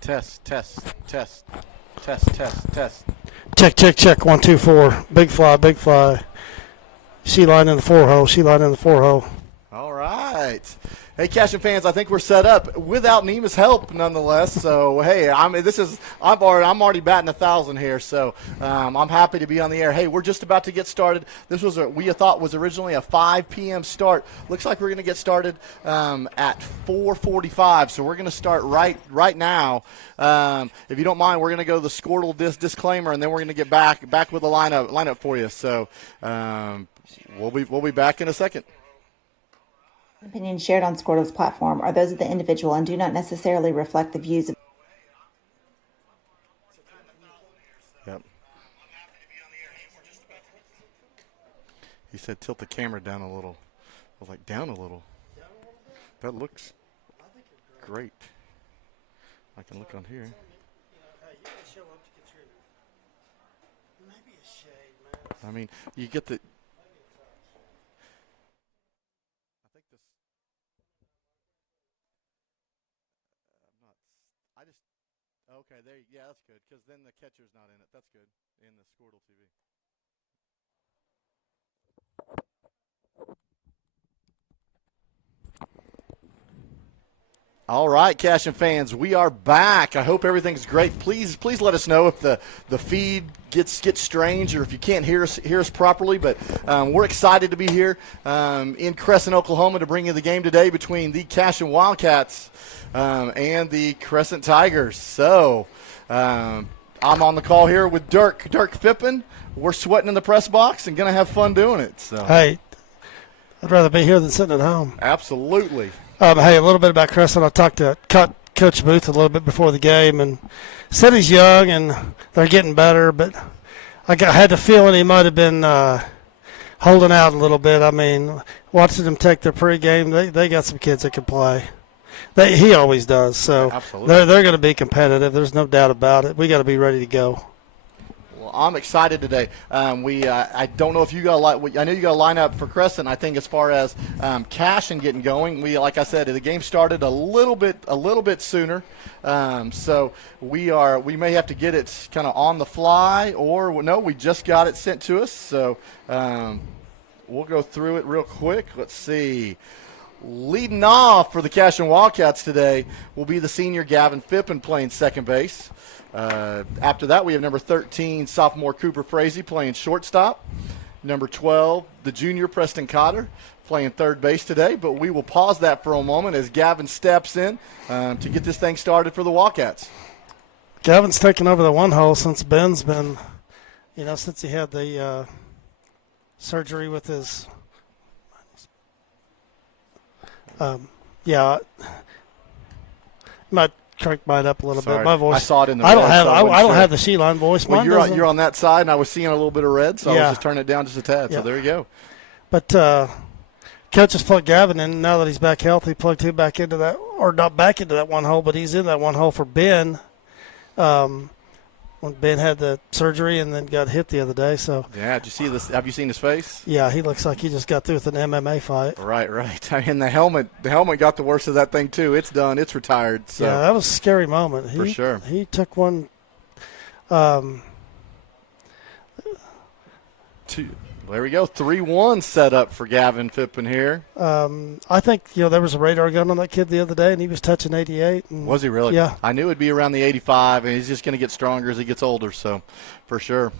Test, test, test, test, test, test. Check, check, check. 1, 2, 4. Big fly, big fly. She line in the 4 hole. She line in the 4 hole. All right. Hey, Cashion fans, I think we're set up without Nima's help, nonetheless. So, hey, I'm already batting 1,000 here, so I'm happy to be on the air. Hey, we're just about to get started. This was we thought was originally a 5 p.m. start. Looks like we're going to get started at 4:45. So we're going to start right now. If you don't mind, we're going to go to the Squirtle disclaimer, and then we're going to get back with the lineup for you. So we'll be back in a second. Opinions shared on Squirtle's platform are those of the individual and do not necessarily reflect the views of. Yep. He said tilt the camera down a little. I was like, down a little. That looks great. I can look on here. I mean, you get the. Okay, yeah, that's good, because then the catcher's not in it. That's good, in the Squirtle TV. All right, Cashion fans, we are back. I hope everything's great. Please let us know if the feed gets strange or if you can't hear us properly. But we're excited to be here in Crescent, Oklahoma, to bring you the game today between the Cashion Wildcats and the Crescent Tigers. So I'm on the call here with Dirk Fippen. We're sweating in the press box and going to have fun doing it. So Hey, I'd rather be here than sitting at home. Absolutely. Hey, a little bit about Crescent. I talked to Coach Booth a little bit before the game and said he's young and they're getting better, but I had the feeling he might have been holding out a little bit. I mean, watching them take their pregame, they got some kids that can play. He always does. So they're going to be competitive. There's no doubt about it. We got to be ready to go. Well, I'm excited today. I don't know if you got I know you got a lineup for Crescent. I think as far as Cashion getting going, like I said, the game started a little bit sooner. So we may have to get it kind of on the fly, or no, we just got it sent to us. So we'll go through it real quick. Let's see. Leading off for the Cashion Wildcats today will be the senior Gavin Fippen playing second base. After that, we have number 13, sophomore Cooper Frazee playing shortstop. Number 12, the junior Preston Cotter playing third base today. But we will pause that for a moment as Gavin steps in to get this thing started for the Wildcats. Gavin's taken over the 1 hole since Ben's been, since he had the surgery with his might crank mine up a little bit. My voice. I saw it in the I red, don't have the Sheline voice. Well, you're on that side, and I was seeing a little bit of red, so I was just turning it down just a tad. Yeah. So there you go. But Coach has plugged Gavin in. Now that he's back healthy, plugged him back into that, or not back into that 1 hole, but he's in that 1 hole for Ben. When Ben had the surgery and then got hit the other day. So yeah, did you see this? Have you seen his face? Yeah, he looks like he just got through with an MMA fight. Right. And the helmet got the worst of that thing too. It's done. It's retired. So. Yeah, that was a scary moment. For sure. He took one. There we go. 3-1 set up for Gavin Fippen here. I think there was a radar gun on that kid the other day, and he was touching 88. Was he really? Yeah. I knew it'd be around the 85, and he's just going to get stronger as he gets older. So, for sure.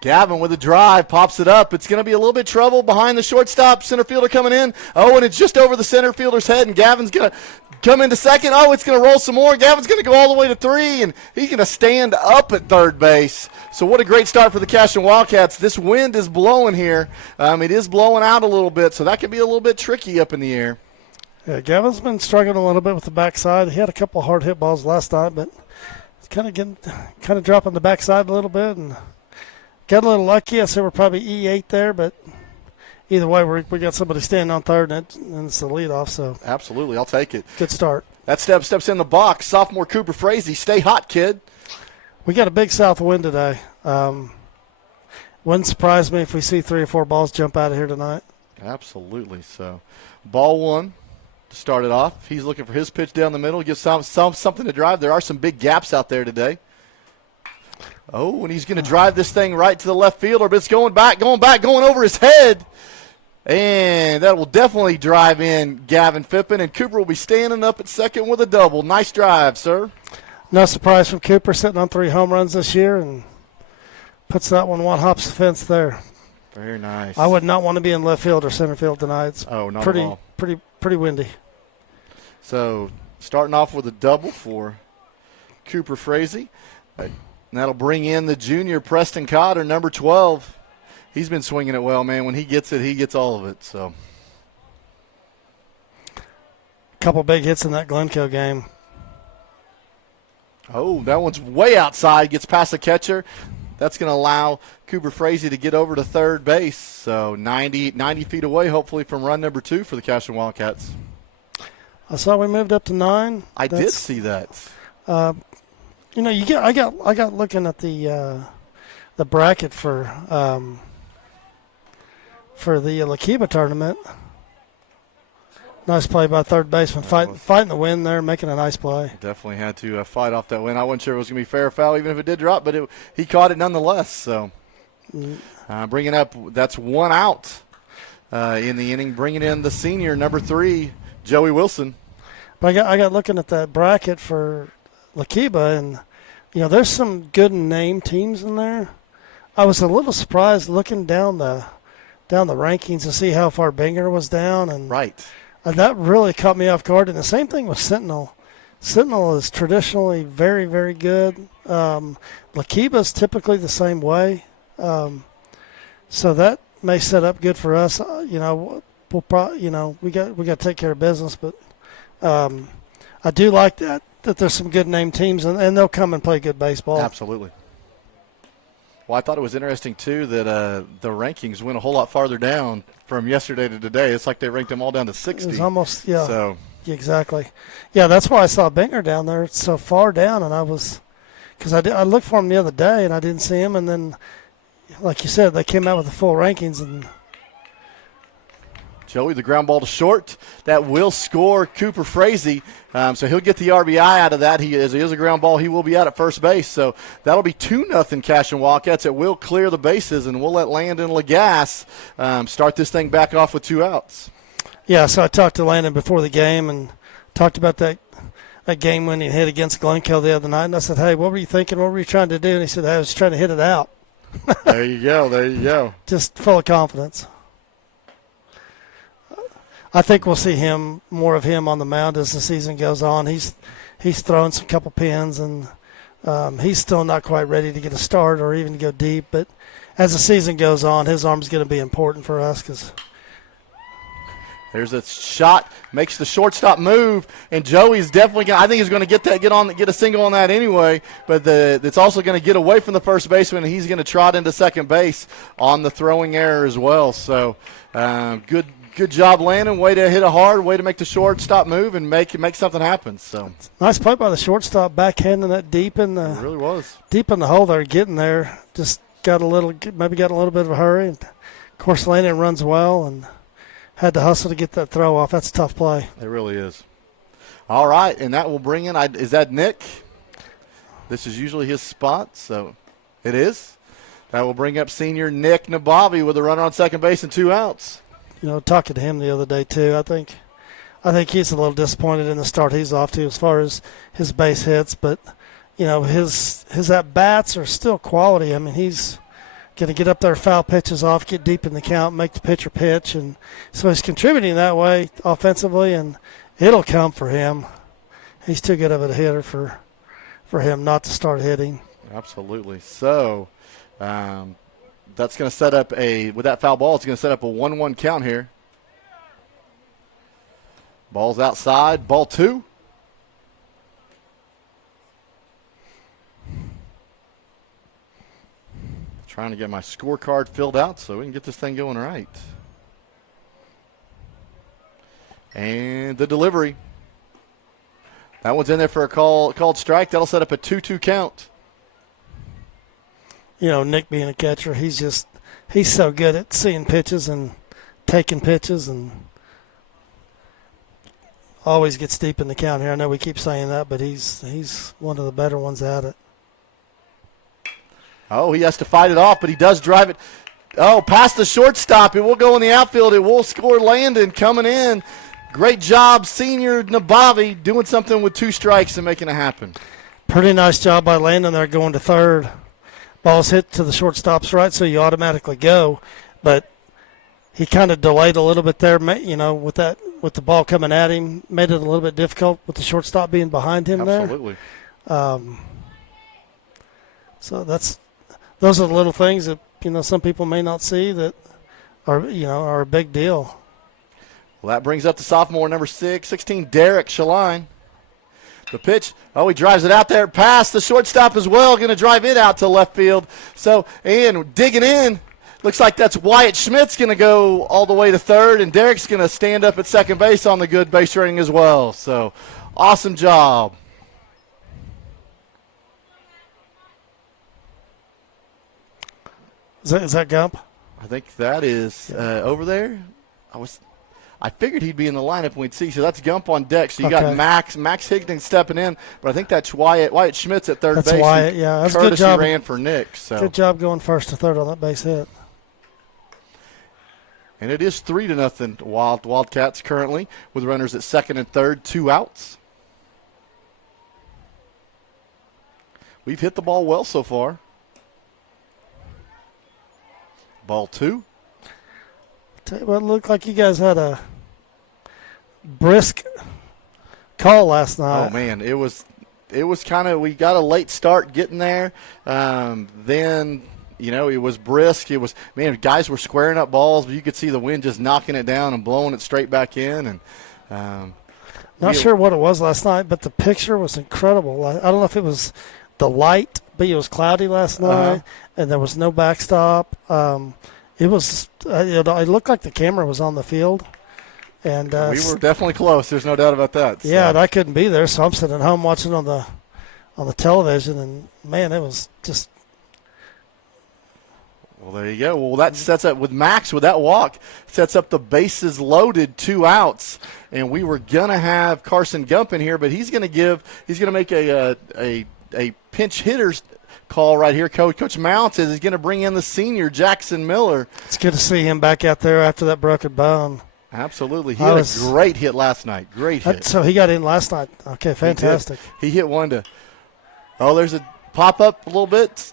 Gavin with a drive, pops it up. It's going to be a little bit trouble behind the shortstop. Center fielder coming in. Oh, and it's just over the center fielder's head, and Gavin's going to come into second. Oh, it's going to roll some more. Gavin's going to go all the way to 3, and he's going to stand up at third base. So what a great start for the Cashion Wildcats. This wind is blowing here. It is blowing out a little bit, so that could be a little bit tricky up in the air. Yeah, Gavin's been struggling a little bit with the backside. He had a couple of hard hit balls last night, but he's kind of dropping the backside a little bit and got a little lucky. I said we're probably E8 there, but either way, we got somebody standing on third, and it's the leadoff. So absolutely, I'll take it. Good start. That steps in the box. Sophomore Cooper Frazee, stay hot, kid. We got a big south wind today. Wouldn't surprise me if we see 3 or 4 balls jump out of here tonight. Absolutely. So, ball one to start it off. He's looking for his pitch down the middle. Gives something to drive. There are some big gaps out there today. Oh, and he's going to drive this thing right to the left fielder, but it's going back, going over his head. And that will definitely drive in Gavin Fippen, and Cooper will be standing up at second with a double. Nice drive, sir. No surprise from Cooper, sitting on 3 home runs this year, and puts that one hops the fence there. Very nice. I would not want to be in left field or center field tonight. It's not pretty, at all. Pretty windy. So starting off with a double for Cooper Frazee. And that'll bring in the junior Preston Cotter, number 12. He's been swinging it well, man. When he gets it, he gets all of it. So, couple big hits in that Glencoe game. Oh, that one's way outside. Gets past the catcher. That's going to allow Cooper Frazee to get over to third base. So 90 feet away, hopefully, from run number 2 for the Cashion Wildcats. I saw we moved up to 9. I did see that. I got looking at the bracket for the Lakiba tournament. Nice play by third baseman, fighting the wind there, making a nice play. Definitely had to fight off that wind. I wasn't sure it was going to be fair or foul, even if it did drop, but he caught it nonetheless. So bringing up, that's 1 out in the inning, bringing in the senior, number 3, Joey Wilson. But I got looking at that bracket for Lakiba, and there's some good name teams in there. I was a little surprised looking down the rankings to see how far Binger was down, and right. That really caught me off guard. And the same thing with Sentinel. Sentinel is traditionally very, very good. Lakiba's typically the same way. So that may set up good for us. We'll probably, we got to take care of business, but I do like that there's some good name teams, and they'll come and play good baseball. Absolutely. Well, I thought it was interesting, too, that the rankings went a whole lot farther down from yesterday to today. It's like they ranked them all down to 60. It was almost, yeah. So. Exactly. Yeah, that's why I saw Binger down there. It's so far down, and because I looked for him the other day, and I didn't see him, and then, like you said, they came out with the full rankings, and Joey, the ground ball to short. That will score Cooper Frazee. So he'll get the RBI out of that. He is a ground ball. He will be out at first base. So that'll be 2-0 Cashion Wildcats. It will clear the bases, and we'll let Landon Lagasse start this thing back off with 2 outs. Yeah, so I talked to Landon before the game and talked about that game-winning hit against Glencoe the other night. And I said, hey, what were you thinking? What were you trying to do? And he said, I was trying to hit it out. There you go. Just full of confidence. I think we'll see more of him on the mound as the season goes on. He's thrown some couple pins, and he's still not quite ready to get a start or even to go deep. But as the season goes on, his arm's going to be important for us. There's a shot, makes the shortstop move, and Joey's definitely I think he's going to get a single on that anyway. But it's also going to get away from the first baseman, and he's going to trot into second base on the throwing error as well. So Good job, Landon. Way to hit it hard. Way to make the shortstop move and make something happen. So nice play by the shortstop, backhanding that deep in the. It really was deep in the hole there, getting there. Just got a little bit of a hurry. And of course, Landon runs well and had to hustle to get that throw off. That's a tough play. It really is. All right, and that will bring in. Is that Nick? This is usually his spot, so it is. That will bring up senior Nick Nabavi with a runner on second base and 2 outs. Talking to him the other day too, I think he's a little disappointed in the start he's off to as far as his base hits, but his at bats are still quality. I mean, he's going to get up there, foul pitches off, get deep in the count, make the pitcher pitch, and so he's contributing that way offensively, and it'll come for him. He's too good of a hitter for him not to start hitting. Absolutely. So. That's going to set up with that foul ball, it's going to set up a 1-1 count here. Ball's outside. Ball 2. Trying to get my scorecard filled out so we can get this thing going right. And the delivery. That one's in there for a called strike. That'll set up a 2-2 count. You know, Nick being a catcher, he's so good at seeing pitches and taking pitches and always gets deep in the count here. I know we keep saying that, but he's one of the better ones at it. Oh, he has to fight it off, but he does drive it. Oh, past the shortstop. It will go in the outfield. It will score. Landon coming in. Great job, senior Nabavi, doing something with 2 strikes and making it happen. Pretty nice job by Landon there going to third. Ball's hit to the shortstop's right, so you automatically go. But he kind of delayed a little bit there, you know, with the ball coming at him, made it a little bit difficult with the shortstop being behind him there. Absolutely. So those are the little things that, you know, some people may not see that are a big deal. Well, that brings up the sophomore, number 16, Derek Shaline. The pitch, he drives it out there past the shortstop as well, going to drive it out to left field. So, and digging in, looks like that's Wyatt Schmidt's going to go all the way to third, and Derek's going to stand up at second base on the good base running as well. So, awesome job. Is that Gump? I think that is over there. I figured he'd be in the lineup when we'd see. So that's Gump on deck. So you got Max Higdon stepping in, but I think that's Wyatt Schmidt's at third base. That's Wyatt, yeah. That's a good job. Ran for Nick. So. Good job going first to third on that base hit. And it is 3-0 Wildcats currently with runners at second and third, 2 outs. We've hit the ball well so far. Ball 2. Tell you what, it looked like you guys had a brisk call last night. Oh man, it was kind of, we got a late start getting there. Then it was brisk. It was, man, guys were squaring up balls, but you could see the wind just knocking it down and blowing it straight back in. And not sure what it was last night, but the picture was incredible. I don't know if it was the light, but it was cloudy last night, and there was no backstop. It was. It looked like the camera was on the field, and we were definitely close. There's no doubt about that. So. Yeah, and I couldn't be there, so I'm sitting at home watching on the television, and man, it was just. Well, there you go. Well, that sets up with Max with that walk, sets up the bases loaded, 2 outs, and we were gonna have Carson Gump in here, but he's gonna make a pinch hitter's call right here. Coach Mounts is going to bring in the senior, Jackson Miller. It's good to see him back out there after that broken bone. Absolutely. He had a great hit last night. Great hit. So he got in last night. Okay, fantastic. He hit one to – there's a pop-up a little bit.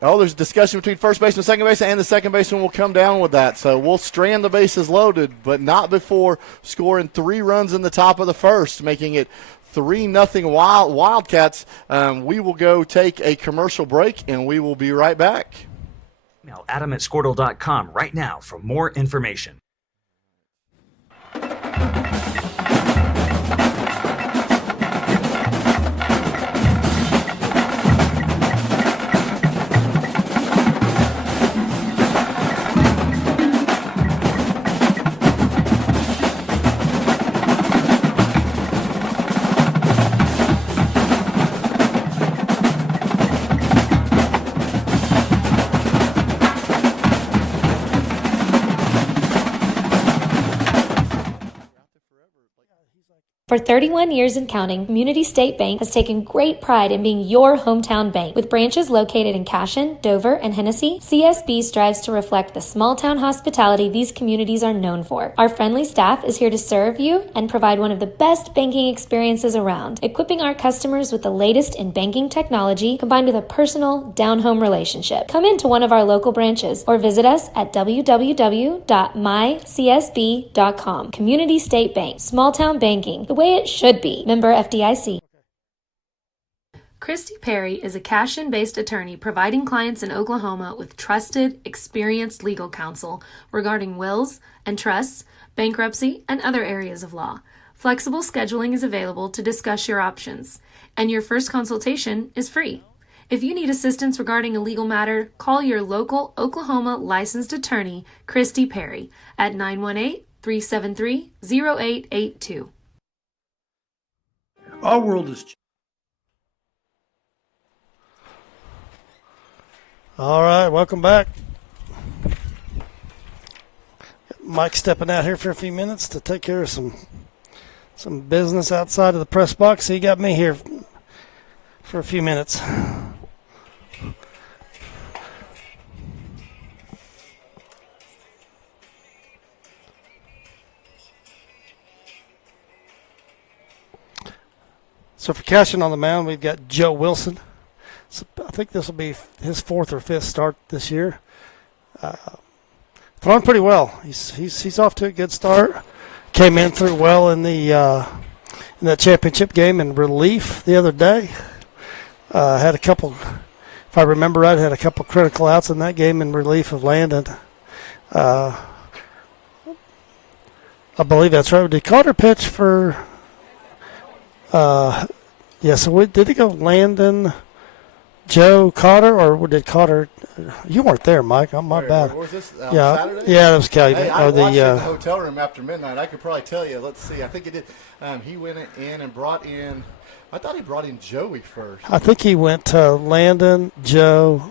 There's a discussion between first baseman and second baseman, and the second baseman will come down with that. So we'll strand the bases loaded, but not before scoring 3 runs in the top of the first, making it 3-0 Wildcats. We will go take a commercial break, and we will be right back. Email adam@squirtle.com right now for more information. For 31 years and counting, Community State Bank has taken great pride in being your hometown bank. With branches located in Cashion, Dover, and Hennessy, CSB strives to reflect the small-town hospitality these communities are known for. Our friendly staff is here to serve you and provide one of the best banking experiences around, equipping our customers with the latest in banking technology combined with a personal, down-home relationship. Come into one of our local branches or visit us at www.mycsb.com. Community State Bank, small-town banking, the way it should be. Member FDIC. Christy Perry is a Cashion-based attorney providing clients in Oklahoma with trusted, experienced legal counsel regarding wills and trusts, bankruptcy, and other areas of law. Flexible scheduling is available to discuss your options, and your first consultation is free. If you need assistance regarding a legal matter, call your local Oklahoma licensed attorney, Christy Perry, at 918-373-0882. Our world is. All right, welcome back. Mike stepping out here for a few minutes to take care of some business outside of the press box. He got me here for a few minutes. So for Cashion on the mound, we've got Joe Wilson. So I think this will be his fourth or fifth start this year. Throwing pretty well. He's off to a good start. Came in through well in that championship game in relief the other day. Had a couple, if I remember right, had a couple critical outs in that game in relief of Landon. I believe that's right. Did Carter pitch for? Yeah. So did he go Landon, Joe, Carter, or did Carter? You weren't there, Mike. My bad. Where was this? Yeah, Saturday? yeah, that was Kelly. Hey, I watched it in the hotel room after midnight. I could probably tell you. Let's see. I think he did. He went in and brought in. I thought he brought in Joey first. I think he went to Landon, Joe,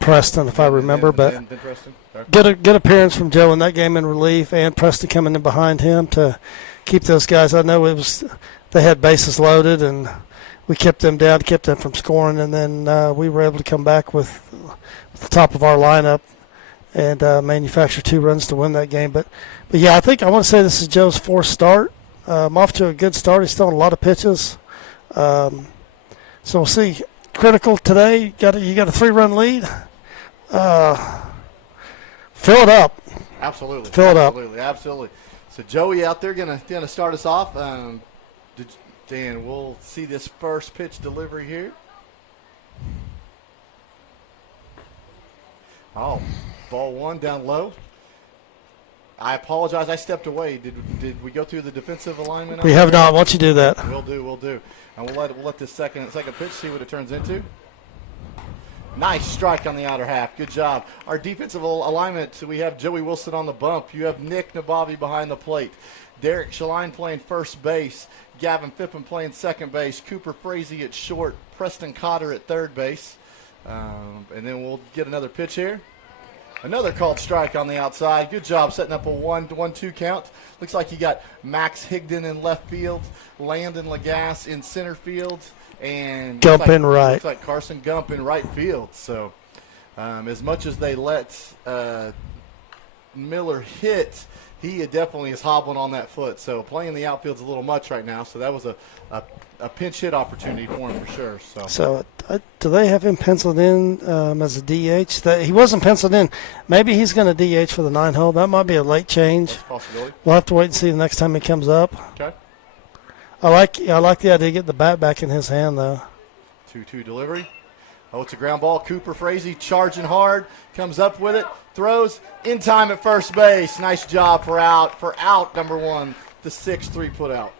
Preston, if I remember. But then Preston. Okay. good appearance from Joe in that game in relief, and Preston coming in behind him to keep those guys. I know they had bases loaded, and we kept them down, kept them from scoring, and then we were able to come back with the top of our lineup and manufacture 2 runs to win that game. But yeah, I want to say this is Joe's fourth start. I'm off to a good start. He's throwing a lot of pitches. So we'll see. Critical today. You got a 3-run lead. Fill it up. Absolutely. Fill it up. Absolutely. So Joey out there gonna start us off. Dan, we'll see this first pitch delivery here. Oh, ball 1 down low. I apologize. I stepped away. Did we go through the defensive alignment? We have not. Why don't you do that? We'll do. And we'll let this second pitch see what it turns into. Nice strike on the outer half. Good job. Our defensive alignment, we have Joey Wilson on the bump. You have Nick Nabavi behind the plate. Derek Shaline playing first base. Gavin Phippen playing second base. Cooper Frazee at short. Preston Cotter at third base. And then we'll get another pitch here. Another called strike on the outside. Good job setting up a 1-2 count. Looks like you got Max Higdon in left field, Landon Lagasse in center field, and Gump in right. Looks like Carson Gump in right field. So as much as they let Miller hit, he definitely is hobbling on that foot. So playing the outfield's a little much right now. So that was a pinch hit opportunity for him for sure. So do they have him penciled in as a DH? He wasn't penciled in. Maybe he's going to DH for the 9-hole. That might be a late change. That's a possibility. We'll have to wait and see the next time he comes up. Okay. I like the idea of getting the bat back in his hand, though. 2-2 delivery. Oh, it's a ground ball. Cooper Frazee charging hard, comes up with it, throws in time at first base. Nice job for out number 1, the 6-3 put out.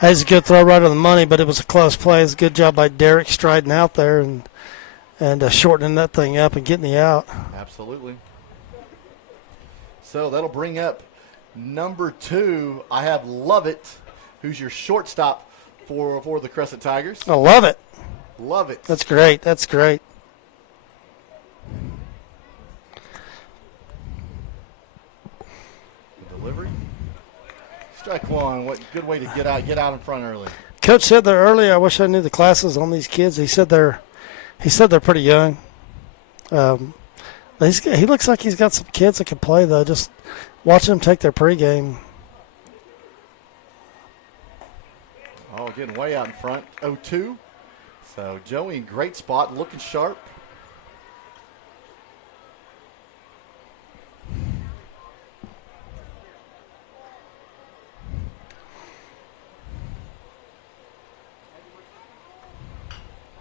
That was a good throw right on the money, but it was a close play. It was a good job by Derek striding out there and shortening that thing up and getting the out. Absolutely. So that'll bring up number 2. I have Lovett, who's your shortstop for the Crescent Tigers. I love it. Love it. That's great. That's great. Delivery. Strike 1. What good way to get out in front early. Coach said there early, I wish I knew the classes on these kids. He said they're pretty young. He looks like he's got some kids that can play, though. Just watching them take their pregame. Oh, getting way out in front. 0-2. So Joey in great spot, looking sharp.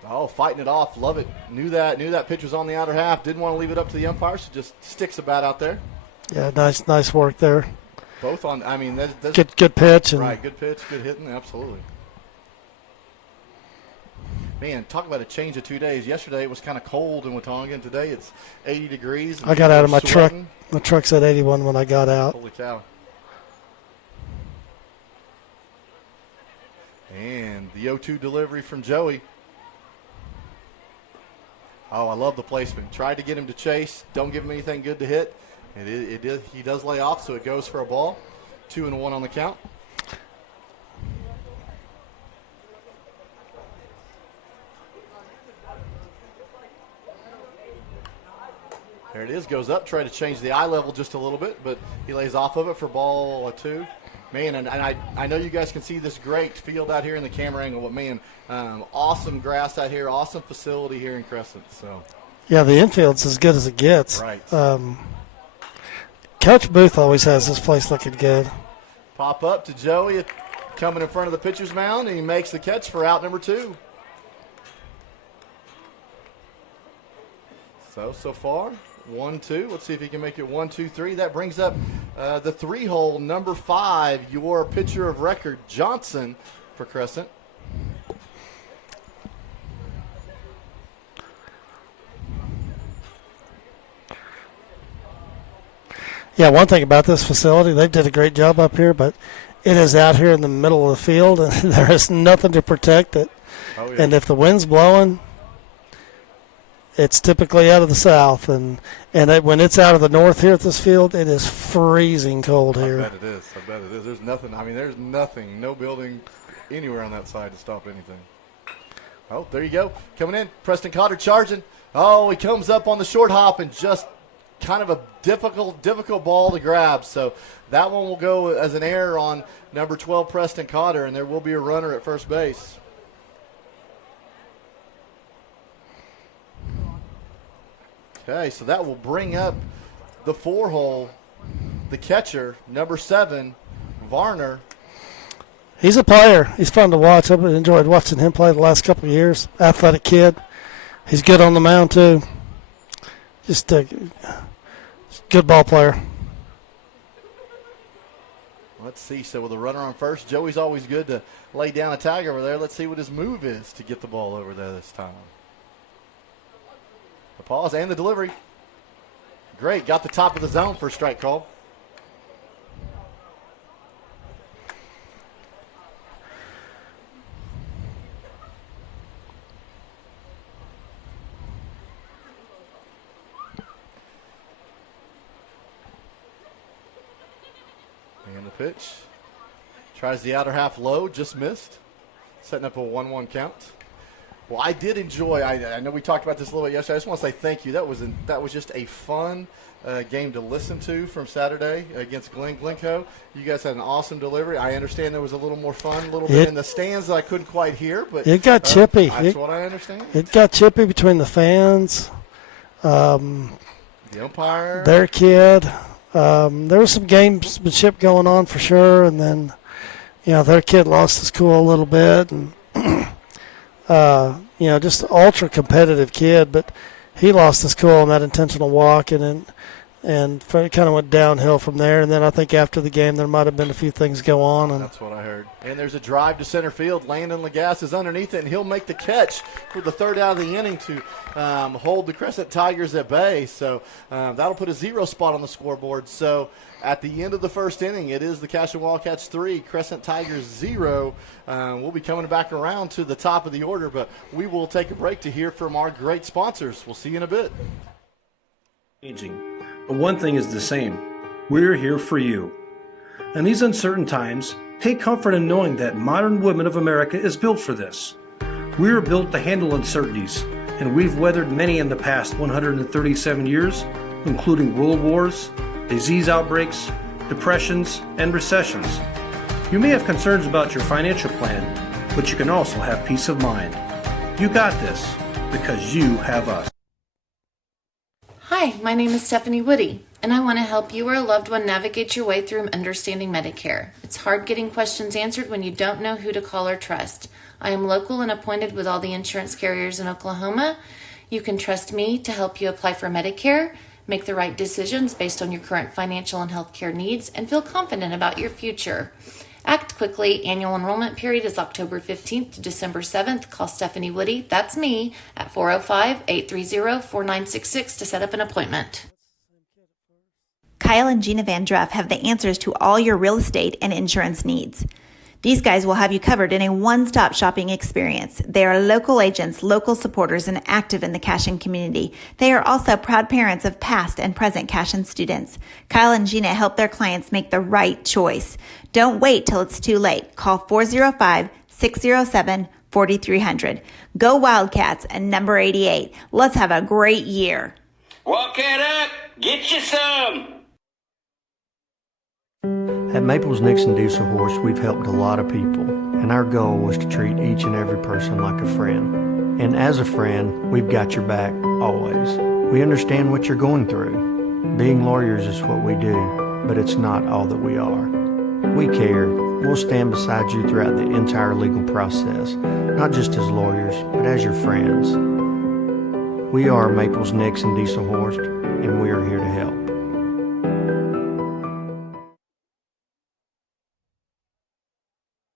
Oh, fighting it off. Love it. Knew that pitch was on the outer half. Didn't want to leave it up to the umpire, so just sticks the bat out there. Yeah, nice work there. Both on. I mean, that's good pitch. And right. Good pitch, good hitting. Absolutely. Man, talk about a change of 2 days. Yesterday it was kind of cold in Watonga, and today it's 80 degrees. I got out of my truck. Sweating. My truck's at 81 when I got out. Holy cow. And the 0-2 delivery from Joey. Oh, I love the placement. Tried to get him to chase. Don't give him anything good to hit. He does lay off, so it goes for a ball. 2-1 on the count. There it is, goes up, try to change the eye level just a little bit, but he lays off of it for ball 2. Man, and I know you guys can see this great field out here in the camera angle, but man, awesome grass out here, awesome facility here in Crescent. So, yeah, the infield's as good as it gets. Right. Coach Booth always has this place looking good. Pop up to Joey coming in front of the pitcher's mound, and he makes the catch for out number 2. So far, 1-2. Let's see if he can make it 1-2-3. That brings up the 3-hole, number 5, your pitcher of record, Johnson, for Crescent. Yeah, one thing about this facility, they did a great job up here, but it is out here in the middle of the field, and there is nothing to protect it. Oh, yeah. And if the wind's blowing, it's typically out of the south, and when it's out of the north here at this field, it is freezing cold here. I bet it is. There's nothing. I mean, there's nothing. No building anywhere on that side to stop anything. Oh, there you go. Coming in. Preston Cotter charging. Oh, he comes up on the short hop and just kind of a difficult ball to grab. So that one will go as an error on number 12, Preston Cotter, and there will be a runner at first base. Okay, so that will bring up the 4-hole, the catcher, number 7, Varner. He's a player. He's fun to watch. I've enjoyed watching him play the last couple of years. Athletic kid. He's good on the mound, too. Just a good ball player. Let's see. So with a runner on first, Joey's always good to lay down a tag over there. Let's see what his move is to get the ball over there this time. The pause and the delivery. Great. Got the top of the zone for a strike call. And the pitch. Tries the outer half low, just missed. Setting up a 1-1 count. Well, I did enjoy. I know we talked about this a little bit yesterday. I just want to say thank you. That was just a fun game to listen to from Saturday against Glencoe. You guys had an awesome delivery. I understand there was a little more fun, a little bit in the stands that I couldn't quite hear, but it got chippy. That's what I understand. It got chippy between the fans, the umpire, their kid. There was some gamesmanship going on for sure, and then their kid lost his cool a little bit, and just an ultra competitive kid, but he lost his cool on that intentional walk, and it kind of went downhill from there. And then I think after the game there might have been a few things go on. And that's what I heard. And there's a drive to center field. Landon Lagasse is underneath it, and he'll make the catch for the third out of the inning to hold the Crescent Tigers at bay. So that'll put a 0 spot on the scoreboard. So at the end of the first inning, it is the Cashion Wildcats 3, Crescent Tigers 0. We'll be coming back around to the top of the order, but we will take a break to hear from our great sponsors. We'll see you in a bit. Changing, but one thing is the same. We're here for you. In these uncertain times, take comfort in knowing that modern women of America is built for this. We are built to handle uncertainties, and we've weathered many in the past 137 years, including world wars, disease outbreaks, depressions, and recessions. You may have concerns about your financial plan, but you can also have peace of mind. You got this because you have us. Hi, my name is Stephanie Woody, and I want to help you or a loved one navigate your way through understanding Medicare. It's hard getting questions answered when you don't know who to call or trust. I am local and appointed with all the insurance carriers in Oklahoma. You can trust me to help you apply for Medicare, Make the right decisions based on your current financial and healthcare needs and feel confident about your future. Act quickly. Annual enrollment period is October 15th to December 7th. Call Stephanie Woody, that's me, at 405-830-4966 to set up an appointment. Kyle and Gina Van Druff have the answers to all your real estate and insurance needs. These guys will have you covered in a one-stop shopping experience. They are local agents, local supporters, and active in the Cashion community. They are also proud parents of past and present Cashion students. Kyle and Gina help their clients make the right choice. Don't wait till it's too late. Call 405-607-4300. Go Wildcats and number 88. Let's have a great year. Walk it up. Get you some. At Maples Nixon Diesel Horse, we've helped a lot of people, and our goal was to treat each and every person like a friend. And as a friend, we've got your back always. We understand what you're going through. Being lawyers is what we do, but it's not all that we are. We care. We'll stand beside you throughout the entire legal process, not just as lawyers, but as your friends. We are Maples Nixon Diesel Horse, and we are here to help.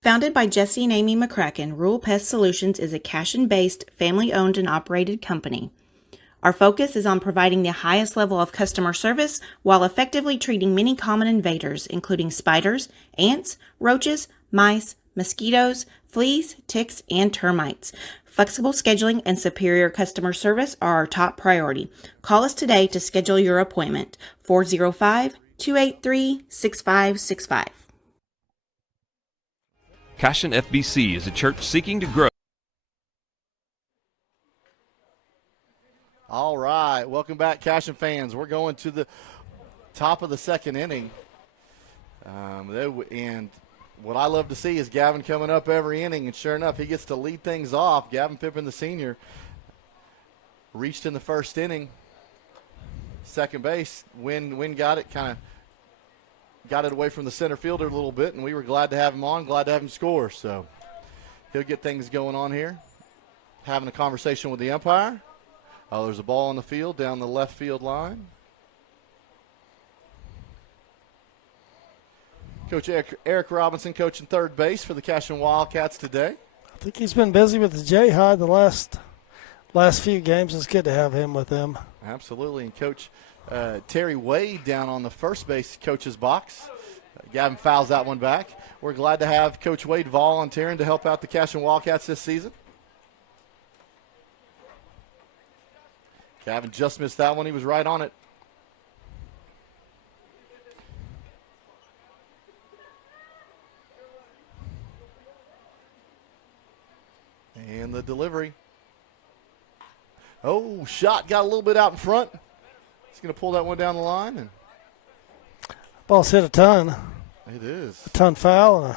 Founded by Jesse and Amy McCracken, Rural Pest Solutions is a Cashion-based, family-owned and operated company. Our focus is on providing the highest level of customer service while effectively treating many common invaders, including spiders, ants, roaches, mice, mosquitoes, fleas, ticks, and termites. Flexible scheduling and superior customer service are our top priority. Call us today to schedule your appointment. 405-283-6565. Cashion FBC is a church seeking to grow. All right, welcome back, Cashion fans. We're going to the top of the second inning. And what I love to see is Gavin coming up every inning, and sure enough, he gets to lead things off. Gavin Pippin, the senior, reached in the first inning. Second base, Wynn got it, kind of got it away from the center fielder a little bit, and we were glad to have him on, glad to have him score. So he'll get things going on here. Having a conversation with the umpire. Oh, there's a ball on the field down the left field line. Coach Eric Robinson coaching third base for the Cashion Wildcats today. I think he's been busy with the J-High the last few games. It's good to have him with them. Absolutely. And Coach Terry Wade down on the first base coach's box. Gavin fouls that one back. We're glad to have Coach Wade volunteering to help out the Cashion Wildcats this season. Gavin just missed that one. He was right on it. And the delivery. Oh, shot got a little bit out in front. He's going to pull that one down the line. And ball's hit a ton. It is. A ton foul. And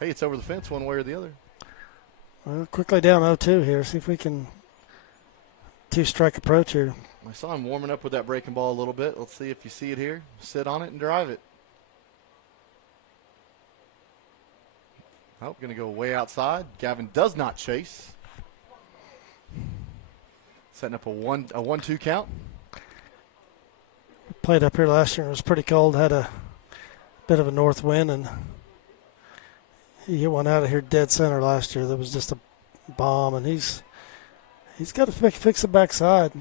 hey, it's over the fence one way or the other. Well, quickly down 0-2 here. See if we can two-strike approach here. I saw him warming up with that breaking ball a little bit. Let's see if you see it here. Sit on it and drive it. Oh, going to go way outside. Gavin does not chase. Setting up a 1-2 count. Played up here last year and it was pretty cold. Had a bit of a north wind, and he hit one out of here dead center last year. That was just a bomb, and he's got to fix the backside.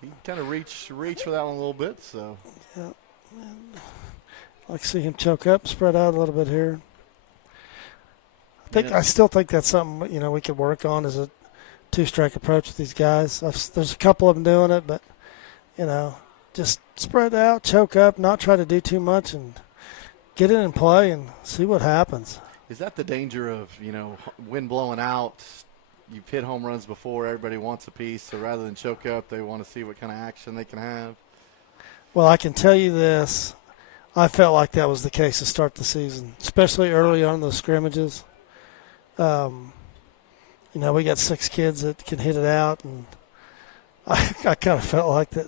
He kind of reach for that one a little bit. So yeah, I'd like to see him choke up, spread out a little bit here. I still think that's something we could work on as a two-strike approach with these guys. There's a couple of them doing it, but just spread out, choke up, not try to do too much, and get in and play and see what happens. Is that the danger of wind blowing out? You've hit home runs before. Everybody wants a piece, so rather than choke up, they want to see what kind of action they can have. Well, I can tell you this. I felt like that was the case to start the season, especially early on in the scrimmages. We got 6 kids that can hit it out, and I kind of felt like that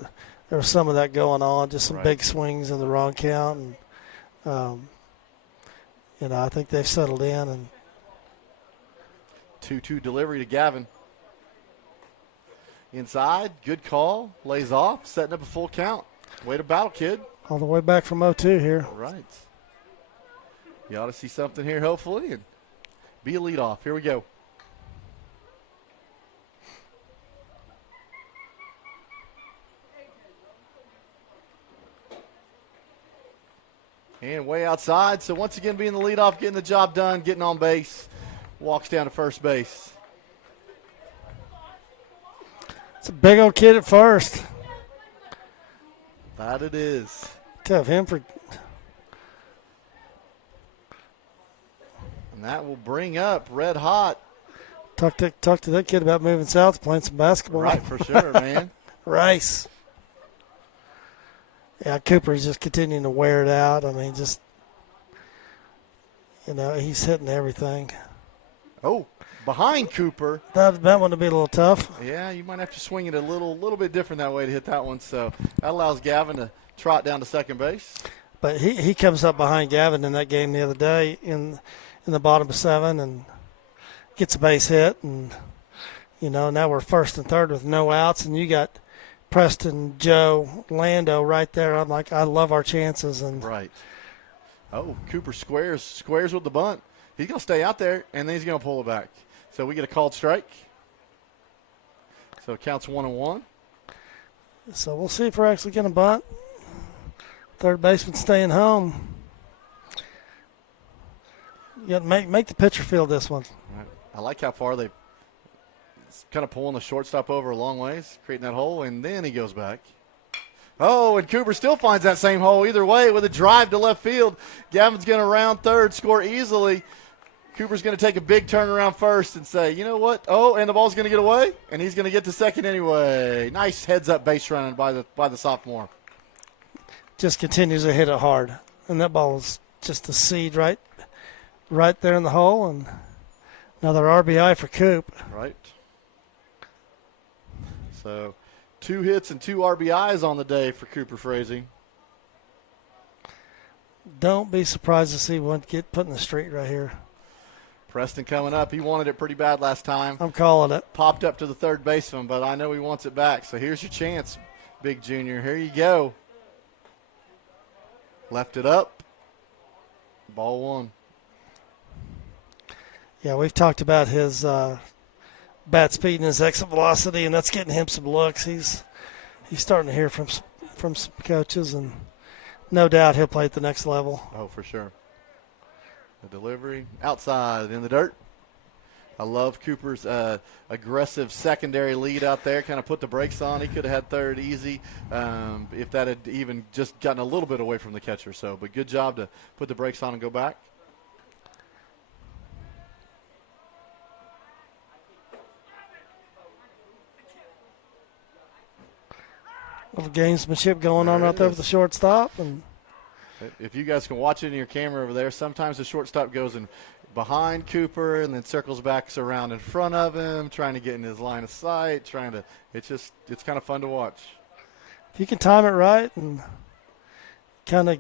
there was some of that going on, just some big swings in the wrong count, and I think they've settled in. And 2-2 delivery to Gavin. inside. Good call. Lays off, setting up a full count. Way to battle, kid. All the way back from 0-2 here. Right. You ought to see something here, hopefully, and be a leadoff. Here we go. And way outside. So once again, being the leadoff, getting the job done, getting on base. Walks down to first base. It's a big old kid at first. That it is. Tough him for. And that will bring up Red Hot. Talk to that kid about moving south, playing some basketball. Right, for sure, man. Rice. Yeah, Cooper's just continuing to wear it out. I mean, just, he's hitting everything. Oh, behind Cooper. That one would be a little tough. Yeah, you might have to swing it a little bit different that way to hit that one. So that allows Gavin to trot down to second base. But he comes up behind Gavin in that game the other day in the bottom of 7 and gets a base hit. And, now we're first and third with no outs. And you got Preston, Joe, Lando right there. I'm like, I love our chances. And right. Oh, Cooper squares with the bunt. He's going to stay out there, and then he's going to pull it back. So we get a called strike. So it counts 1-1. So we'll see if we're actually going to bunt. Third baseman staying home. You got to make the pitcher feel this one. Right. I like how far they kind of pulling the shortstop over a long ways, creating that hole, and then he goes back. Oh, and Cooper still finds that same hole either way with a drive to left field. Gavin's going to round third, score easily. Cooper's going to take a big turn around first and say, you know what? Oh, and the ball's going to get away, and he's going to get to second anyway. Nice heads-up base running by the sophomore. Just continues to hit it hard, and that ball is just a seed right there in the hole, and another RBI for Coop. Right. So 2 hits and 2 RBIs on the day for Cooper Frazee. Don't be surprised to see one get put in the street right here. Preston coming up. He wanted it pretty bad last time. I'm calling it. Popped up to the third baseman, but I know he wants it back. So here's your chance, Big Junior. Here you go. Left it up. Ball 1. Yeah, we've talked about his bat speed and his exit velocity, and that's getting him some looks. He's starting to hear from some coaches, and no doubt he'll play at the next level. Oh, for sure. The delivery outside in the dirt. I love Cooper's aggressive secondary lead out there. Kind of put the brakes on. He could have had third easy if that had even just gotten a little bit away from the catcher. So, but good job to put the brakes on and go back. Little gamesmanship going on right there with the shortstop. And if you guys can watch it in your camera over there, sometimes the shortstop goes in behind Cooper and then circles back around in front of him, trying to get in his line of sight, it's kind of fun to watch. If you can time it right and kind of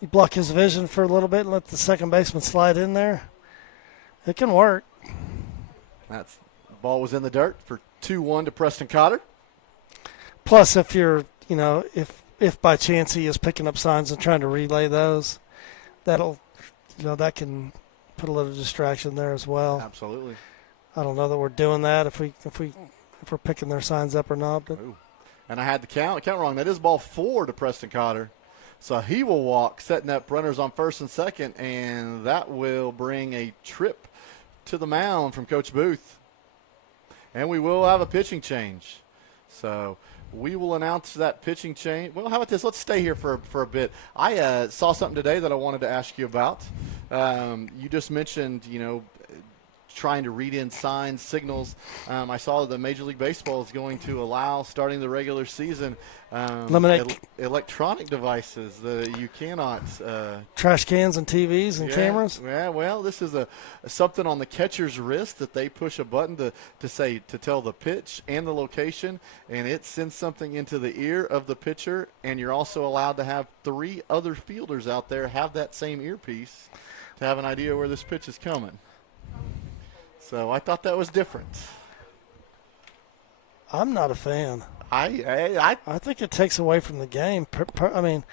you block his vision for a little bit and let the second baseman slide in there, it can work. That's ball was in the dirt for 2-1 to Preston Cotter. Plus, if you're, if by chance he is picking up signs and trying to relay those, that can put a little distraction there as well. Absolutely. I don't know that we're doing that if we're picking their signs up or not. But. And I had the count wrong. That is ball 4 to Preston Cotter. So he will walk, setting up runners on first and second, and that will bring a trip to the mound from Coach Booth. And we will have a pitching change. So we will announce that pitching change. Well, how about this? Let's stay here for a bit. I saw something today that I wanted to ask you about. You just mentioned, trying to read in signs, signals. I saw that Major League Baseball is going to allow, starting the regular season, eliminate electronic devices that you cannot. Trash cans and TVs and cameras? Yeah, well, this is something on the catcher's wrist that they push a button to tell the pitch and the location, and it sends something into the ear of the pitcher, and you're also allowed to have 3 other fielders out there have that same earpiece to have an idea where this pitch is coming. So I thought that was different. I'm not a fan. I think it takes away from the game. I mean,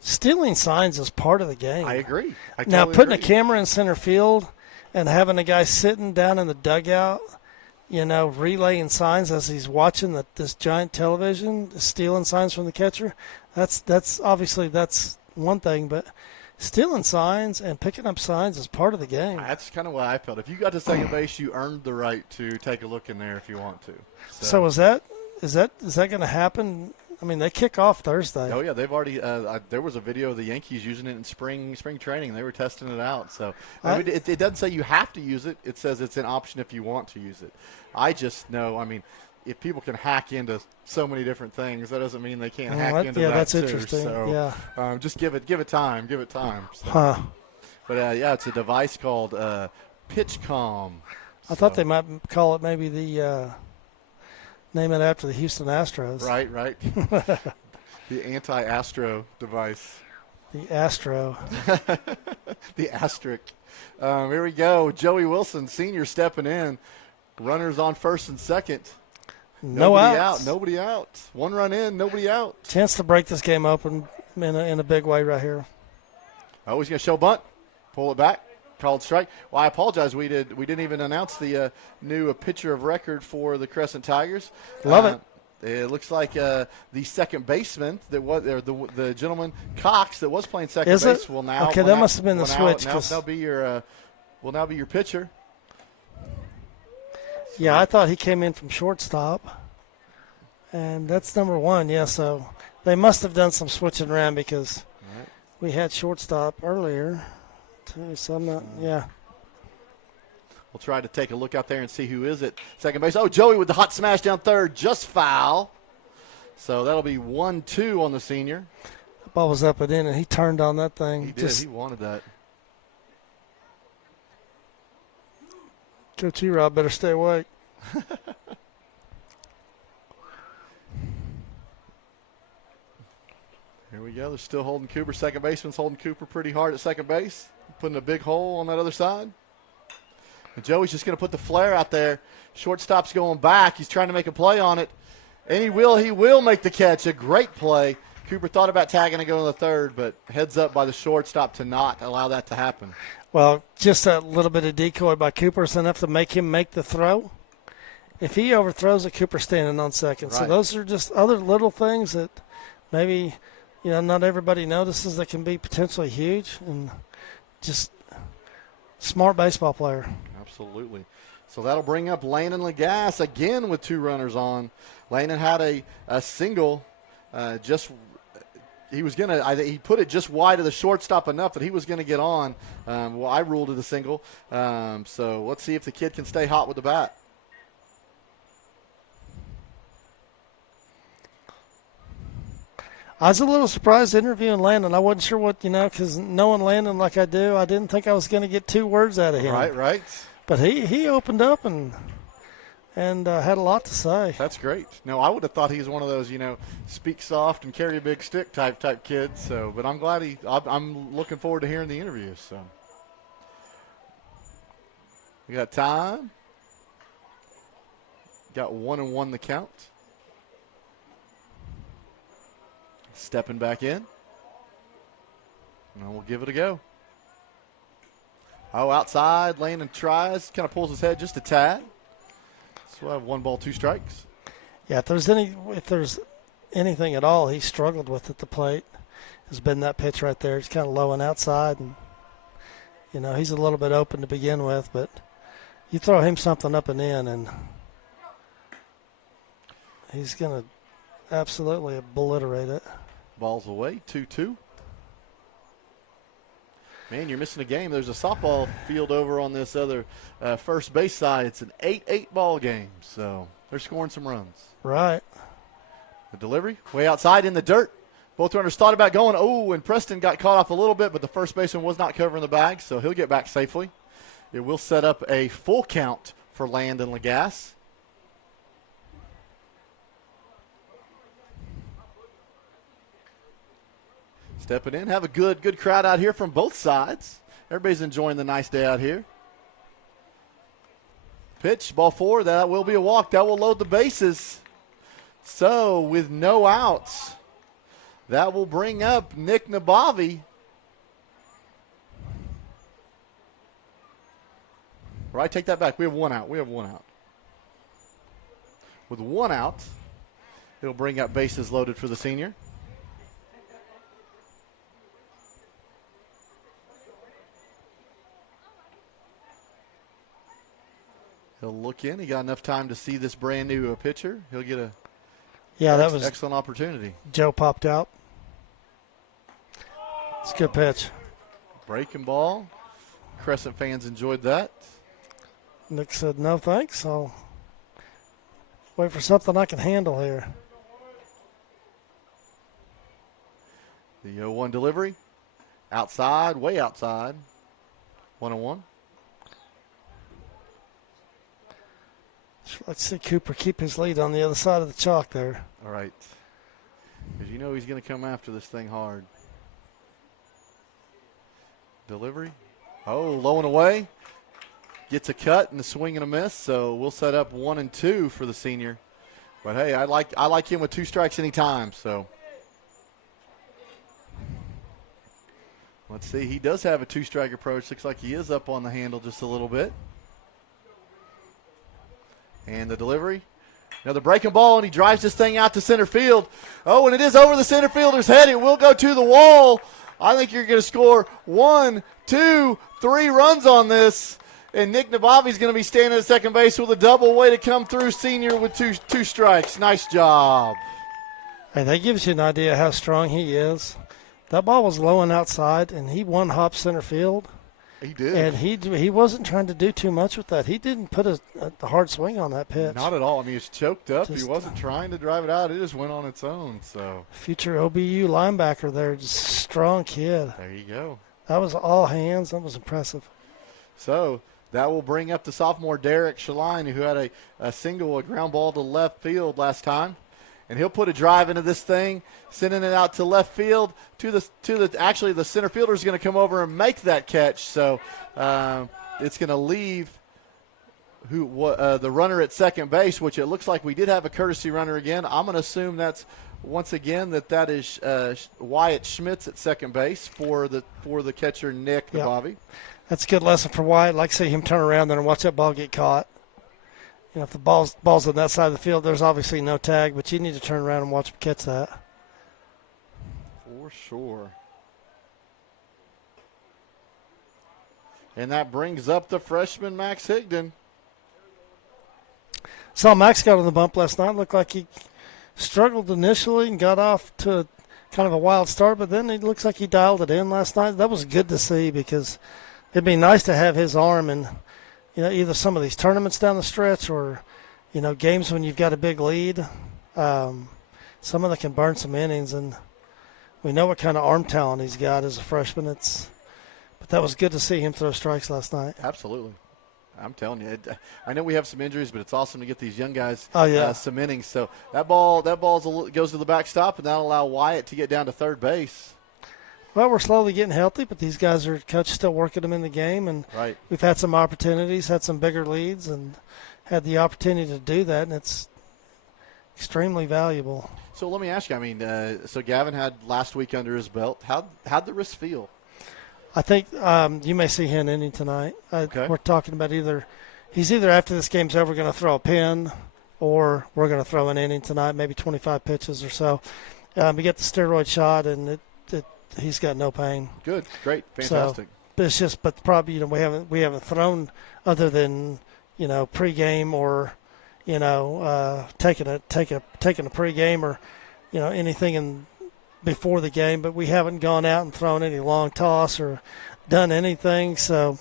stealing signs is part of the game. I agree. Now, putting a camera in center field and having a guy sitting down in the dugout, relaying signs as he's watching this giant television, stealing signs from the catcher, that's obviously that's one thing, but stealing signs and picking up signs is part of the game. That's kind of what I felt. If you got to second base, you earned the right to take a look in there if you want to. So is that going to happen? I mean, they kick off Thursday. Oh yeah, they've already. There was a video of the Yankees using it in spring training. They were testing it out. So it doesn't say you have to use it. It says it's an option if you want to use it. I just know. I mean, if people can hack into so many different things, that doesn't mean they can't hack into that that's too. Interesting. So, yeah. Just give it time. Give it time. So. Huh. But it's a device called PitchCom. I thought they might call it maybe the. Name it after the Houston Astros. Right. The anti-Astro device. The Astro. The asterisk. Here we go. Joey Wilson, senior, stepping in. Runners on first and second. Nobody out. One run in, nobody out. Chance to break this game open in a big way right here. Oh, he's going to show bunt. Pull it back. Called strike. Well, I apologize. We didn't even announce the new pitcher of record for the Crescent Tigers. Love it. It looks like the second baseman that was the gentleman Cox that was playing second base will now. Okay, that must have been the switch. Now be your will now be your pitcher. Yeah, I thought he came in from shortstop, and that's number one. Yeah, so they must have done some switching around because we had shortstop earlier. So I'm not, yeah. We'll try to take a look out there and see who is at second base. Oh, Joey with the hot smash down third, just foul. So that'll be 1-2 on the senior. The ball was up and in, and he turned on that thing. He did. He wanted that. Coach E-Rob better stay awake. Here we go. They're still holding Cooper. Second baseman's holding Cooper pretty hard at second base, putting a big hole on that other side. And Joey's just going to put the flare out there. Shortstop's going back. He's trying to make a play on it. And he will make the catch. A great play. Cooper thought about tagging and going to the third, but heads up by the shortstop to not allow that to happen. Well, just a little bit of decoy by Cooper is enough to make him make the throw. If he overthrows it, Cooper's standing on second. Right. So those are just other little things that maybe – not everybody notices that can be potentially huge, and just smart baseball player. Absolutely. So that'll bring up Landon Lagasse again with two runners on. Landon had a single. He put it just wide of the shortstop enough that he was going to get on. I ruled it a single. So let's see if the kid can stay hot with the bat. I was a little surprised interviewing Landon. I wasn't sure what, because knowing Landon like I do, I didn't think I was going to get 2 words out of him. Right. But he opened up and had a lot to say. That's great. No, I would have thought he's one of those, speak soft and carry a big stick type kids. So, but I'm glad I'm looking forward to hearing the interview. So, we got time. Got 1-1 the count. Stepping back in. And we'll give it a go. Oh, outside. Landon tries. Kind of pulls his head just a tad. So we'll have 1 ball, 2 strikes. Yeah, if there's anything at all he struggled with at the plate, has been that pitch right there. It's kind of low and outside. And, he's a little bit open to begin with. But you throw him something up and in, and he's going to absolutely obliterate it. Ball's away, 2-2. Man, you're missing a game. There's a softball field over on this other first base side. It's an 8-8 ball game, so they're scoring some runs. Right. The delivery, way outside in the dirt. Both runners thought about going. Oh, and Preston got caught off a little bit, but the first baseman was not covering the bag, so he'll get back safely. It will set up a full count for Landon Lagasse. Stepping in, have a good crowd out here from both sides. Everybody's enjoying the nice day out here. Pitch, ball 4, that will be a walk. That will load the bases. So with no outs, that will bring up Nick Nabavi. Right, take that back. We have one out. With one out, it'll bring up bases loaded for the senior. He'll look in. He got enough time to see this brand new pitcher. He'll get a that was excellent opportunity. Joe popped out. It's a good pitch. Breaking ball. Crescent fans enjoyed that. Nick said, no thanks. I'll wait for something I can handle here. The 0-1 delivery. Outside, way outside. 1-1. Let's see Cooper keep his lead on the other side of the chalk there. All right. Because you know he's going to come after this thing hard. Delivery. Oh, low and away. Gets a cut and a swing and a miss, so we'll set up 1 and 2 for the senior. But, hey, I like him with 2 strikes anytime, so. Let's see. He does have a 2-strike approach. Looks like he is up on the handle just a little bit. And the delivery. Another breaking ball, and he drives this thing out to center field. Oh, and it is over the center fielder's head. It will go to the wall. I think you're going to score 1, 2, 3 runs on this. And Nick Nabavi's going to be standing at second base with a double. Way to come through, senior, with two strikes. Nice job. Hey, that gives you an idea how strong he is. That ball was low and outside, and he one-hop center field. He did. And he wasn't trying to do too much with that. He didn't put a hard swing on that pitch. Not at all. I mean, he was choked up. He wasn't trying to drive it out. It just went on its own. So future OBU linebacker there, just strong kid. There you go. That was all hands. That was impressive. So that will bring up the sophomore Derek Shaline, who had a ground ball to left field last time. And he'll put a drive into this thing, sending it out to left field. Actually, the center fielder is going to come over and make that catch. So it's going to leave the runner at second base, which it looks like we did have a courtesy runner again. I'm going to assume that's once again that is Wyatt Schmitz at second base for the catcher Nick Nabavi. That's a good lesson for Wyatt. Like to see him turn around there and watch that ball get caught. You know, if the ball's on that side of the field, there's obviously no tag, but you need to turn around and watch him catch that. For sure. And that brings up the freshman Max Higdon. Saw Max got on the bump last night. Looked like he struggled initially and got off to kind of a wild start, but then it looks like he dialed it in last night. That was good to see because it'd be nice to have his arm in, either some of these tournaments down the stretch or, games when you've got a big lead. Some of them can burn some innings, and we know what kind of arm talent he's got as a freshman. But that was good to see him throw strikes last night. Absolutely. I'm telling you, I know we have some injuries, but it's awesome to get these young guys some innings. So that ball goes to the backstop, and that'll allow Wyatt to get down to third base. Well, we're slowly getting healthy, but these guys coach still working them in the game, and we've had some opportunities, had some bigger leads, and had the opportunity to do that, and it's extremely valuable. So let me ask you, so Gavin had last week under his belt. How'd the wrist feel? I think you may see him inning tonight. Okay. We're talking about he's either after this game's over going to throw a pin, or we're going to throw an inning tonight, maybe 25 pitches or so. We get the steroid shot, and he's got no pain. Good, great, fantastic. So, but probably we haven't thrown other than pregame or taking a pregame or anything before the game, but we haven't gone out and thrown any long toss or done anything. So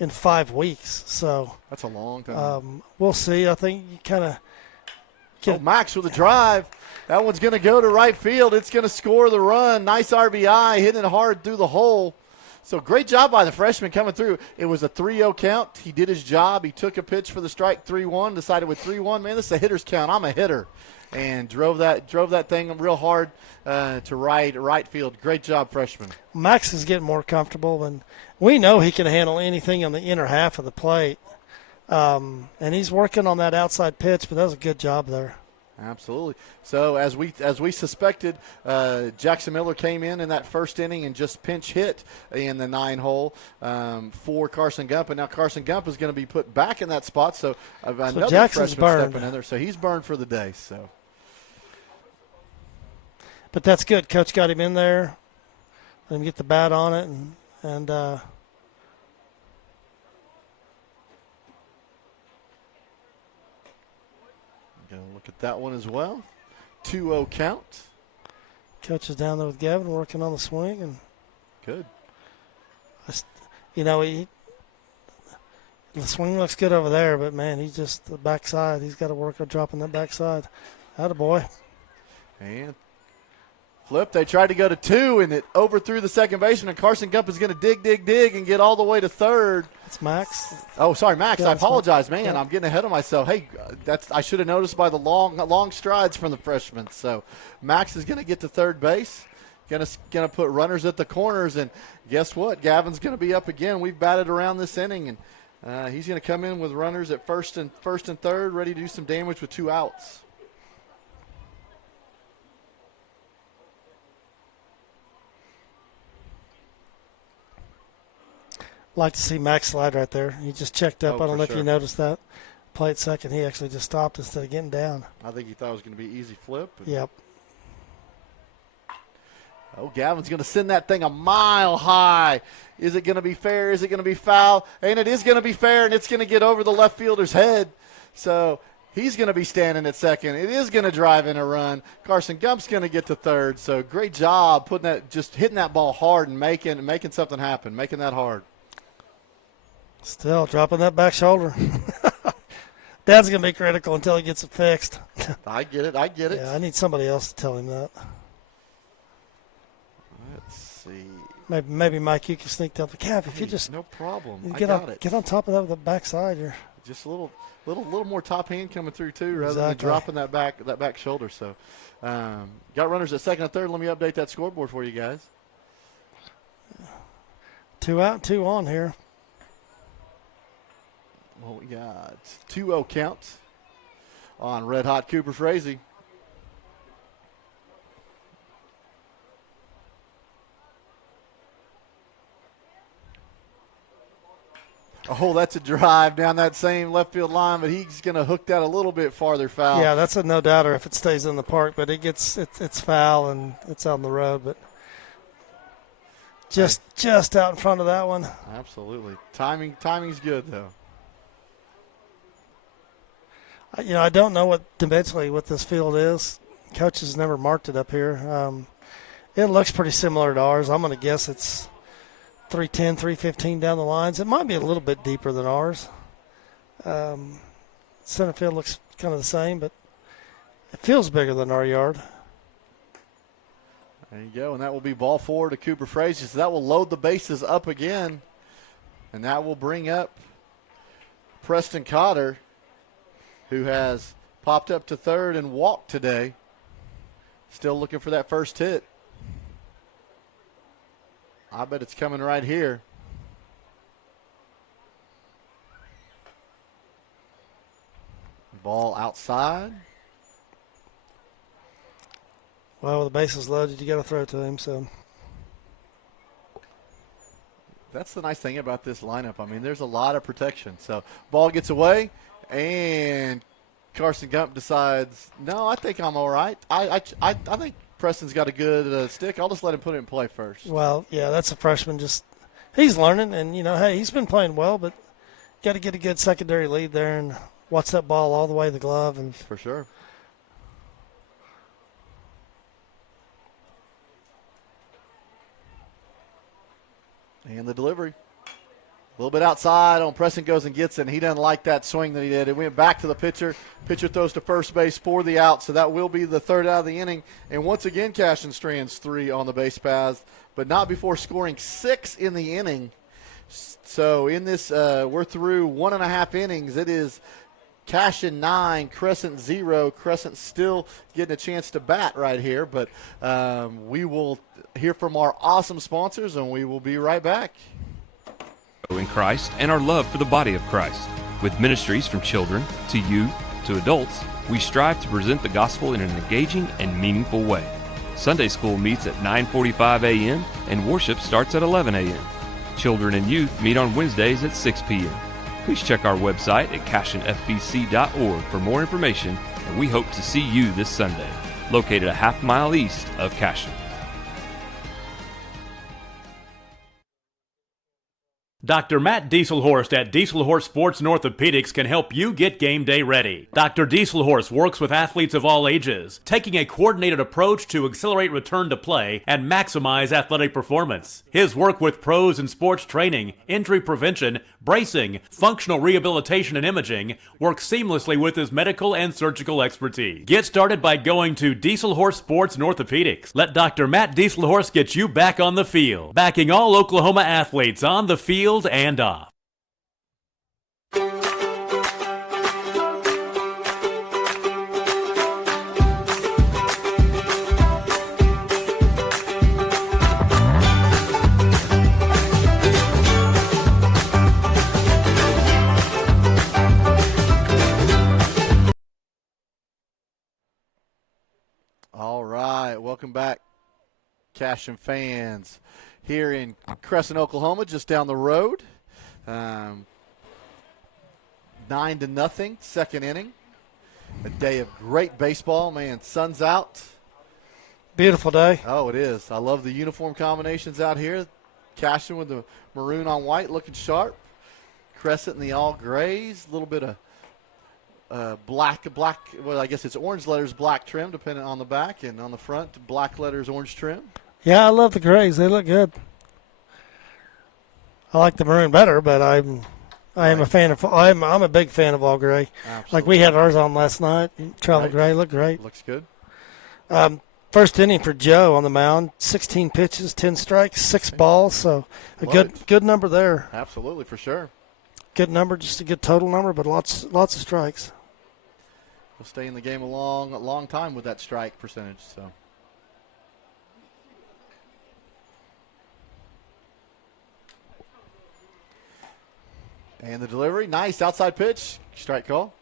in 5 weeks, so that's a long time. We'll see. I think you kind of Max with a drive. That one's going to go to right field. It's going to score the run. Nice RBI, hitting it hard through the hole. So great job by the freshman coming through. It was a 3-0 count. He did his job. He took a pitch for the strike, 3-1, decided with 3-1, man, this is a hitter's count. I'm a hitter. And drove that thing real hard to right field. Great job, freshman. Max is getting more comfortable, and we know he can handle anything on the inner half of the plate. And he's working on that outside pitch, but that was a good job there. Absolutely. So as we suspected, Jackson Miller came in that first inning and just pinch hit in the 9-hole for Carson Gump, and now Carson Gump is going to be put back in that spot. So another Jackson's freshman burned. stepping in there. So he's burned for the day. So, but that's good. Coach got him in there. Let him get the bat on it, and gonna look at that one as well. 2-0 count. Coach is down there with Gavin working on the swing, and good. The swing looks good over there, but man, he's just the backside. He's got to work on dropping that backside. Attaboy. And flip. They tried to go to 2, and it overthrew the second baseman, and Carson Gump is going to dig, and get all the way to third. It's Max. Oh, sorry, Max. Yeah, I apologize, man. Yeah. I'm getting ahead of myself. Hey, I should have noticed by the long strides from the freshman. So Max is going to get to third base. Going to put runners at the corners, and guess what? Gavin's going to be up again. We've batted around this inning, and he's going to come in with runners at first and third, ready to do some damage with 2 outs. Like to see Max slide right there. He just checked up. I don't know if you noticed that. Played second. He actually just stopped instead of getting down. I think he thought it was going to be easy flip. Yep. Oh, Gavin's going to send that thing a mile high. Is it going to be fair? Is it going to be foul? And it is going to be fair, and it's going to get over the left fielder's head. So he's going to be standing at second. It is going to drive in a run. Carson Gump's going to get to third. So great job just hitting that ball hard and making something happen, making that hard. Still dropping that back shoulder. Dad's going to be critical until he gets it fixed. I get it. Yeah, I need somebody else to tell him that. Let's see. Maybe Mike, you can sneak down the calf. If you just no problem. Get on top of that with the backside. You're just a little more top hand coming through too, rather than Exactly. dropping that back shoulder. So, got runners at second and third. Let me update that scoreboard for you guys. 2 out, 2 on here. Well, we got 2-0 count on Red Hot Cooper Frazee. Oh, that's a drive down that same left field line, but he's going to hook that a little bit farther foul. Yeah, that's a no doubter if it stays in the park, but it's foul and it's on the road, but just out in front of that one. Absolutely. Timing's good though. I don't know what dimensionally what this field is. Coach has never marked it up here. It looks pretty similar to ours. I'm going to guess it's 310, 315 down the lines. It might be a little bit deeper than ours. Center field looks kind of the same, but it feels bigger than our yard. There you go, and that will be ball 4 to Cooper Frazee. So that will load the bases up again, and that will bring up Preston Cotter, who has popped up to third and walked today. Still looking for that first hit. I bet it's coming right here. Ball outside. Well, with the bases loaded, you got to throw to him. So that's the nice thing about this lineup. I mean, there's a lot of protection. So ball gets away, and Carson Gump decides, no, I think I'm all right. I think Preston's got a good stick. I'll just let him put it in play first. Well, yeah, that's a freshman. He's learning, and, hey, he's been playing well, but got to get a good secondary lead there and watch that ball all the way to the glove. And for sure. And the delivery. A little bit outside on Preston goes and gets it, and he doesn't like that swing that he did. It went back to the pitcher. Pitcher throws to first base for the out, so that will be the third out of the inning. And once again, Cashion strands 3 on the base paths, but not before scoring 6 in the inning. So in this, we're through 1.5 innings. It is Cashion 9, Crescent 0. Crescent still getting a chance to bat right here, but we will hear from our awesome sponsors, and we will be right back. In Christ and our love for the body of Christ, with ministries from children to youth to adults, We strive to present the gospel in an engaging and meaningful way. Sunday school meets at 9:45 a.m. and worship starts at 11 a.m. Children and youth meet on Wednesdays at 6 p.m. Please check our website at cashionfbc.org for more information, and we hope to see you this Sunday, located a half-mile east of Cashion. Dr. Matt Dieselhorst at Dieselhorst Sports and Orthopedics can help you get game day ready. Dr. Dieselhorst works with athletes of all ages, taking a coordinated approach to accelerate return to play and maximize athletic performance. His work with pros in sports training, injury prevention, bracing, functional rehabilitation, and imaging works seamlessly with his medical and surgical expertise. Get started by going to Dieselhorst Sports and Orthopedics. Let Dr. Matt Dieselhorst get you back on the field, backing all Oklahoma athletes on the field and off. All right, welcome back, Cashion fans. Here in Crescent, Oklahoma, just down the road. 9-0, second inning. A day of great baseball. Man, sun's out. Beautiful day. Oh, it is. I love the uniform combinations out here. Cashion with the maroon on white looking sharp. Crescent in the all grays. A little bit of black, well, I guess it's orange letters, black trim, depending on the back. And on the front, black letters, orange trim. Yeah, I love the grays. They look good. I like the maroon better, but I am a fan of. I'm a big fan of all gray. Absolutely. Like we had ours on last night. Travel gray looked great. Looks good. First inning for Joe on the mound. 16 pitches, 10 strikes, 6 balls. So a good number there. Absolutely, for sure. Good number, just a good total number, but lots of strikes. We'll stay in the game a long time with that strike percentage. So. And the delivery, nice outside pitch, strike call.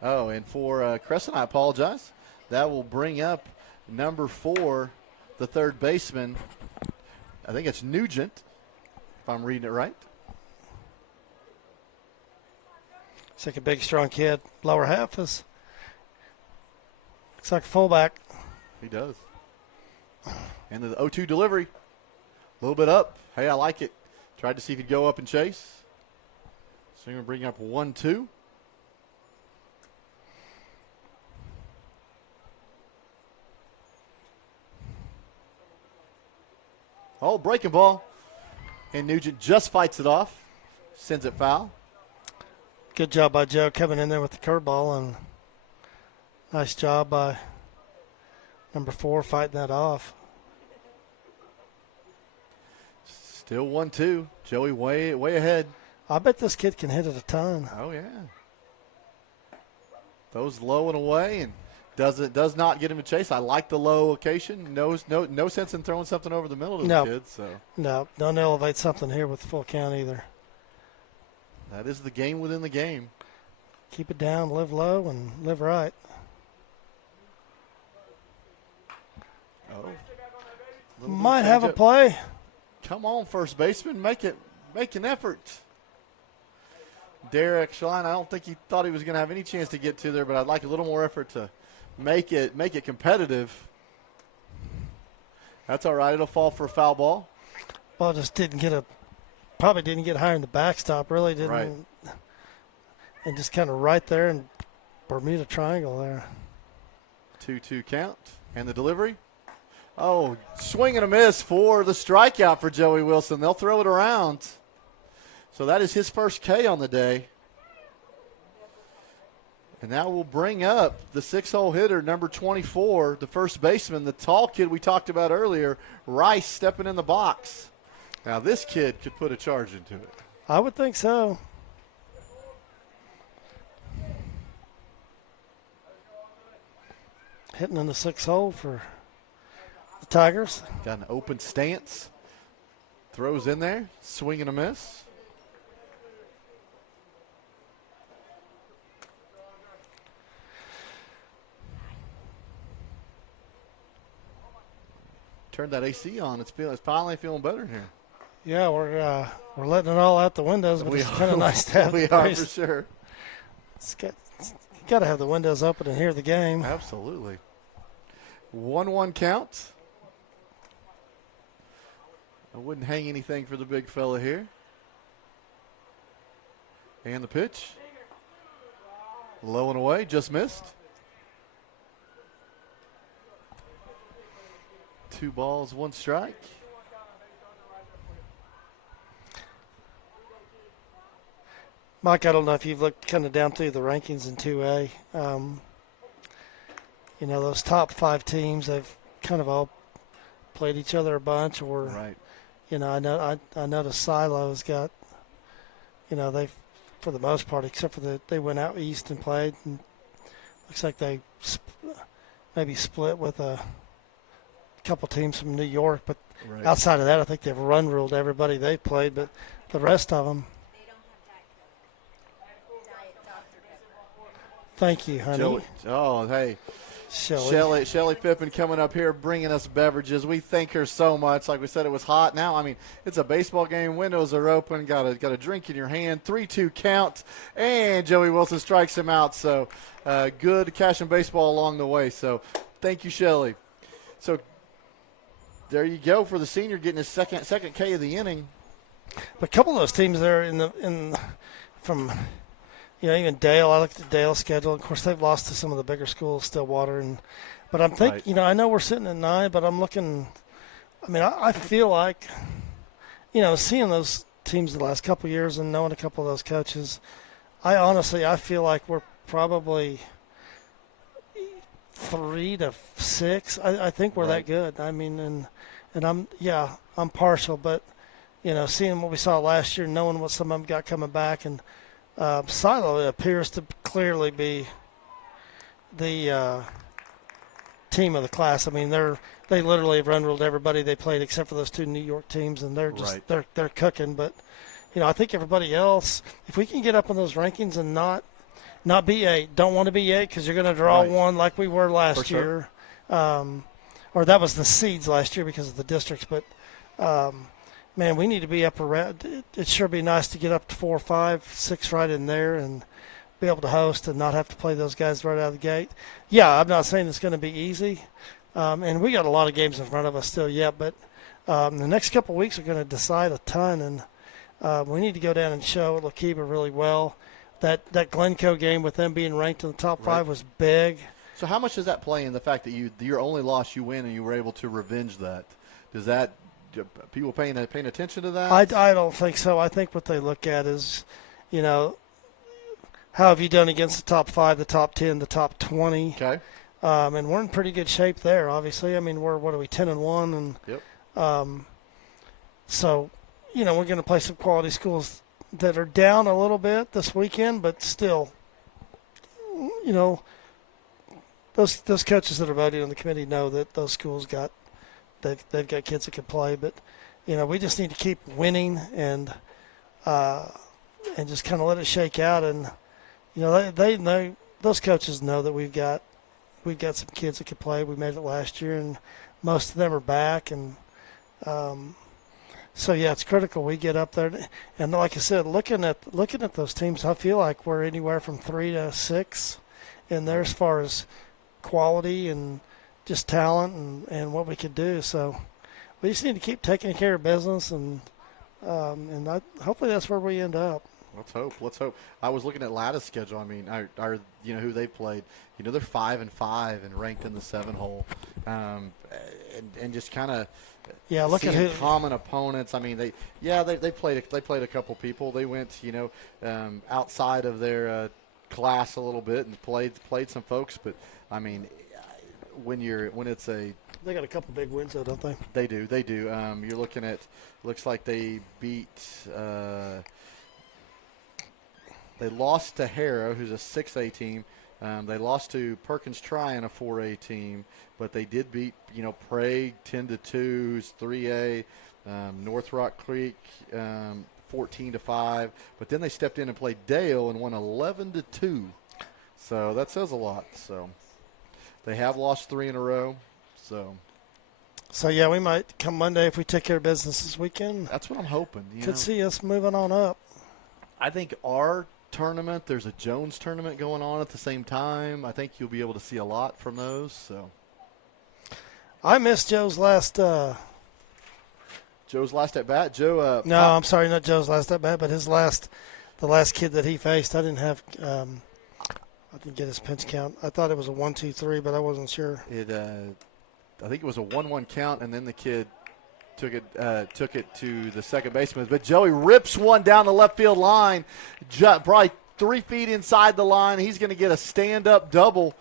Oh, and for Crescent, I apologize. That will bring up number 4, the third baseman. I think it's Nugent, if I'm reading it right. Looks like a big, strong kid. Lower half looks like a fullback. He does. And the 0-2 delivery. A little bit up. Hey, I like it. Tried to see if he'd go up and chase. So we're going to bring up 1-2. Oh, breaking ball. And Nugent just fights it off. Sends it foul. Good job by Joe coming in there with the curveball, and nice job by number 4 fighting that off. Still 1-2. Joey way ahead. I bet this kid can hit it a ton. Oh, yeah. Throws low and away and does not get him a chase. I like the low location. No sense in throwing something over the middle to the kids. So. No, don't elevate something here with the full count either. That is the game within the game. Keep it down, live low, and live right. Oh. Might have a play. Come on, first baseman. Make an effort. Derek Schlein, I don't think he thought he was going to have any chance to get to there, but I'd like a little more effort to make it competitive. That's all right. It'll fall for a foul ball. Ball just probably didn't get higher in the backstop. Really didn't. Right. And just kind of right there in Bermuda Triangle there. 2-2 count. And the delivery. Oh, swing and a miss for the strikeout for Joey Wilson. They'll throw it around. So that is his first K on the day. And now we'll bring up the 6-hole hitter, number 24, the first baseman, the tall kid we talked about earlier, Rice, stepping in the box. Now this kid could put a charge into it. I would think so. Hitting in the 6th hole for the Tigers. Got an open stance. Throws in there. Swing and a miss. Turn that AC on. It's finally feeling better in here. Yeah, we're letting it all out the windows, but it's kind of nice to have. We are for sure. You got to have the windows open and hear the game. Absolutely. 1-1 count. I wouldn't hang anything for the big fella here. And the pitch. Low and away, just missed. 2 balls, 1 strike. Mike, I don't know if you've looked kind of down through the rankings in 2A. Those top 5 teams, they've kind of all played each other a bunch. Or, right. I know the Silo's got, they've, for the most part, except for they went out east and played. And looks like they maybe split with a couple teams from New York. But outside of that, I think they've run ruled everybody they've played. But the rest of them. Thank you, honey. Joey. Oh, hey. Shelly Pippin coming up here bringing us beverages. We thank her so much. Like we said, it was hot. Now, I mean, it's a baseball game. Windows are open. Got a drink in your hand. 3-2 count. And Joey Wilson strikes him out. So good Cashion baseball along the way. So thank you, Shelly. So there you go for the senior getting his second K of the inning. But a couple of those teams there from – even Dale, I looked at Dale's schedule. Of course, they've lost to some of the bigger schools, Stillwater. But I'm thinking, I know we're sitting at 9, but I'm looking – I feel like, seeing those teams the last couple of years and knowing a couple of those coaches, I feel like we're probably 3 to 6. I think we're that good. And I'm partial, but, seeing what we saw last year, knowing what some of them got coming back, and – Silo appears to clearly be the team of the class. They literally have run ruled everybody they played except for those 2 New York teams, and they're just they're cooking. But I think everybody else, if we can get up in those rankings and not be 8, don't want to be 8 because you're going to draw 1 like we were last year, or that was the seeds last year because of the districts, but. Man, we need to be up around. It'd sure be nice to get up to 4, 5, 6 right in there and be able to host and not have to play those guys right out of the gate. Yeah, I'm not saying it's going to be easy, and we got a lot of games in front of us still yet, but the next couple of weeks are going to decide a ton, and we need to go down and show Lakiba really well. That Glencoe game with them being ranked in the top 5 was big. So how much does that play in the fact that your only loss you win and you were able to revenge that? Does that – people paying attention to that? I don't think so. I think what they look at is, how have you done against the top 5, the top 10, the top 20? Okay. And we're in pretty good shape there, obviously. we're, 10-1? And yep. So, we're going to play some quality schools that are down a little bit this weekend, but still, those coaches that are voting on the committee know that those schools they've got kids that can play, but we just need to keep winning and just kind of let it shake out. And they know, those coaches know that we've got some kids that can play. We made it last year, and most of them are back. And so it's critical we get up there. And like I said, looking at those teams, I feel like we're anywhere from 3 to 6 in there as far as quality and just talent and what we could do. So we just need to keep taking care of business, and hopefully that's where we end up. Let's hope. I was looking at Lattice schedule. Our who they played. They're 5-5 and ranked in the 7-hole, and just kind of look at who common opponents. They played a couple people. They went outside of their class a little bit and played some folks, but when it's they got a couple big wins though, don't they? They do. You're looking at, looks like they beat they lost to Harrow, who's a 6A team. They lost to Perkins Tryon, a 4A team, but they did beat Prague 10-2, who's 3A, North Rock Creek 14-5, but then they stepped in and played Dale and won 11-2. So that says a lot. So they have lost 3 in a row. So So, yeah, we might come Monday if we take care of business this weekend. That's what I'm hoping. Could see us moving on up. I think our tournament, there's a Jones tournament going on at the same time. I think you'll be able to see a lot from those. So I missed Joe's last at bat. Joe. No, I'm sorry, not Joe's last at bat, but the last kid that he faced. I didn't have. I didn't get his pitch count. I thought it was a 1-2-3, but I wasn't sure. I think it was a 1-1 count, and then the kid took it to the second baseman. But Joey rips one down the left field line, probably 3 feet inside the line. He's going to get a stand-up double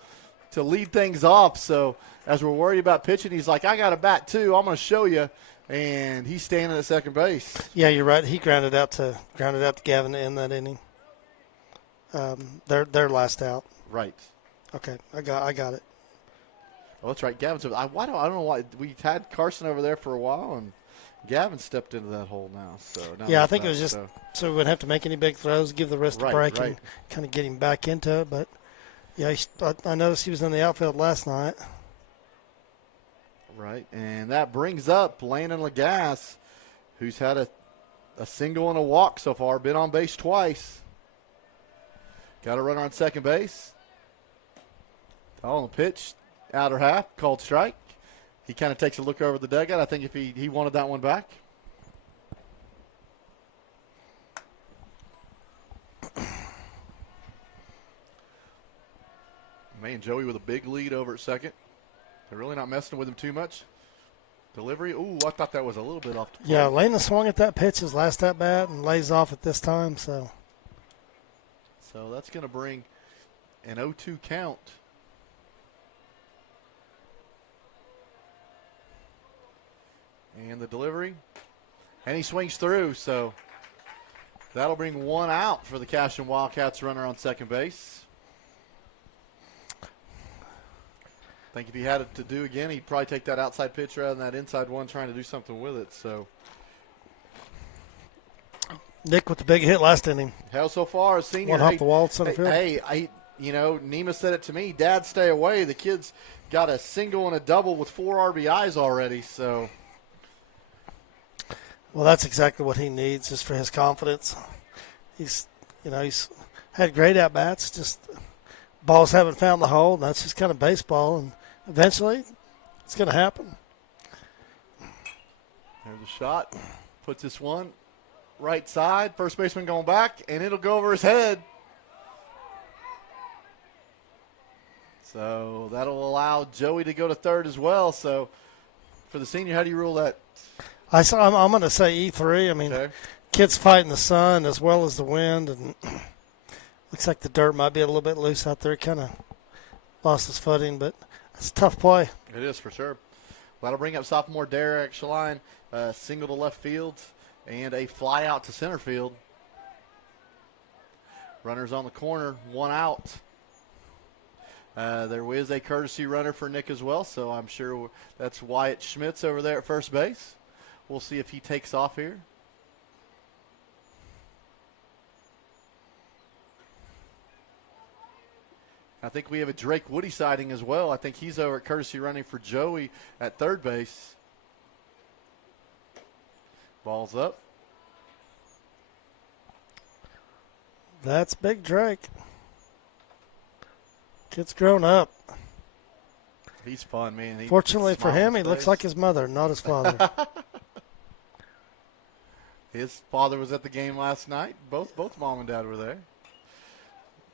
to lead things off. So as we're worried about pitching, he's like, I got a bat too. I'm going to show you. And he's standing at second base. Yeah, you're right. He grounded out to Gavin to end that inning. Their last out. Right. Okay, I got it. Oh, that's right. Gavin's. I don't know why we had Carson over there for a while, and Gavin stepped into that hole now. So yeah, I think it was just so we wouldn't have to make any big throws, give the wrist a break, right. and kind of get him back into it. But yeah, I noticed he was in the outfield last night. Right, and that brings up Landon Lagasse, who's had a single and a walk so far, been on base twice. Got a runner on second base. On the pitch, outer half, called strike. He kind of takes a look over the dugout. I think if he wanted that one back. Man, Joey with a big lead over at second. They're really not messing with him too much. Delivery, ooh, I thought that was a little bit off the plate. Yeah, Landon swung at that pitch his last at bat and lays off at this time. So that's going to bring an 0-2 count. And the delivery. And he swings through, so that'll bring one out for the Cashion Wildcats runner on second base. I think if he had it to do again, he'd probably take that outside pitch rather than that inside one, trying to do something with it. So Nick with the big hit last inning. Hell, so far, a senior. One off the wall, center field. Hey, Nima said it to me. Dad, stay away. The kid's got a single and a double with 4 RBIs already. So, well, that's exactly what he needs, just for his confidence. He's had great at bats. Just balls haven't found the hole. And that's just kind of baseball, and eventually, it's going to happen. There's a shot. Puts this one right side. First baseman going back, and it'll go over his head. So that'll allow Joey to go to third as well. So for the senior, how do you rule that? I'm going to say E3. I mean, Okay. Kid's fighting the sun as well as the wind, and looks like the dirt might be a little bit loose out there. Kind of lost his footing, but it's a tough play. It is for sure. Well, that'll bring up sophomore Derek Shaline, single to left field, and a fly out to center field. Runners on the corner, one out. There is a courtesy runner for Nick as well, so I'm sure that's Wyatt Schmitz over there at first base. We'll see if he takes off here. I think we have a Drake Woody sighting as well. I think he's over at courtesy running for Joey at third base. Ball's up. That's Big Drake. Kid's grown up. He's fun, man. Fortunately for him, he looks like his mother, not his father. His father was at the game last night. Both mom and dad were there.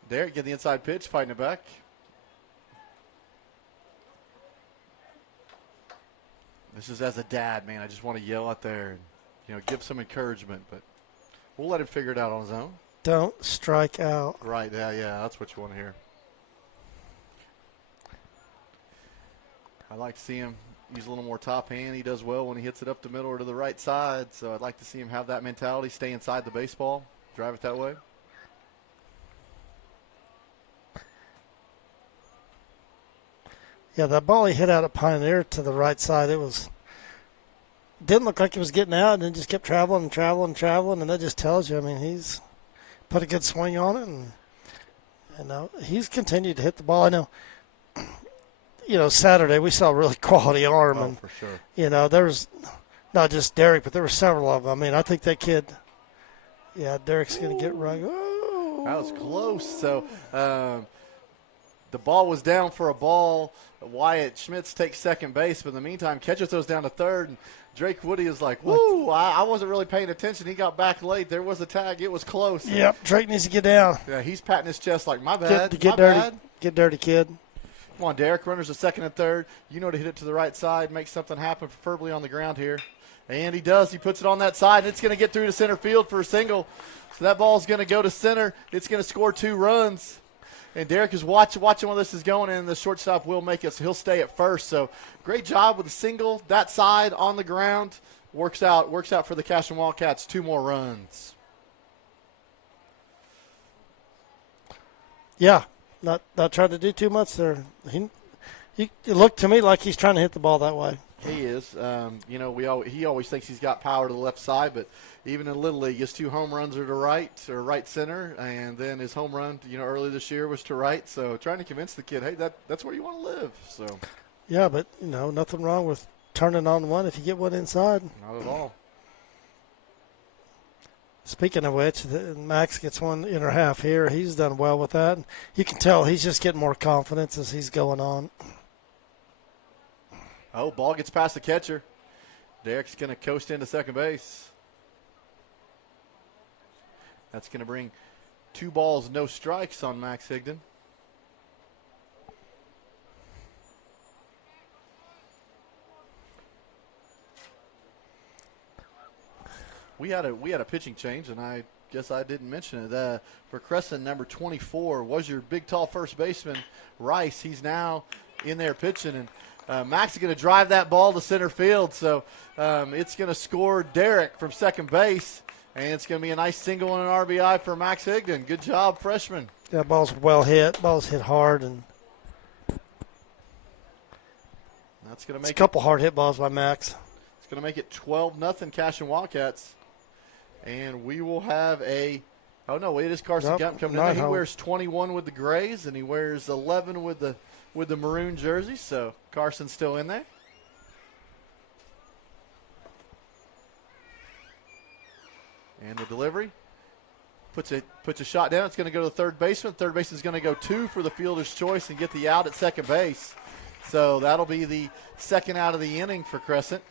Derek getting the inside pitch, fighting it back. This is as a dad, man. I just want to yell out there and, give some encouragement, but we'll let him figure it out on his own. Don't strike out. Right, yeah, that's what you want to hear. I like to see him use a little more top hand. He does well when he hits it up the middle or to the right side, so I'd like to see him have that mentality, stay inside the baseball, drive it that way. Yeah, that ball he hit out at Pioneer to the right side, didn't look like it was getting out, and then just kept traveling, and that just tells you, I mean, he's put a good swing on it, and he's continued to hit the ball. I know Saturday we saw a really quality arm. And, for sure. There's not just Derek, but there were several of them. I mean, I think that kid, Derek's going to get right. Oh. That was close. So the ball was down for a ball. Wyatt Schmitz takes second base, but in the meantime, catcher throws down to third, and Drake Woody is like, woo, I wasn't really paying attention. He got back late. There was a tag. It was close. Yep, Drake needs to get down. Yeah, he's patting his chest like, my bad, Get dirty. Bad. Get dirty, kid. Come on, Derek. Runners to second and third. You know to hit it to the right side, make something happen, preferably on the ground here. And he does. He puts it on that side, and it's going to get through to center field for a single. So that ball is going to go to center. It's going to score 2 runs. And Derek is watching where this is going, and the shortstop will make it, so he'll stay at first. So great job with the single, that side on the ground. Works out for the Cashion Wildcats. 2 more runs. Yeah, not trying to do too much there. It looked to me like he's trying to hit the ball that way. He is. He always thinks he's got power to the left side, but even in Little League, his 2 home runs are to right center, and then his home run, early this year was to right. So trying to convince the kid, hey, that's where you want to live. So. Yeah, but nothing wrong with turning on one if you get one inside. Not at all. Speaking of which, Max gets one inner half here. He's done well with that. You can tell he's just getting more confidence as he's going on. Oh, ball gets past the catcher. Derek's going to coast into second base. That's going to bring 2 balls, no strikes on Max Higdon. We had a pitching change, and I guess I didn't mention it. For Crescent, number 24 was your big, tall first baseman, Rice. He's now in there pitching, and Max is going to drive that ball to center field. So it's going to score Derek from second base, and it's going to be a nice single and an RBI for Max Higdon. Good job, freshman. Yeah, ball's well hit. Ball's hit hard, and that's going to make a couple hard hit balls by Max. It's going to make it 12-0 Cashion Wildcats. And we will have it is Carson Gump coming in. He wears 21 with the Grays, and he wears 11 with the maroon jersey. So Carson's still in there. And the delivery puts a shot down. It's going to go to the third baseman. Third baseman is going to go 2 for the fielder's choice and get the out at second base. So that'll be the second out of the inning for Crescent.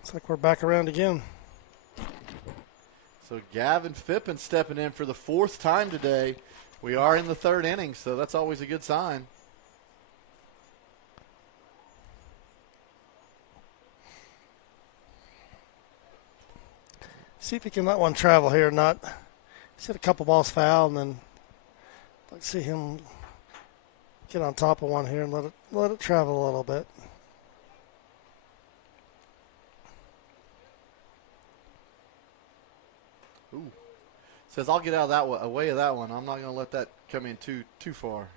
Looks like we're back around again. So Gavin Fippen stepping in for the 4th time today. We are in the 3rd inning, so that's always a good sign. See if he can let one travel here or not. He's hit a couple balls foul, and then let's see him get on top of one here and let it travel a little bit. Ooh. Says, I'll get out of that away of that one. I'm not going to let that come in too far.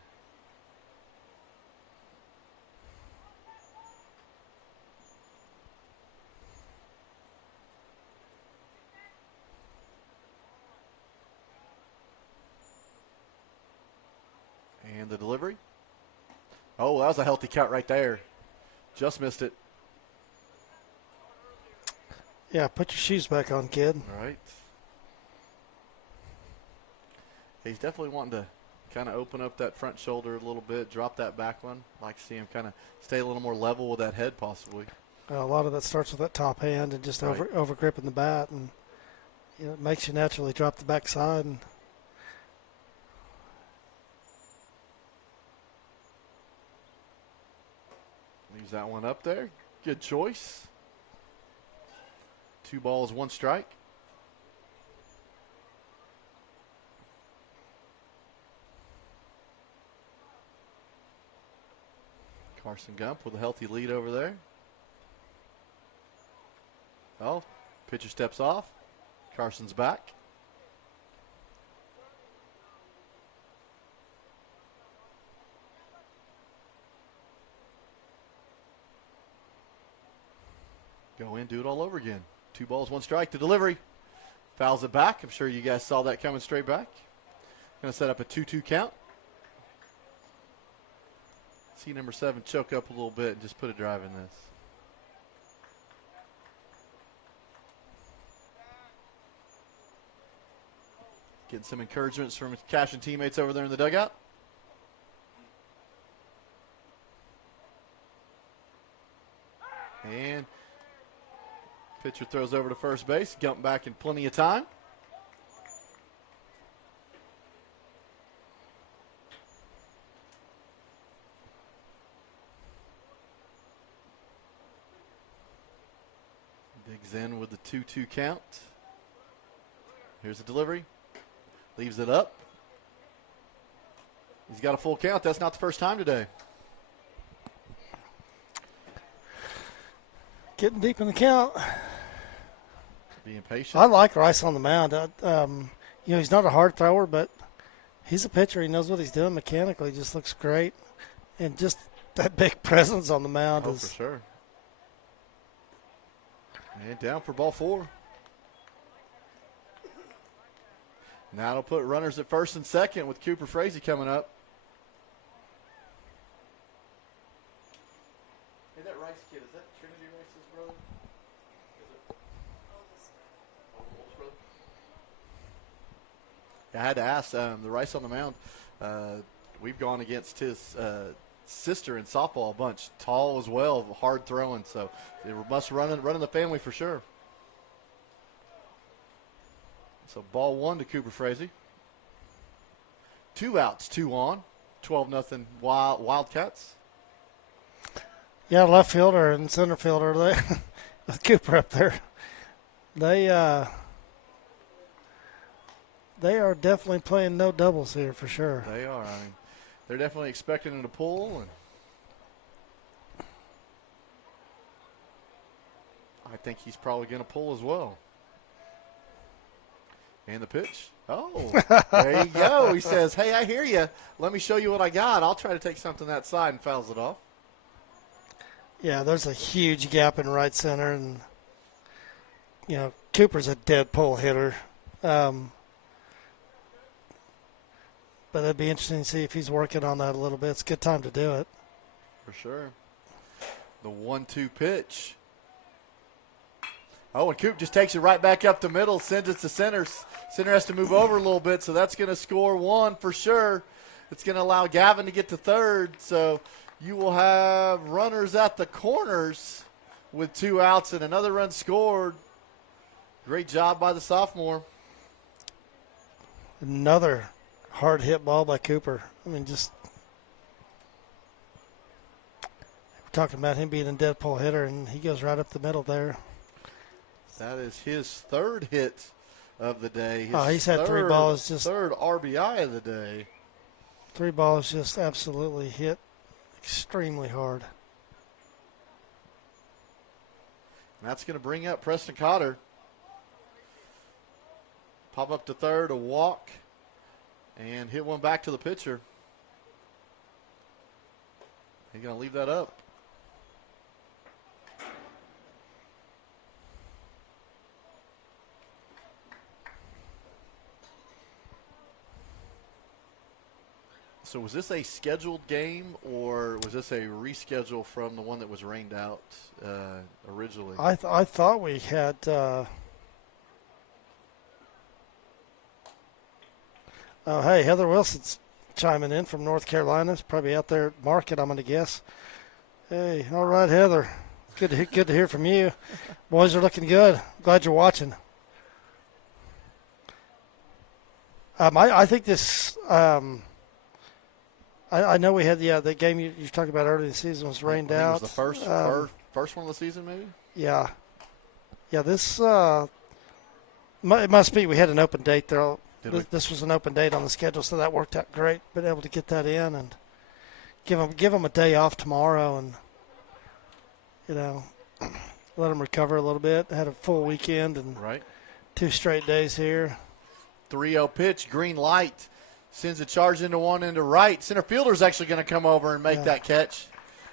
And the delivery. Oh, that was a healthy count right there. Just missed it. Yeah, put your shoes back on, kid. All right. He's definitely wanting to kind of open up that front shoulder a little bit, drop that back one. Like to see him kind of stay a little more level with that head possibly. A lot of that starts with that top hand and just over gripping the bat, and it makes you naturally drop the backside. And leaves that one up there. Good choice. 2 balls, 1 strike. Carson Gump with a healthy lead over there. Oh, pitcher steps off. Carson's back. Go in, do it all over again. 2 balls, 1 strike. The delivery. Fouls it back. I'm sure you guys saw that coming straight back. Going to set up a 2-2 count. See number 7 choke up a little bit and just put a drive in this. Getting some encouragements from Cashion teammates over there in the dugout. And pitcher throws over to first base. Gump back in plenty of time. Digs in with the 2-2 count. Here's the delivery. Leaves it up. He's got a full count. That's not the first time today. Getting deep in the count. Being patient. I like Rice on the mound. He's not a hard thrower, but he's a pitcher. He knows what he's doing mechanically. He just looks great. And just that big presence on the mound is. For sure. And down for ball 4. Now it'll put runners at first and second with Cooper Frazee coming up. Hey, that Rice kid, is that Trinity Rice's brother? Is it? Oldest brother? Yeah, I had to ask the Rice on the mound. We've gone against his sister in softball a bunch. Tall as well, hard throwing. So they must running the family for sure. So ball 1 to Cooper Frazee. 2 outs, 2 on. 12-0 Wildcats. Yeah, left fielder and center fielder, with Cooper up there. They are definitely playing no doubles here for sure. They are. I mean, they're definitely expecting him to pull, and I think he's probably going to pull as well. And the pitch. Oh, there you go. He says, hey, I hear you. Let me show you what I got. I'll try to take something that side, and fouls it off. Yeah, there's a huge gap in right center, and, Cooper's a dead pull hitter. But it'd be interesting to see if he's working on that a little bit. It's a good time to do it. For sure. The 1-2 pitch. Oh, and Coop just takes it right back up the middle, sends it to center. Center has to move over a little bit, so that's going to score 1 for sure. It's going to allow Gavin to get to third, so you will have runners at the corners with 2 outs and another run scored. Great job by the sophomore. Another hard hit ball by Cooper. I mean, we're talking about him being a dead pull hitter, and he goes right up the middle there. That is his 3rd hit of the day. He's had 3 balls. Just 3rd RBI of the day. 3 balls just absolutely hit extremely hard. And that's going to bring up Preston Cotter. Pop up to third, a walk, and hit one back to the pitcher. He's going to leave that up. So was this a scheduled game, or was this a reschedule from the one that was rained out originally? I thought we had oh, hey, Heather Wilson's chiming in from North Carolina. It's probably out there at market, I'm going to guess. Hey, all right, Heather. It's good to hear from you. Boys are looking good. Glad you're watching. I think this I know we had the game you were talking about earlier in the season was rained out. It was the first one of the season, maybe? Yeah. Yeah, this it must be we had an open date there. This was an open date on the schedule, so that worked out great. Been able to get that in and give them a day off tomorrow and, let them recover a little bit. Had a full weekend and 2 straight days here. 3-0 pitch, green light. Sends a charge into one into right. Center fielder's actually going to come over and make that catch.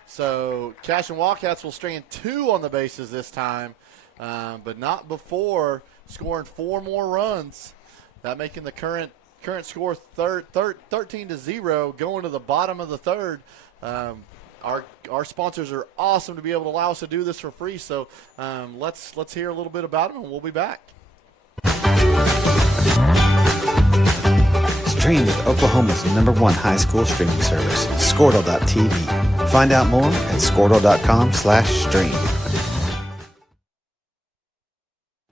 So Cashion Wildcats will strand 2 on the bases this time, but not before scoring 4 more runs. That making the current current score 13-0 going to the bottom of the third. Our sponsors are awesome to be able to allow us to do this for free. So let's hear a little bit about them, and we'll be back. Stream with Oklahoma's #1 high school streaming service, Squirtle.tv. Find out more at Squirtle.com/stream.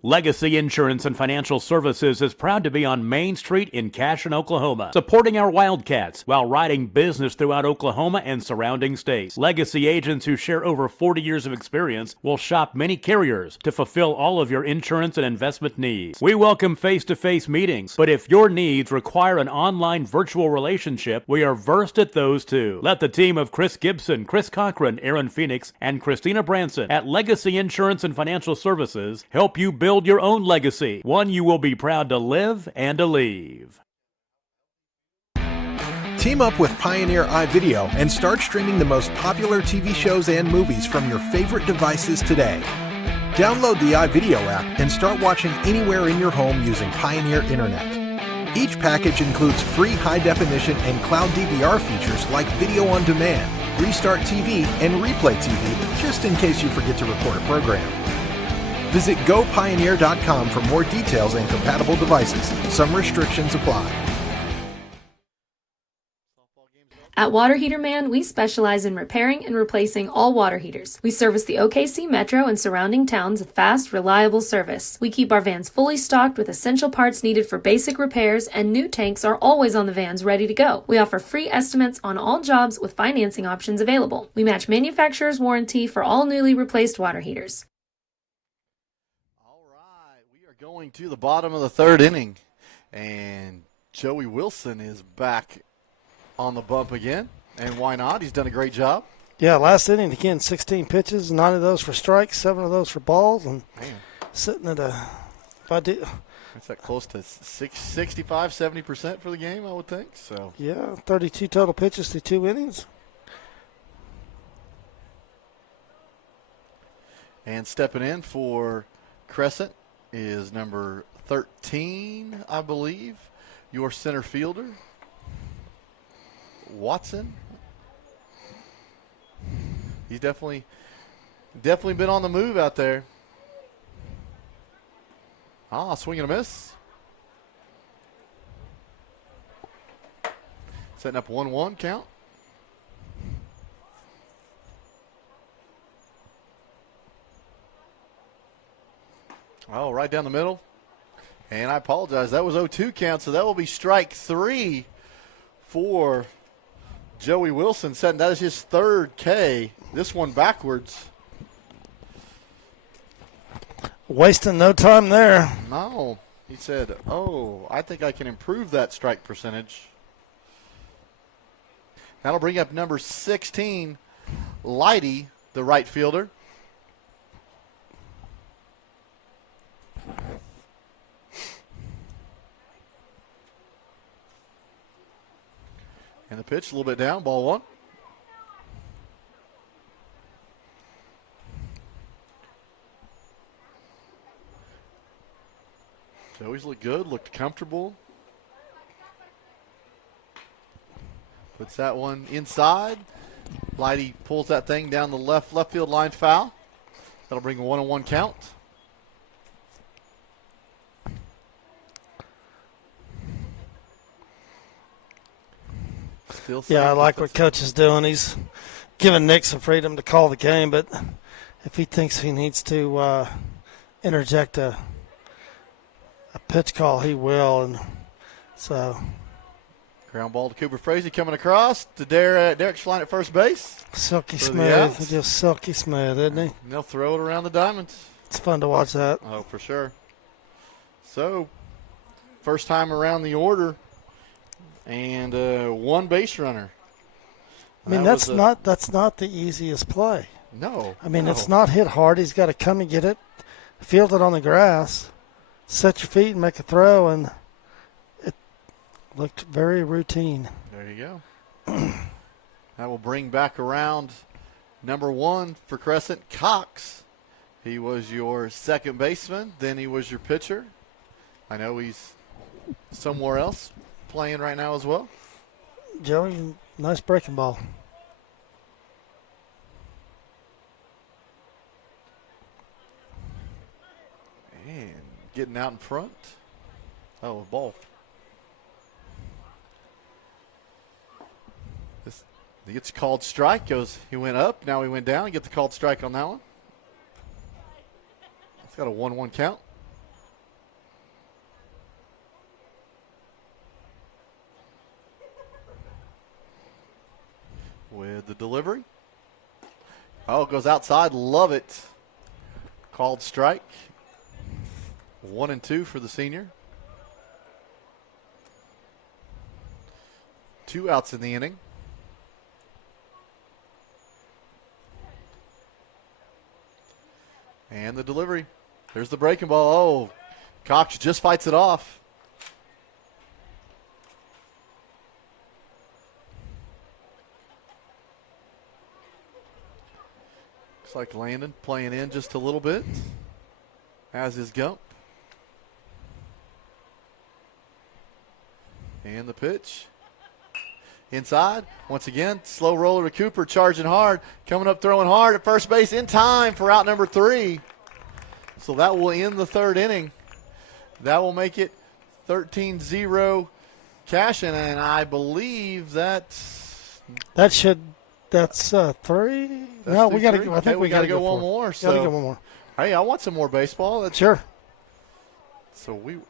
Legacy Insurance and Financial Services is proud to be on Main Street in Cashion, Oklahoma, supporting our Wildcats while riding business throughout Oklahoma and surrounding states. Legacy agents who share over 40 years of experience will shop many carriers to fulfill all of your insurance and investment needs. We welcome face-to-face meetings, but if your needs require an online virtual relationship, we are versed at those too. Let the team of Chris Gibson, Chris Cochran, Aaron Phoenix, and Christina Branson at Legacy Insurance and Financial Services help you build your own legacy, one you will be proud to live and to leave. Team up with Pioneer iVideo and start streaming the most popular TV shows and movies from your favorite devices today. Download the iVideo app and start watching anywhere in your home using Pioneer Internet. Each package includes free high-definition and cloud DVR features like video on demand, Restart TV, and Replay TV, just in case you forget to record a program. Visit GoPioneer.com for more details and compatible devices. Some restrictions apply. At Water Heater Man, we specialize in repairing and replacing all water heaters. We service the OKC Metro and surrounding towns with fast, reliable service. We keep our vans fully stocked with essential parts needed for basic repairs, and new tanks are always on the vans ready to go. We offer free estimates on all jobs with financing options available. We match manufacturer's warranty for all newly replaced water heaters. Going to the bottom of the third inning, and Joey Wilson is back on the bump again, and why not? He's done a great job. Yeah, last inning, again, 16 pitches, 9 of those for strikes, 7 of those for balls, and sitting at It's that close to 65, 70% for the game, I would think. So yeah, 32 total pitches through 2 innings. And stepping in for Crescent is number 13, I believe, your center fielder, Watson. He's definitely been on the move out there. Swing and a miss. Setting up 1-1 count. Oh, right down the middle. And I apologize. That was 0-2 count, so that will be strike 3 for Joey Wilson. That is his third K. This one backwards. Wasting no time there. No. He said, I think I can improve that strike percentage. That'll bring up number 16, Leidy, the right fielder. And the pitch a little bit down, ball 1. Joey's looked good, looked comfortable. Puts that one inside. Leidy pulls that thing down the left field line, foul. That'll bring a 1-1 count. Yeah, I like what Coach is doing. He's giving Nick some freedom to call the game, but if he thinks he needs to interject a pitch call, he will. And so, ground ball to Cooper Frazee coming across to Derek Schlein at first base. Silky smooth, just silky smooth, isn't he? And they'll throw it around the diamonds. It's fun to watch that. Oh, for sure. So, first time around the order. And 1 base runner. I mean, that's not the easiest play. No. I mean, it's not hit hard. He's got to come and get it, field it on the grass, set your feet and make a throw, and it looked very routine. There you go. That will bring back around number 1 for Crescent, Cox. He was your second baseman. Then he was your pitcher. I know he's somewhere else playing right now as well. Joey, nice breaking ball. And getting out in front. Oh, a ball. He gets called strike. He went up. Now he went down. He gets the called strike on that one. It's got a 1-1 count. With the delivery. Oh, it goes outside. Love it. Called strike. 1-2 for the senior. 2 outs in the inning. And the delivery. There's the breaking ball. Oh, Cox just fights it off. Looks like Landon playing in just a little bit, as is Gump. And the pitch. Inside, once again, slow roller to Cooper, charging hard, coming up, throwing hard at first base in time for out number 3. So that will end the 3rd inning. That will make it 13-0 Cashion, and I believe that's 3. No, we got to go. I think we got to go one more. Got to go one more. Hey, I want some more baseball. Sure. So we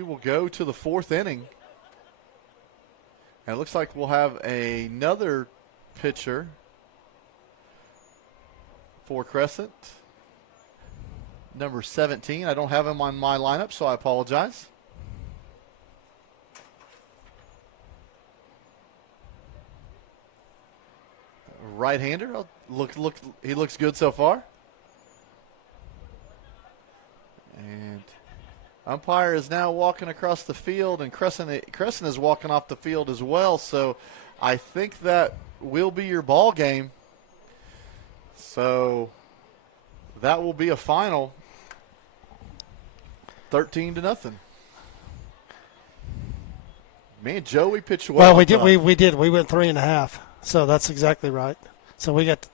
will go to the 4th inning. And it looks like we'll have another pitcher for Crescent, number 17. I don't have him on my lineup, so I apologize. Right-hander. He looks good so far. And umpire is now walking across the field, and Crescent is walking off the field as well. So I think that will be your ball game. So that will be a final, 13-0. Man, Joey pitched well. Well, we did. We did. We went 3.5. So that's exactly right. So we got.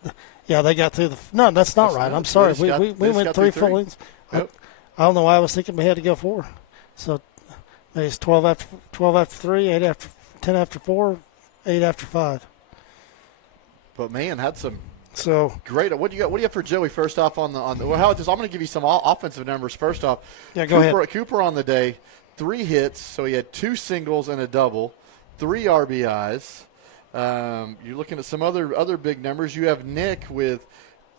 They got through the. No, that's not right. I'm sorry. We went 3 full innings. Yep. I don't know why I was thinking we had to go 4. So maybe it's 12 after 3, 8 after 10 after 4, 8 after 5. But man, had some great. What do you have for Joey? First off, on the well, how about this? I'm going to give you some offensive numbers. First off, yeah, go ahead. Cooper on the day, 3 hits, so he had 2 singles and a double, 3 RBIs. You're looking at some other big numbers. You have Nick with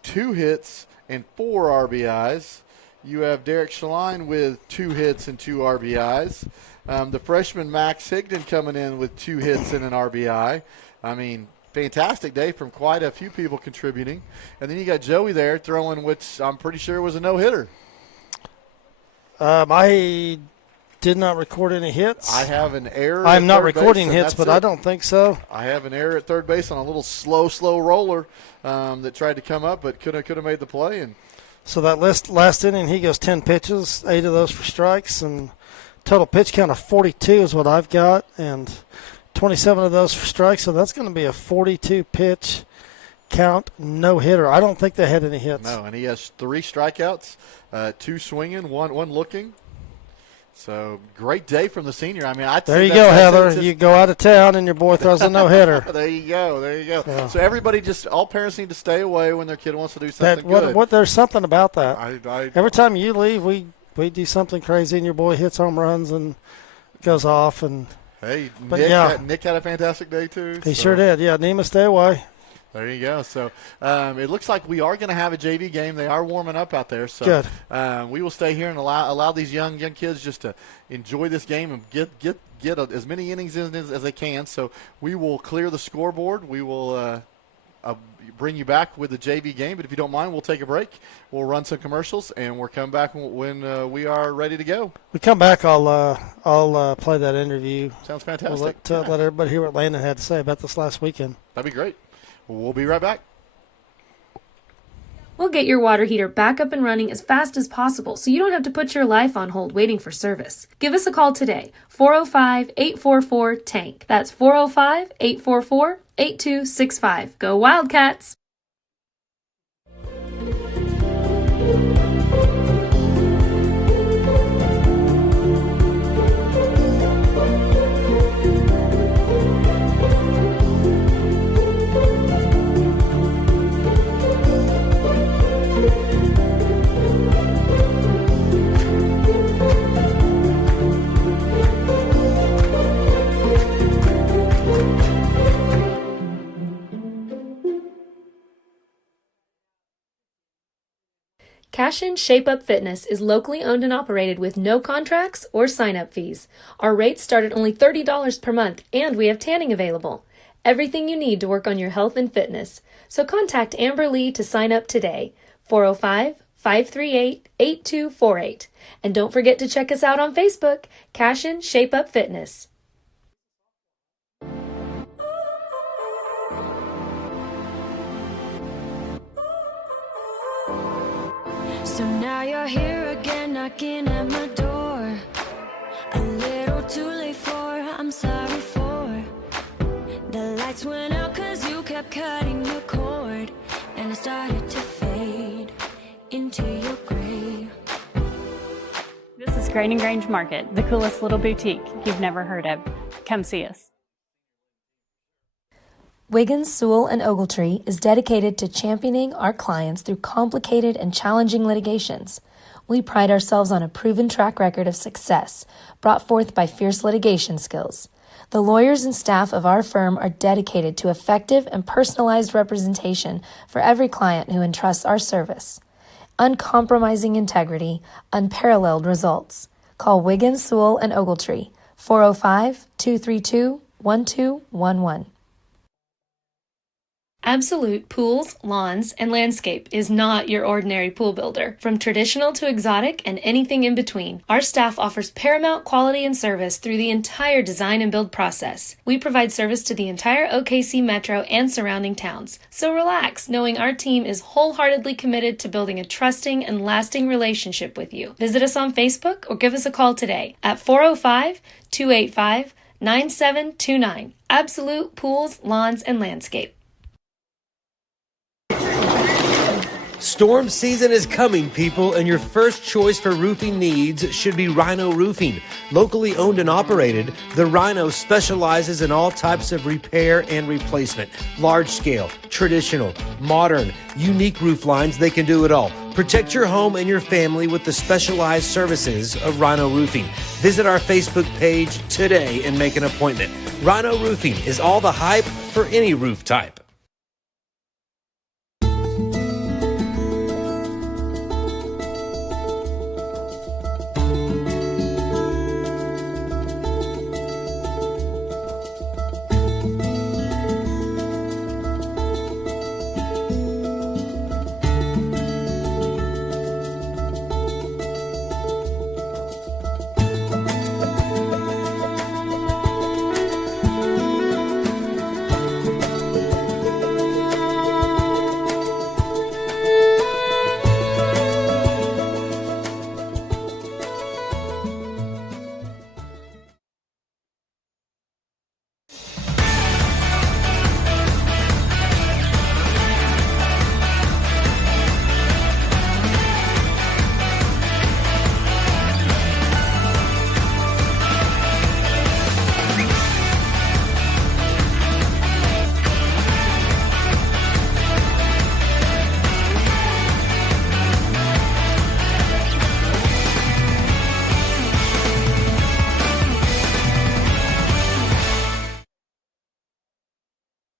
2 hits and 4 RBIs. You have Derek Shaline with 2 hits and 2 RBIs. The freshman Max Higdon coming in with 2 hits and an RBI. I mean, fantastic day from quite a few people contributing. And then you got Joey there throwing, which I'm pretty sure was a no-hitter. I did not record any hits. I have an error. I'm not recording hits, but I don't think so. I have an error at third base on a little slow roller that tried to come up, but could have made the play. And so that last inning, he goes 10 pitches, 8 of those for strikes, and total pitch count of 42 is what I've got, and 27 of those for strikes. So that's going to be a 42 pitch count no-hitter. I don't think they had any hits. No, and he has 3 strikeouts, 2 swinging, one looking. So great day from the senior. I mean, there you go, Heather. You go out of town and your boy throws a no-hitter. There you go. So everybody, all parents need to stay away when their kid wants to do something good. There's something about that. Every time you leave, we do something crazy, and your boy hits home runs and goes off. And hey, Nick had a fantastic day too. He sure did. Yeah, Nima, stay away. There you go. So it looks like we are going to have a JV game. They are warming up out there. So good. We will stay here and allow these young kids just to enjoy this game and get as many innings in as they can. So we will clear the scoreboard. We will bring you back with the JV game. But if you don't mind, we'll take a break. We'll run some commercials, and we'll come back when we are ready to go. We come back, I'll play that interview. Sounds fantastic. We'll let everybody hear what Landon had to say about this last weekend. That'd be great. We'll be right back. We'll get your water heater back up and running as fast as possible so you don't have to put your life on hold waiting for service. Give us a call today, 405-844-TANK. That's 405-844-8265. Go Wildcats! Cashion Shape Up Fitness is locally owned and operated with no contracts or sign-up fees. Our rates start at only $30 per month, and we have tanning available. Everything you need to work on your health and fitness. So contact Amber Lee to sign up today, 405-538-8248. And don't forget to check us out on Facebook, Cashion Shape Up Fitness. So now you're here again, knocking at my door. A little too late for, I'm sorry for. The lights went out 'cause you kept cutting the cord, and I started to fade into your gray. This is Crane and Grange Market, the coolest little boutique you've never heard of. Come see us. Wiggins, Sewell, and Ogletree is dedicated to championing our clients through complicated and challenging litigations. We pride ourselves on a proven track record of success brought forth by fierce litigation skills. The lawyers and staff of our firm are dedicated to effective and personalized representation for every client who entrusts our service. Uncompromising integrity, unparalleled results. Call Wiggins, Sewell, and Ogletree, 405-232-1211. Absolute Pools, Lawns, and Landscape is not your ordinary pool builder. From traditional to exotic and anything in between, our staff offers paramount quality and service through the entire design and build process. We provide service to the entire OKC metro and surrounding towns. So relax, knowing our team is wholeheartedly committed to building a trusting and lasting relationship with you. Visit us on Facebook or give us a call today at 405-285-9729. Absolute Pools, Lawns, and Landscape. Storm season is coming, people, and your first choice for roofing needs should be Rhino Roofing. Locally owned and operated, the Rhino specializes in all types of repair and replacement. Large scale, traditional, modern, unique roof lines, they can do it all. Protect your home and your family with the specialized services of Rhino Roofing. Visit our Facebook page today and make an appointment. Rhino Roofing is all the hype for any roof type.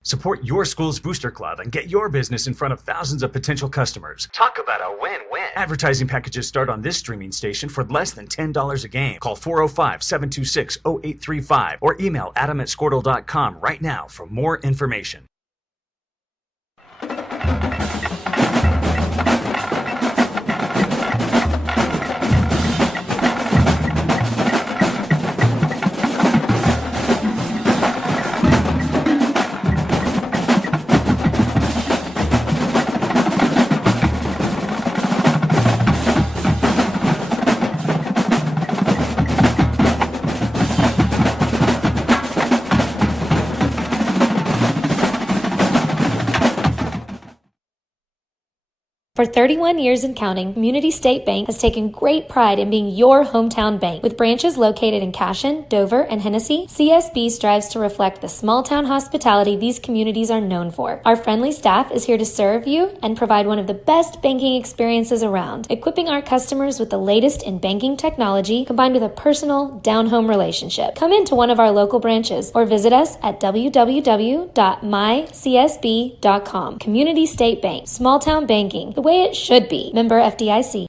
Support your school's booster club and get your business in front of thousands of potential customers. Talk about a win-win. Advertising packages start on this streaming station for less than $10 a game. Call 405-726-0835 or email adam@squirtle.com right now for more information. For 31 years and counting, Community State Bank has taken great pride in being your hometown bank. With branches located in Cashion, Dover, and Hennessy, CSB strives to reflect the small-town hospitality these communities are known for. Our friendly staff is here to serve you and provide one of the best banking experiences around, equipping our customers with the latest in banking technology combined with a personal, down-home relationship. Come into one of our local branches or visit us at www.mycsb.com. Community State Bank, small-town banking, the way it should be. Member FDIC.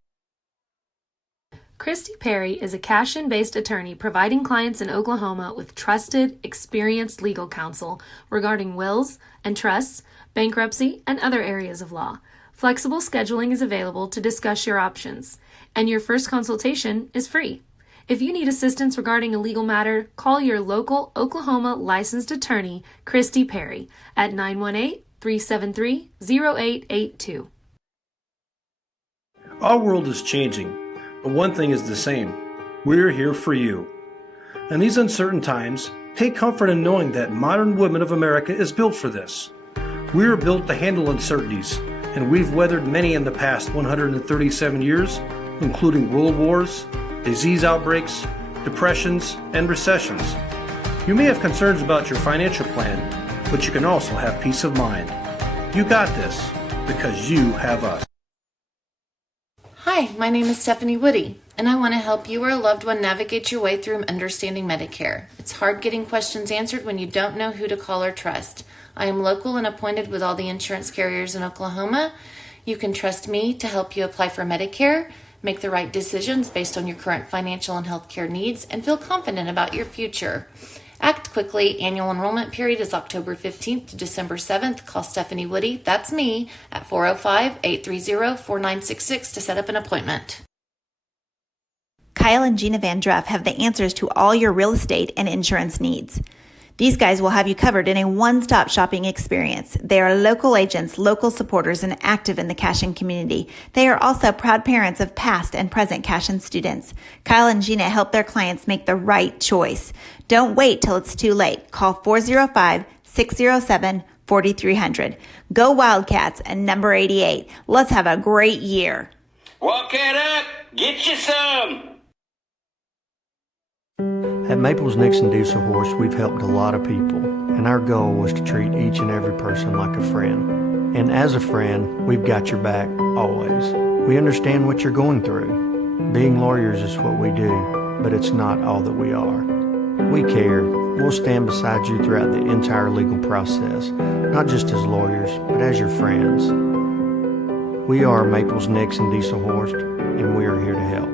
Christy Perry is a Cashion-based attorney providing clients in Oklahoma with trusted, experienced legal counsel regarding wills and trusts, bankruptcy, and other areas of law. Flexible scheduling is available to discuss your options, and your first consultation is free. If you need assistance regarding a legal matter, call your local Oklahoma licensed attorney, Christy Perry, at 918-373-0882. Our world is changing, but one thing is the same. We're here for you. In these uncertain times, take comfort in knowing that modern women of America is built for this. We are built to handle uncertainties, and we've weathered many in the past 137 years, including world wars, disease outbreaks, depressions, and recessions. You may have concerns about your financial plan, but you can also have peace of mind. You got this, because you have us. Hi, my name is Stephanie Woody, and I want to help you or a loved one navigate your way through understanding Medicare. It's hard getting questions answered when you don't know who to call or trust. I am local and appointed with all the insurance carriers in Oklahoma. You can trust me to help you apply for Medicare, make the right decisions based on your current financial and healthcare needs, and feel confident about your future. Act quickly. Annual enrollment period is October 15th to December 7th. Call Stephanie Woody, that's me, at 405-830-4966 to set up an appointment. Kyle and Gina Van Druff have the answers to all your real estate and insurance needs. These guys will have you covered in a one-stop shopping experience. They are local agents, local supporters, and active in the Cashion community. They are also proud parents of past and present Cashion students. Kyle and Gina help their clients make the right choice. Don't wait till it's too late. Call 405-607-4300. Go Wildcats and number 88. Let's have a great year. Walk it up. Get you some. At Maples Nixon Diesel Horse, we've helped a lot of people, and our goal was to treat each and every person like a friend. And as a friend, we've got your back always. We understand what you're going through. Being lawyers is what we do, but it's not all that we are. We care. We'll stand beside you throughout the entire legal process, not just as lawyers, but as your friends. We are Maples Nixon Diesel Horse, and we are here to help.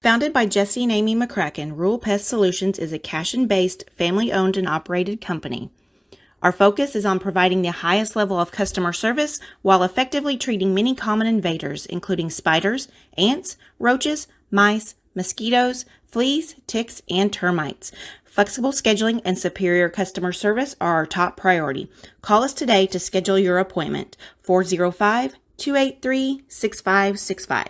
Founded by Jesse and Amy McCracken, Rural Pest Solutions is a Cashion-based, family-owned and operated company. Our focus is on providing the highest level of customer service while effectively treating many common invaders, including spiders, ants, roaches, mice, mosquitoes, fleas, ticks, and termites. Flexible scheduling and superior customer service are our top priority. Call us today to schedule your appointment. 405-283-6565.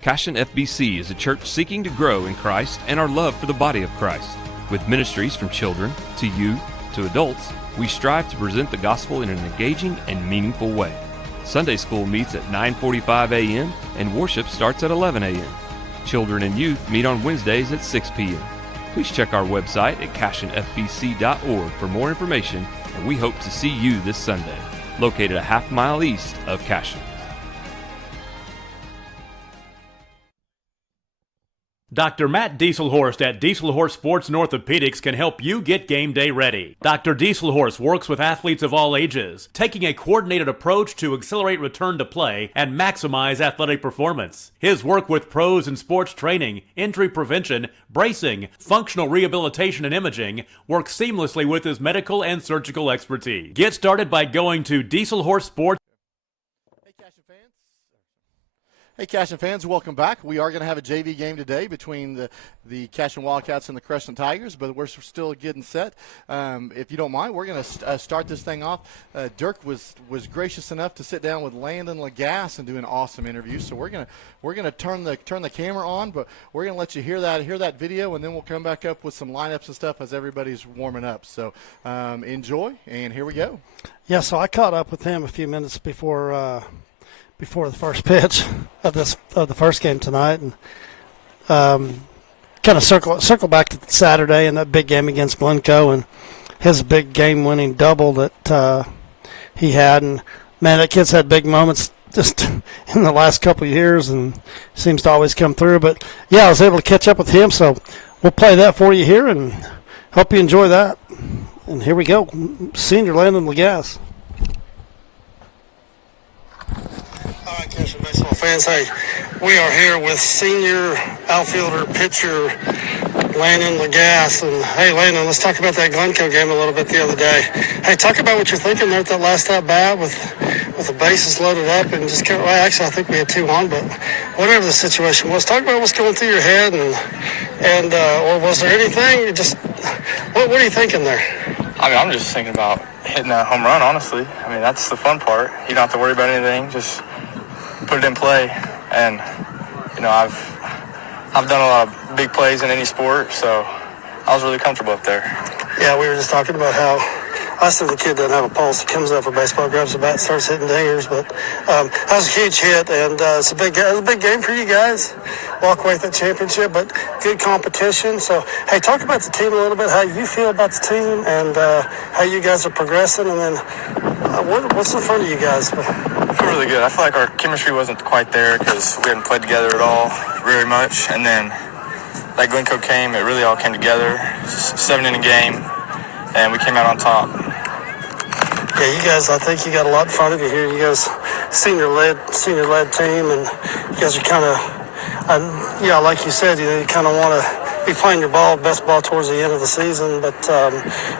Cashion FBC is a church seeking to grow in Christ and our love for the body of Christ. With ministries from children to youth to adults, we strive to present the gospel in an engaging and meaningful way. Sunday school meets at 9:45 a.m. and worship starts at 11 a.m. Children and youth meet on Wednesdays at 6 p.m. Please check our website at cashionfbc.org for more information, and we hope to see you this Sunday, located a half-mile east of Cashion. Dr. Matt Dieselhorst at Dieselhorst Sports and Orthopedics can help you get game day ready. Dr. Dieselhorst works with athletes of all ages, taking a coordinated approach to accelerate return to play and maximize athletic performance. His work with pros in sports training, injury prevention, bracing, functional rehabilitation, and imaging works seamlessly with his medical and surgical expertise. Get started by going to Dieselhorst Sports. Hey, Cashion fans, welcome back. We are going to have a JV game today between the Cashion Wildcats and the Crescent Tigers, but we're still getting set. If you don't mind, we're going to start this thing off. Dirk was gracious enough to sit down with Landon Lagasse and do an awesome interview. So we're going to turn the camera on, but we're going to let you hear that video, and then we'll come back up with some lineups and stuff as everybody's warming up. So enjoy, and here we go. Yeah, so I caught up with him a few minutes before the first pitch of the first game tonight, and kind of circle back to Saturday and that big game against Glencoe and his big game-winning double that he had. And man, that kid's had big moments just in the last couple of years and seems to always come through. But yeah, I was able to catch up with him, so we'll play that for you here and hope you enjoy that. And here we go, senior Landon Lagasse. All right, Cashion baseball fans, hey, we are here with senior outfielder pitcher Landon Lagasse. And hey, Landon, let's talk about that Glencoe game a little bit the other day. Hey, talk about what you're thinking there at that last at bat with the bases loaded up and just well, actually I think we had 2 on, but whatever the situation was, talk about what's going through your head and or was there anything? What are you thinking there? I mean, I'm just thinking about hitting a home run, honestly. I mean, that's the fun part. You don't have to worry about anything. Just put it in play. And, you know, I've done a lot of big plays in any sport, so I was really comfortable up there. Yeah, we were just talking about how I said the kid doesn't have a pulse. He comes up for baseball, grabs the bat, starts hitting dingers. But that was a huge hit, and it was a big game for you guys. Walk away with that championship, but good competition. So, hey, talk about the team a little bit, how you feel about the team, and how you guys are progressing, and then what's in front of you guys? I feel really good. I feel like our chemistry wasn't quite there because we hadn't played together at all very much, and then that Glencoe came, it really all came together. 7-inning game, and we came out on top. Yeah, you guys, I think you got a lot in front of you here. You guys, senior led team, and you guys are kind of, like you said, you kind of want to be playing your best ball towards the end of the season. But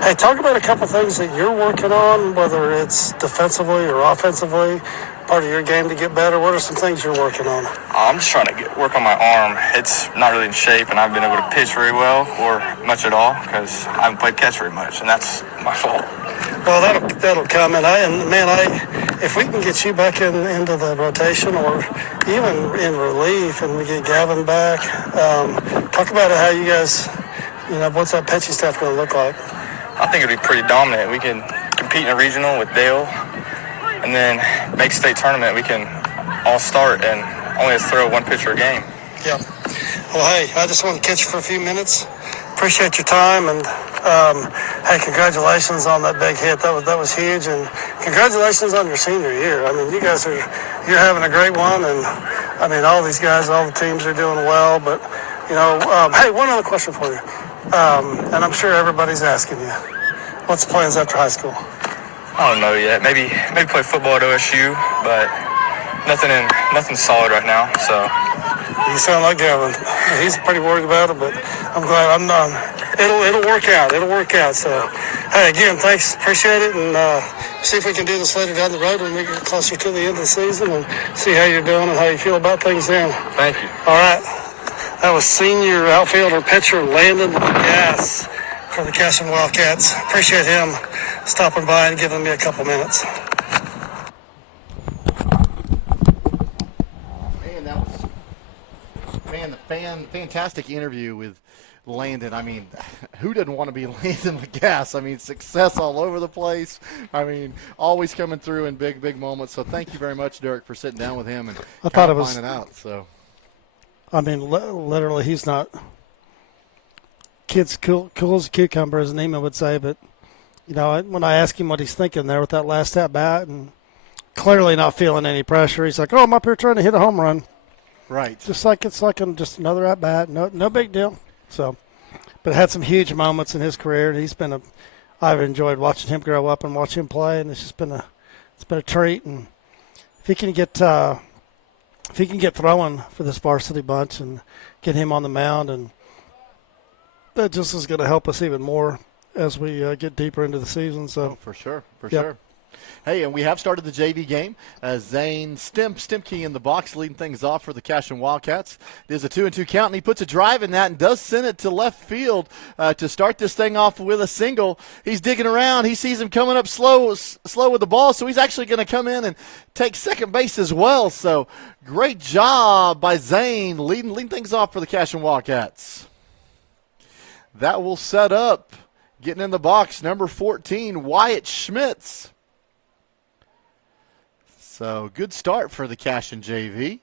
hey, talk about a couple things that you're working on, whether it's defensively or offensively, part of your game to get better. What are some things you're working on? I'm just trying to work on my arm. It's not really in shape, and I haven't been able to pitch very well or much at all because I haven't played catch very much, and that's my fault. Well, that'll come, and if we can get you back into the rotation or even in relief, and we get Gavin back, talk about how you guys, what's that pitching staff going to look like? I think it'll be pretty dominant. We can compete in a regional with Dale, and then make state tournament. We can all start and only throw one pitcher a game. Yeah. Well, hey, I just want to catch you for a few minutes. Appreciate your time, and hey, congratulations on that big hit. That was huge, and congratulations on your senior year. I mean, you're having a great one, and I mean, all these guys, all the teams are doing well. But hey, one other question for you, and I'm sure everybody's asking you, what's the plans after high school? I don't know yet. Maybe play football at OSU, but nothing solid right now. So. You sound like Gavin. He's pretty worried about it, but I'm glad I'm not. It'll work out. It'll work out. So, hey, again, thanks. Appreciate it, and see if we can do this later down the road when we get closer to the end of the season and see how you're doing and how you feel about things then. Thank you. All right. That was senior outfielder pitcher Landon Lagasse for the Cashion Wildcats. Appreciate him stopping by and giving me a couple minutes. Fantastic interview with Landon. I mean, who doesn't want to be Landon Lagasse? I mean, success all over the place. I mean, always coming through in big moments. So thank you very much, Dirk, for sitting down with him and finding out. So, I mean, literally, he's not kid's cool as a cucumber, as Neiman would say. But when I ask him what he's thinking there with that last at bat, and clearly not feeling any pressure, he's like, "Oh, I'm up here trying to hit a home run." Right. Just just another at bat. No big deal. So, but had some huge moments in his career, and I've enjoyed watching him grow up and watch him play, and it's been a treat. And if he can get throwing for this varsity bunch and get him on the mound, and that just is going to help us even more as we get deeper into the season. So for sure. Hey, and we have started the JV game. Zane Stemke in the box leading things off for the Cashion Wildcats. It is a 2-2 count, and he puts a drive in that and does send it to left field to start this thing off with a single. He's digging around. He sees him coming up slow with the ball, so he's actually going to come in and take second base as well. So great job by Zane leading things off for the Cashion Wildcats. That will set up, getting in the box, number 14, Wyatt Schmitz. So good start for the Cashion JV.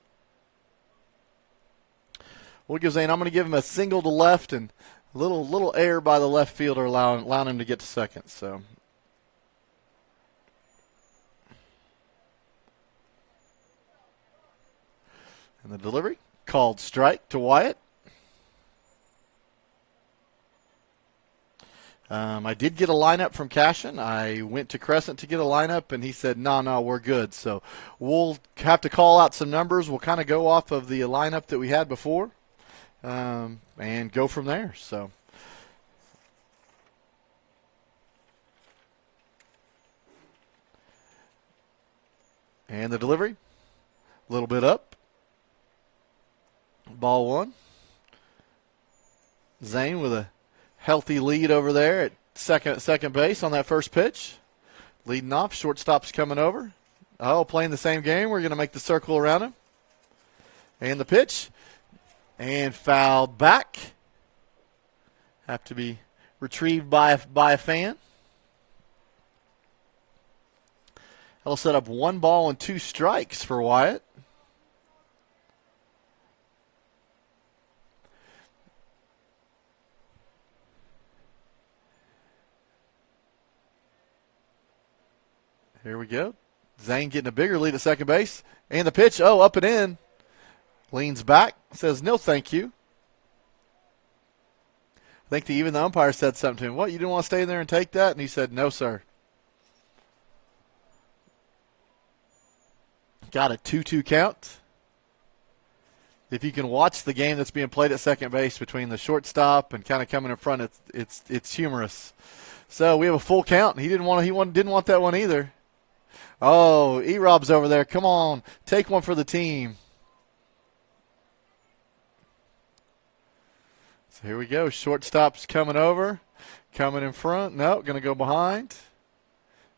We'll give Zane, I'm going to give him a single to left and a little air by the left fielder, allowing him to get to second. So and the delivery, called strike to Wyatt. I did get a lineup from Cashion. I went to Crescent to get a lineup, and he said, no, we're good. So we'll have to call out some numbers. We'll kind of go off of the lineup that we had before and go from there. So and the delivery, a little bit up. Ball one. Zane with a healthy lead over there at second base on that first pitch. Leading off, shortstop's coming over. Oh, playing the same game. We're going to make the circle around him. And the pitch. And fouled back. Have to be retrieved by a fan. That'll set up 1 ball and 2 strikes for Wyatt. Here we go. Zane getting a bigger lead at second base. And the pitch, up and in. Leans back, says no thank you. I think even the umpire said something to him. What, you didn't want to stay there and take that? And he said, no, sir. Got a 2-2 count. If you can watch the game that's being played at second base between the shortstop and kind of coming in front, it's humorous. So we have a full count. He didn't want that one either. Oh, E-Rob's over there. Come on, take one for the team. So here we go. Shortstop's coming over, coming in front. No, going to go behind.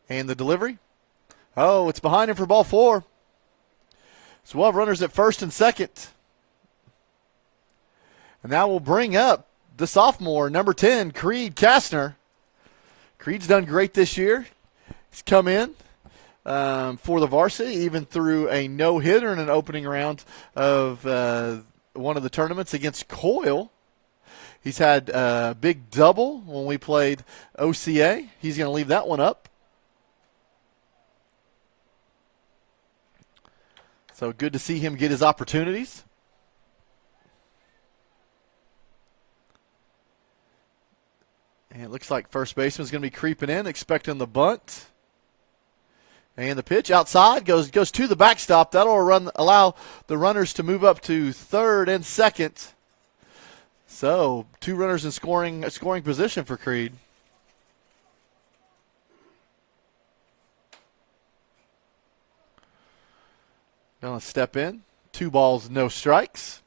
And the delivery. Oh, it's behind him for ball 4. So we'll have runners at first and second. And now we'll bring up the sophomore, number 10, Creed Kastner. Creed's done great this year. He's come in for the varsity, even through a no-hitter in an opening round of one of the tournaments against Coyle. He's had a big double when we played OCA. He's going to leave that one up. So good to see him get his opportunities. And it looks like first baseman's going to be creeping in, expecting the bunt. And the pitch outside goes to the backstop. That'll allow the runners to move up to third and second. So 2 runners in scoring position for Creed. Going to step in. 2 balls, no strikes.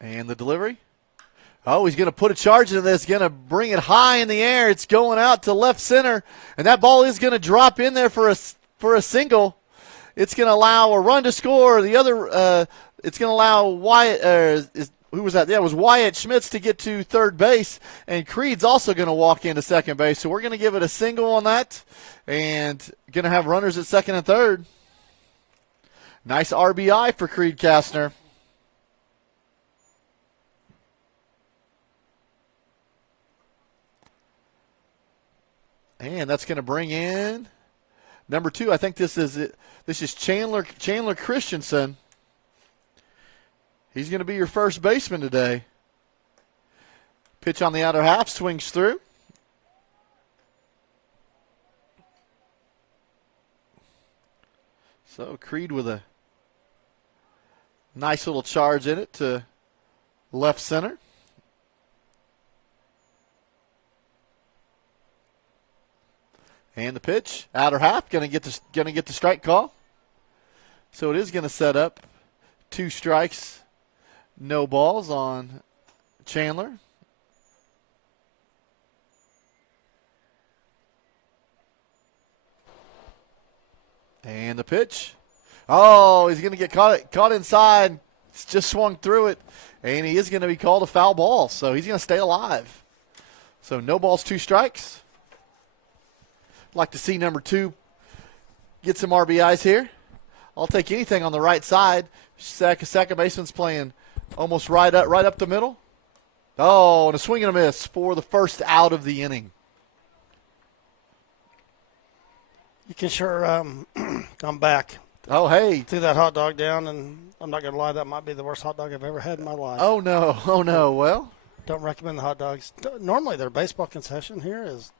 And the delivery. Oh, he's going to put a charge into this, going to bring it high in the air. It's going out to left center, and that ball is going to drop in there for a single. It's going to allow a run to score. The other, it's going to allow Wyatt, who was that? Yeah, it was Wyatt Schmitz to get to third base, and Creed's also going to walk into second base. So we're going to give it a single on that, and going to have runners at second and third. Nice RBI for Creed Kastner. And that's going to bring in number 2. I think this is Chandler Christensen. He's going to be your first baseman today. Pitch on the outer half, swings through. So Creed with a nice little charge in it to left center. And the pitch, outer half, gonna get the strike call. So it is gonna set up 2 strikes, no balls on Chandler. And the pitch. Oh, he's gonna get caught inside. It's just swung through it, and he is gonna be called a foul ball. So he's gonna stay alive. So no balls, 2 strikes. Like to see number 2 get some RBIs here. I'll take anything on the right side. Second baseman's playing almost right up the middle. Oh, and a swing and a miss for the first out of the inning. You can sure I'm back. Oh, hey. Threw that hot dog down, and I'm not going to lie, that might be the worst hot dog I've ever had in my life. Oh, no. Oh, no. Well. Don't recommend the hot dogs. Normally their baseball concession here is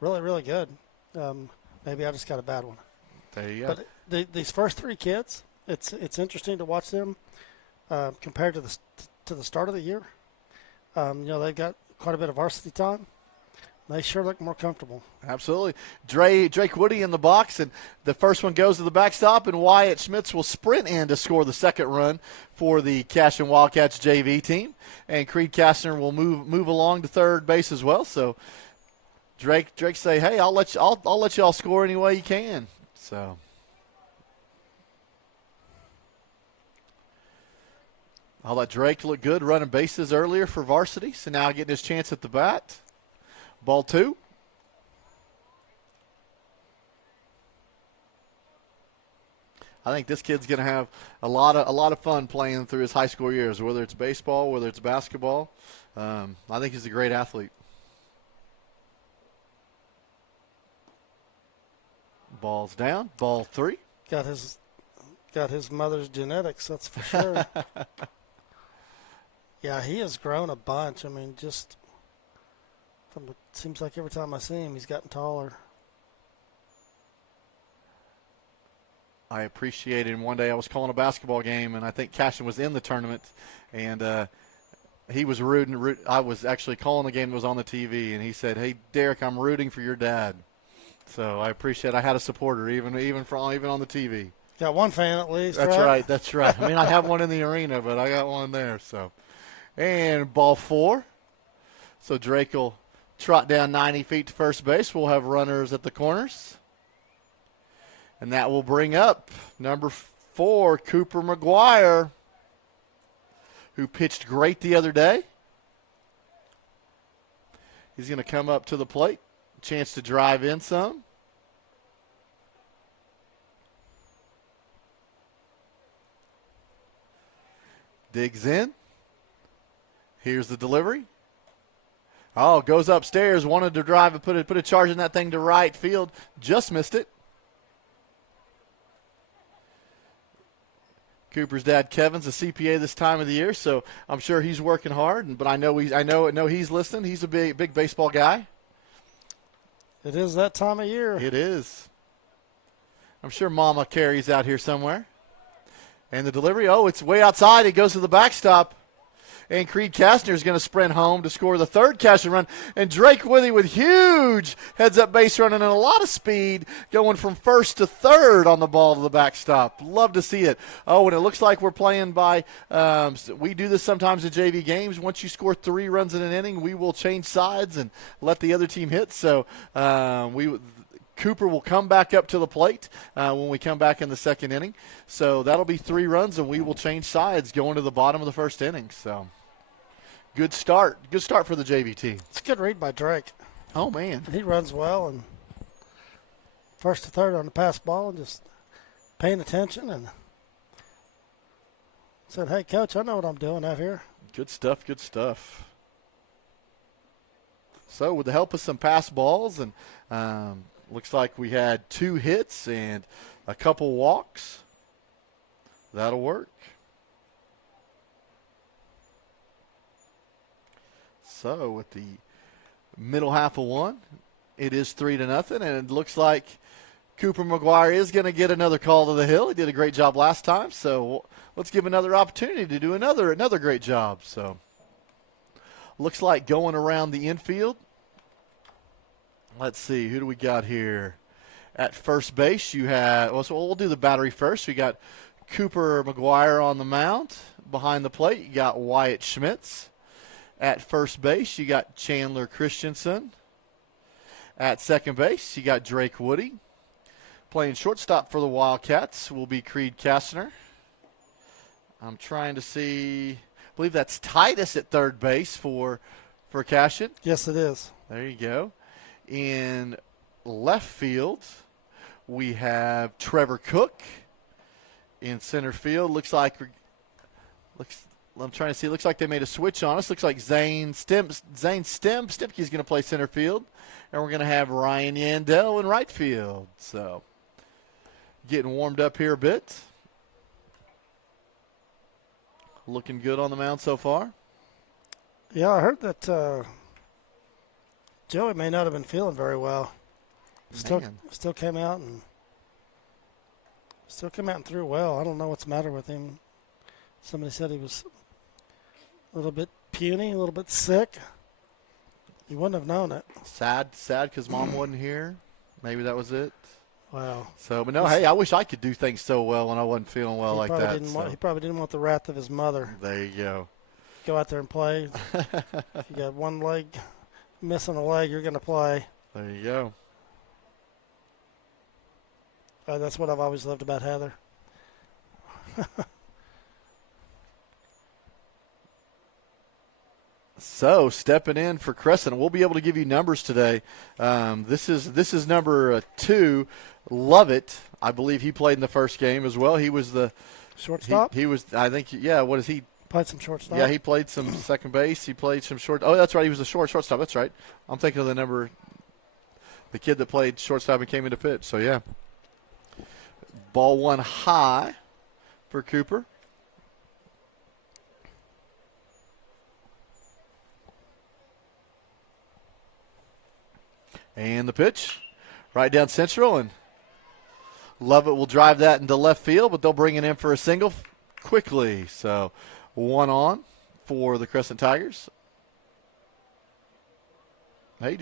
really, really good. Maybe I just got a bad one. There you go. But these first 3 kids, it's interesting to watch them compared to the start of the year. They've got quite a bit of varsity time. They sure look more comfortable. Absolutely. Drake Woody in the box, and the first one goes to the backstop, and Wyatt Schmitz will sprint in to score the second run for the Cashion Wildcats JV team. And Creed Kastner will move along to third base as well. So Drake say, hey, I'll let y'all score any way you can. So I'll let Drake look good running bases earlier for varsity. So now getting his chance at the bat. Ball 2. I think this kid's going to have a lot of fun playing through his high school years, whether it's baseball, whether it's basketball. I think he's a great athlete. Ball's down. Ball 3. Got his mother's genetics, that's for sure. Yeah, he has grown a bunch. I mean, just seems like every time I see him, he's gotten taller. I appreciate it. And one day I was calling a basketball game, and I think Cashion was in the tournament, and he was rooting. I was actually calling the game that was on the TV, and he said, "Hey, Derek, I'm rooting for your dad." So I appreciate. I had a supporter, even on the TV. Got one fan at least. That's right. right. That's right. I mean, I have one in the arena, but I got one there. So, and ball 4. So Drake will trot down 90 feet to first base. We'll have runners at the corners. And that will bring up number 4, Cooper McGuire, who pitched great the other day. He's going to come up to the plate. Chance to drive in some. Digs in. Here's the delivery. Oh, goes upstairs. Wanted to drive and put a charge in that thing to right field. Just missed it. Cooper's dad, Kevin's a CPA this time of the year, so I'm sure he's working hard. But I know he's listening. He's a big baseball guy. It is that time of year. It is. I'm sure Mama Carrie's out here somewhere. And the delivery, it's way outside. It goes to the backstop. And Creed Kastner is going to sprint home to score the third Cashion run. And Drake Withy with huge heads-up base running and a lot of speed going from first to third on the ball to the backstop. Love to see it. Oh, and it looks like we're playing by we do this sometimes in JV games. Once you score 3 runs in an inning, we will change sides and let the other team hit. So Cooper will come back up to the plate when we come back in the second inning. So that'll be 3 runs, and we will change sides going to the bottom of the first inning. So good start. Good start for the JV team. It's a good read by Drake. Oh, man. He runs well, and first to third on the pass ball and just paying attention and said, hey, Coach, I know what I'm doing out here. Good stuff, good stuff. So with the help of some pass balls, and looks like we had 2 hits and a couple walks. That'll work. So with the middle half of 1, it is 3-0, and it looks like Cooper McGuire is going to get another call to the hill. He did a great job last time, so let's give another opportunity to do another great job. So looks like going around the infield let's see, who do we got here? At first base, you have, so we'll do the battery first. We got Cooper McGuire on the mound. Behind the plate, you got Wyatt Schmitz. At first base, you got Chandler Christensen. At second base, you got Drake Woody. Playing shortstop for the Wildcats will be Creed Kastner. I'm trying to see, I believe that's Titus at third base for Cashion. Yes, it is. There you go. In left field, we have Trevor Cook. In center field, looks like they made a switch on us. Looks like Zane Stemke's going to play center field, and we're going to have Ryan Yandel in right field. So, getting warmed up here a bit. Looking good on the mound so far. Yeah, I heard that Joey may not have been feeling very well. Still came out and threw well. I don't know what's the matter with him. Somebody said he was a little bit puny, a little bit sick. You wouldn't have known it. Sad because Mom wasn't here. Maybe that was it. Wow. So, but no, hey, I wish I could do things so well when I wasn't feeling well like that. He probably didn't want the wrath of his mother. There you go. Go out there and play. If you got one leg, missing a leg, you're going to play. There you go. That's what I've always loved about Heather. So, stepping in for Crescent, we'll be able to give you numbers today. This is number 2, Lovett. I believe he played in the first game as well. He was the shortstop. He was, I think, yeah. What is he? Played some shortstop. Yeah, he played some second base. He played some short. Oh, that's right. He was a shortstop. That's right. I'm thinking of the kid that played shortstop and came into pitch. So yeah. Ball one high for Cooper. And the pitch right down central, and Lovett will drive that into left field, but they'll bring it in for a single quickly. So 1 on for the Crescent Tigers. Hey,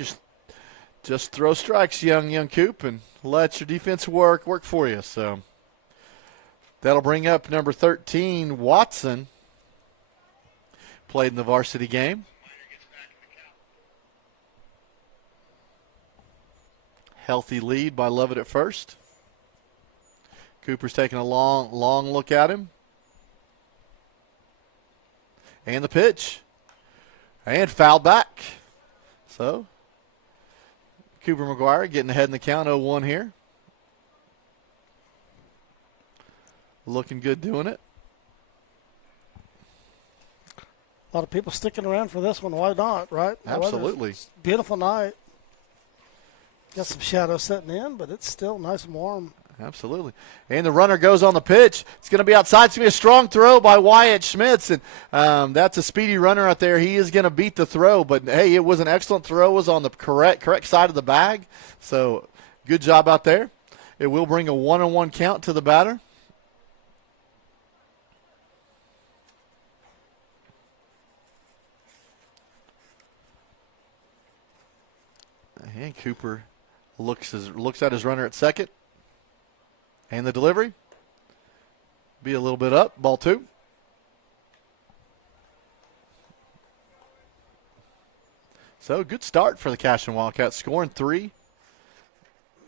just throw strikes, young Coop, and let your defense work for you. So that'll bring up number 13, Watson. Played in the varsity game. Healthy lead by Lovett at first. Cooper's taking a long look at him. And the pitch. And fouled back. So, Cooper McGuire getting ahead in the count, 0-1 here. Looking good doing it. A lot of people sticking around for this one. Why not, right? Absolutely. Beautiful night. Got some shadow setting in, but it's still nice and warm. Absolutely. And the runner goes on the pitch. It's going to be outside. It's going to be a strong throw by Wyatt Schmitz. And that's a speedy runner out there. He is going to beat the throw. But, hey, it was an excellent throw. It was on the correct side of the bag. So, good job out there. It will bring a 1-on-1 count to the batter. And Cooper looks at his runner at second. And the delivery. Be a little bit up. Ball 2. So, good start for the Cashion Wildcats. Scoring 3.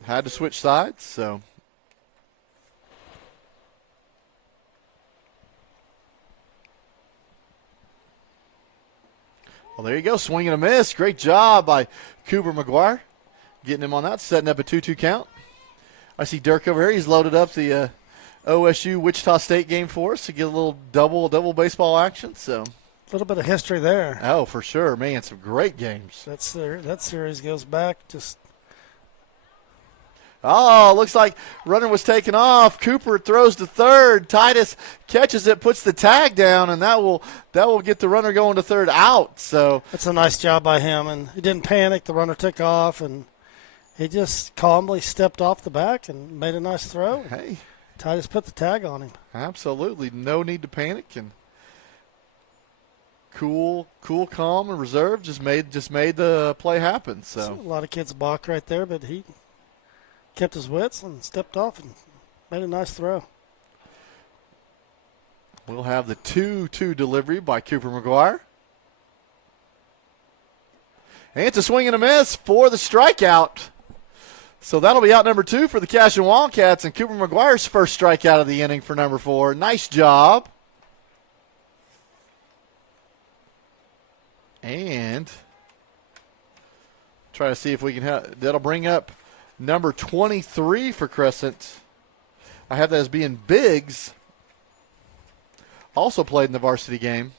Had to switch sides, so. Well, there you go. Swing and a miss. Great job by Cooper McGuire. Getting him on that, setting up a 2-2 count. I see Dirk over here. He's loaded up the OSU Wichita State game for us to get a little double baseball action. So a little bit of history there. Oh, for sure, man. Some great games. That series goes back just. Oh, looks like runner was taken off. Cooper throws to third. Titus catches it, puts the tag down, and that will get the runner going to third out. So that's a nice job by him, and he didn't panic. The runner took off, and he just calmly stepped off the back and made a nice throw. Hey, Titus put the tag on him. Absolutely, no need to panic. And cool, calm, and reserved. Just made the play happen. So a lot of kids balk right there, but he kept his wits and stepped off and made a nice throw. We'll have the 2-2 delivery by Cooper McGuire. And it's a swing and a miss for the strikeout. So that'll be out number 2 for the Cashion Wildcats, and Cooper McGuire's first strikeout of the inning for number 4. Nice job. And try to see if we can have, that'll bring up number 23 for Crescent. I have that as being Biggs. Also played in the varsity game.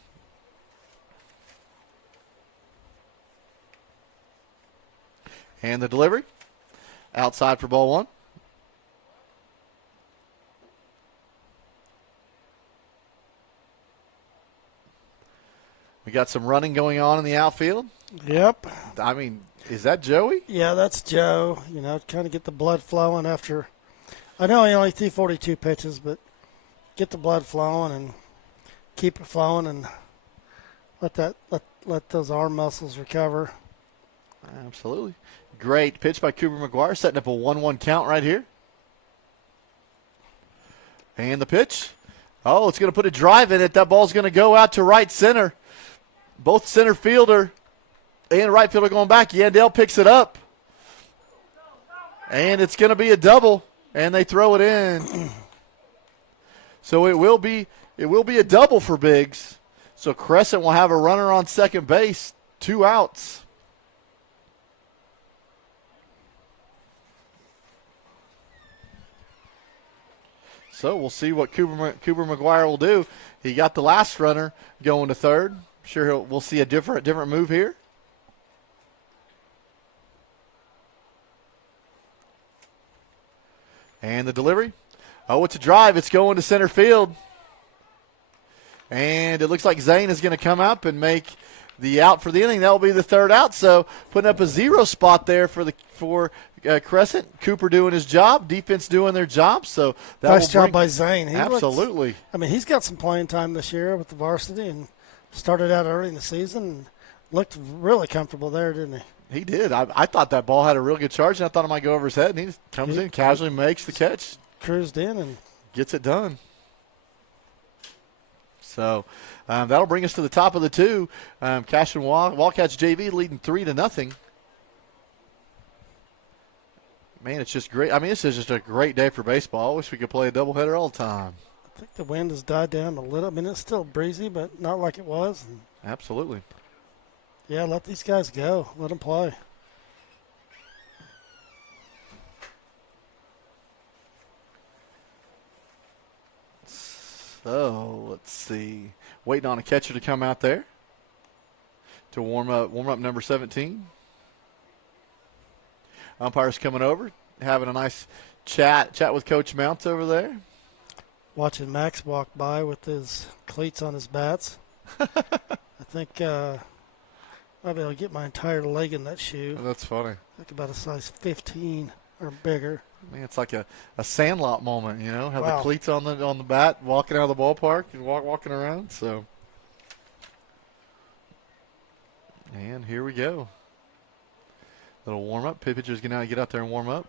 And the delivery. Outside for ball 1. We got some running going on in the outfield. Yep. I mean, is that Joey? Yeah, that's Joe. You know, kind of get the blood flowing after. I know he only threw 42 pitches, but get the blood flowing and keep it flowing and let those arm muscles recover. Absolutely. Great pitch by Cooper McGuire, setting up a 1-1 count right here. And the pitch. Oh, it's going to put a drive in it. That ball's going to go out to right center. Both center fielder and right fielder going back. Yandell picks it up. And it's going to be a double, and they throw it in. So it will be a double for Biggs. So Crescent will have a runner on second base, 2 outs. So we'll see what Cooper McGuire will do. He got the last runner going to third. Sure, we'll see a different move here. And the delivery. Oh, it's a drive. It's going to center field. And it looks like Zane is going to come up and make the out for the inning. That will be the third out. So putting up a 0 spot there for Crescent. Cooper doing his job. Defense doing their job. So that nice job by Zane. Absolutely. He's got some playing time this year with the varsity and started out early in the season and looked really comfortable there, didn't he? He did. I thought that ball had a real good charge, and I thought it might go over his head. And he just comes in, casually makes the catch. Cruised in and gets it done. So that'll bring us to the top of the 2. Cashion Wildcats JV leading 3-0. Man, it's just great. I mean, this is just a great day for baseball. I wish we could play a doubleheader all the time. I think the wind has died down a little. I mean, it's still breezy, but not like it was. Absolutely. Yeah, let these guys go. Let them play. So let's see. Waiting on a catcher to come out there to warm up number 17. Umpire's coming over, having a nice chat with Coach Mounts over there. Watching Max walk by with his cleats on his bats. I think I'll be able to get my entire leg in that shoe. That's funny. Like about a size 15 or bigger. Man, it's like a Sandlot moment, you know. Have the cleats on the bat, walking out of the ballpark and walking around. So, and here we go. Little warm up. Pitchers get out there and warm up.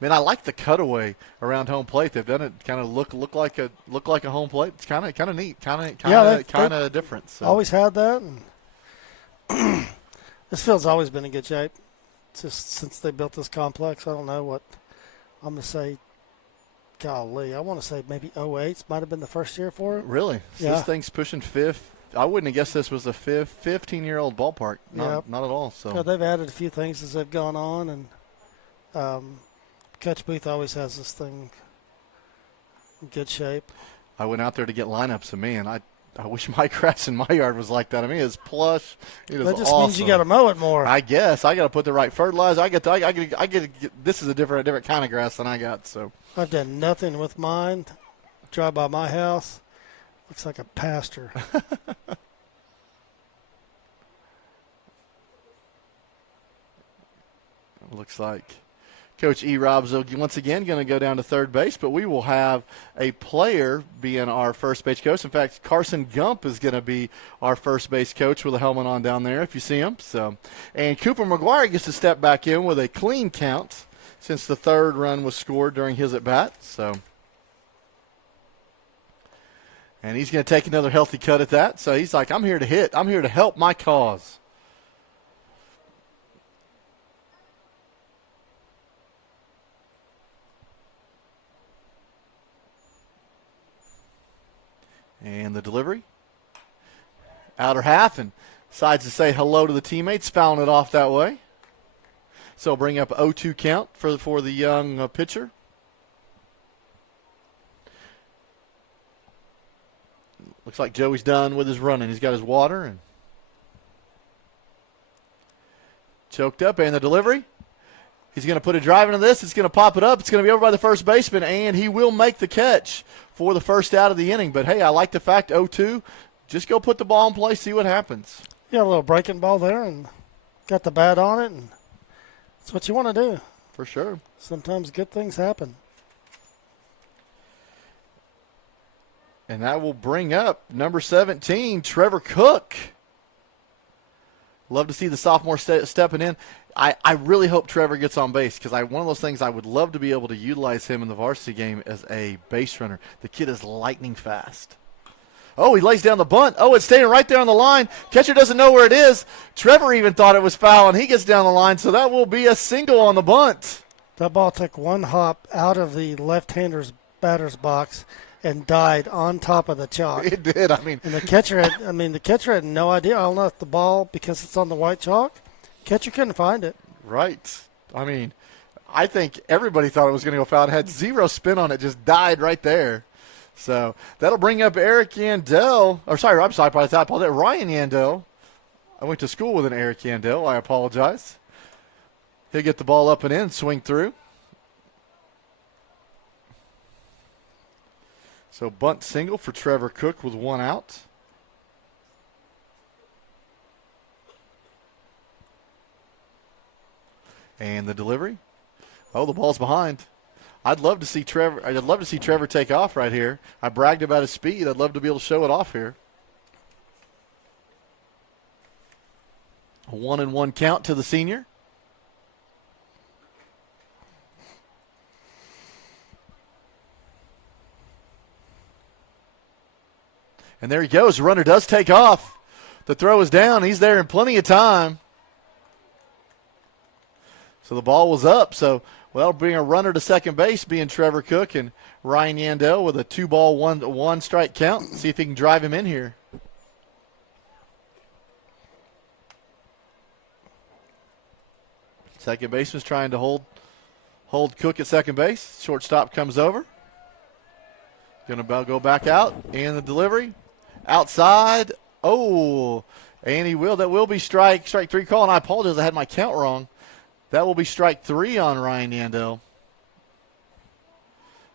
Man, I like the cutaway around home plate. They've done it kind of look like a home plate. It's kind of neat, kind of different. So. Always had that, and this field's always been in good shape. Just since they built this complex, I don't know what I'm gonna say. Golly, I want to say maybe 08 might have been the first year for it. Really? So yeah. This thing's pushing 5th. I wouldn't have guessed this was a 15-year-old ballpark. Not at all. So yeah, they've added a few things as they've gone on, and Coach Booth always has this thing in good shape. I went out there to get lineups, and man, I wish my grass in my yard was like that. I mean, it's plush. It is that just awesome. means you got to mow it more. I guess I got to put the right fertilizer. I get. This is a different kind of grass than I got. So I've done nothing with mine. Drive by my house, looks like a pasture. Looks like Coach E. Rob's once again going to go down to third base, but we will have a player being our first base coach. In fact, Carson Gump is going to be our first base coach with a helmet on down there, if you see him. And Cooper McGuire gets to step back in with a clean count since the third run was scored during his at-bat. And he's going to take another healthy cut at that. So he's like, I'm here to hit. I'm here to help my cause. And the delivery. Outer half and decides to say hello to the teammates, fouling it off that way. So bring up 0-2 count for the young pitcher. Looks like Joey's done with his running. He's got his water and choked up. And the delivery. He's going to put a drive into this. It's going to pop it up. It's going to be over by the first baseman, and he will make the catch for the first out of the inning. But, hey, I like the fact 0-2. Just go put the ball in play, see what happens. Yeah, a little breaking ball there and got the bat on it, and that's what you want to do. For sure. Sometimes good things happen. And that will bring up number 17, Trevor Cook. Love to see the sophomore stepping in. I really hope Trevor gets on base because one of those things I would love to be able to utilize him in the varsity game as a base runner. The kid is lightning fast. Oh, he lays down the bunt. Oh, it's staying right there on the line. Catcher doesn't know where it is. Trevor even thought it was foul, and he gets down the line, so that will be a single on the bunt. That ball took one hop out of the left-hander's batter's box and died on top of the chalk. It did. And the catcher had no idea. I don't know if the ball, because it's on the white chalk, catcher couldn't find it. Right. I think everybody thought it was going to go foul. It had zero spin on it, just died right there. So that'll bring up Eric Yandel. Ryan Yandel. I went to school with an Eric Yandel. I apologize. He'll get the ball up and in, swing through. So bunt single for Trevor Cook with one out. And the delivery. Oh, the ball's behind. I'd love to see Trevor take off right here. I bragged about his speed. I'd love to be able to show it off here. A 1-1 count to the senior. And there he goes. The runner does take off. The throw is down. He's there in plenty of time. So the ball was up. So, well, bring a runner to second base, being Trevor Cook, and Ryan Yandel with a 2-ball, one strike count. See if he can drive him in here. Second baseman's trying to hold Cook at second base. Shortstop comes over. Going to go back out. And the delivery. Outside. Oh, and he will. That will be strike three call. And I apologize, I had my count wrong. That will be strike three on Ryan Yandel.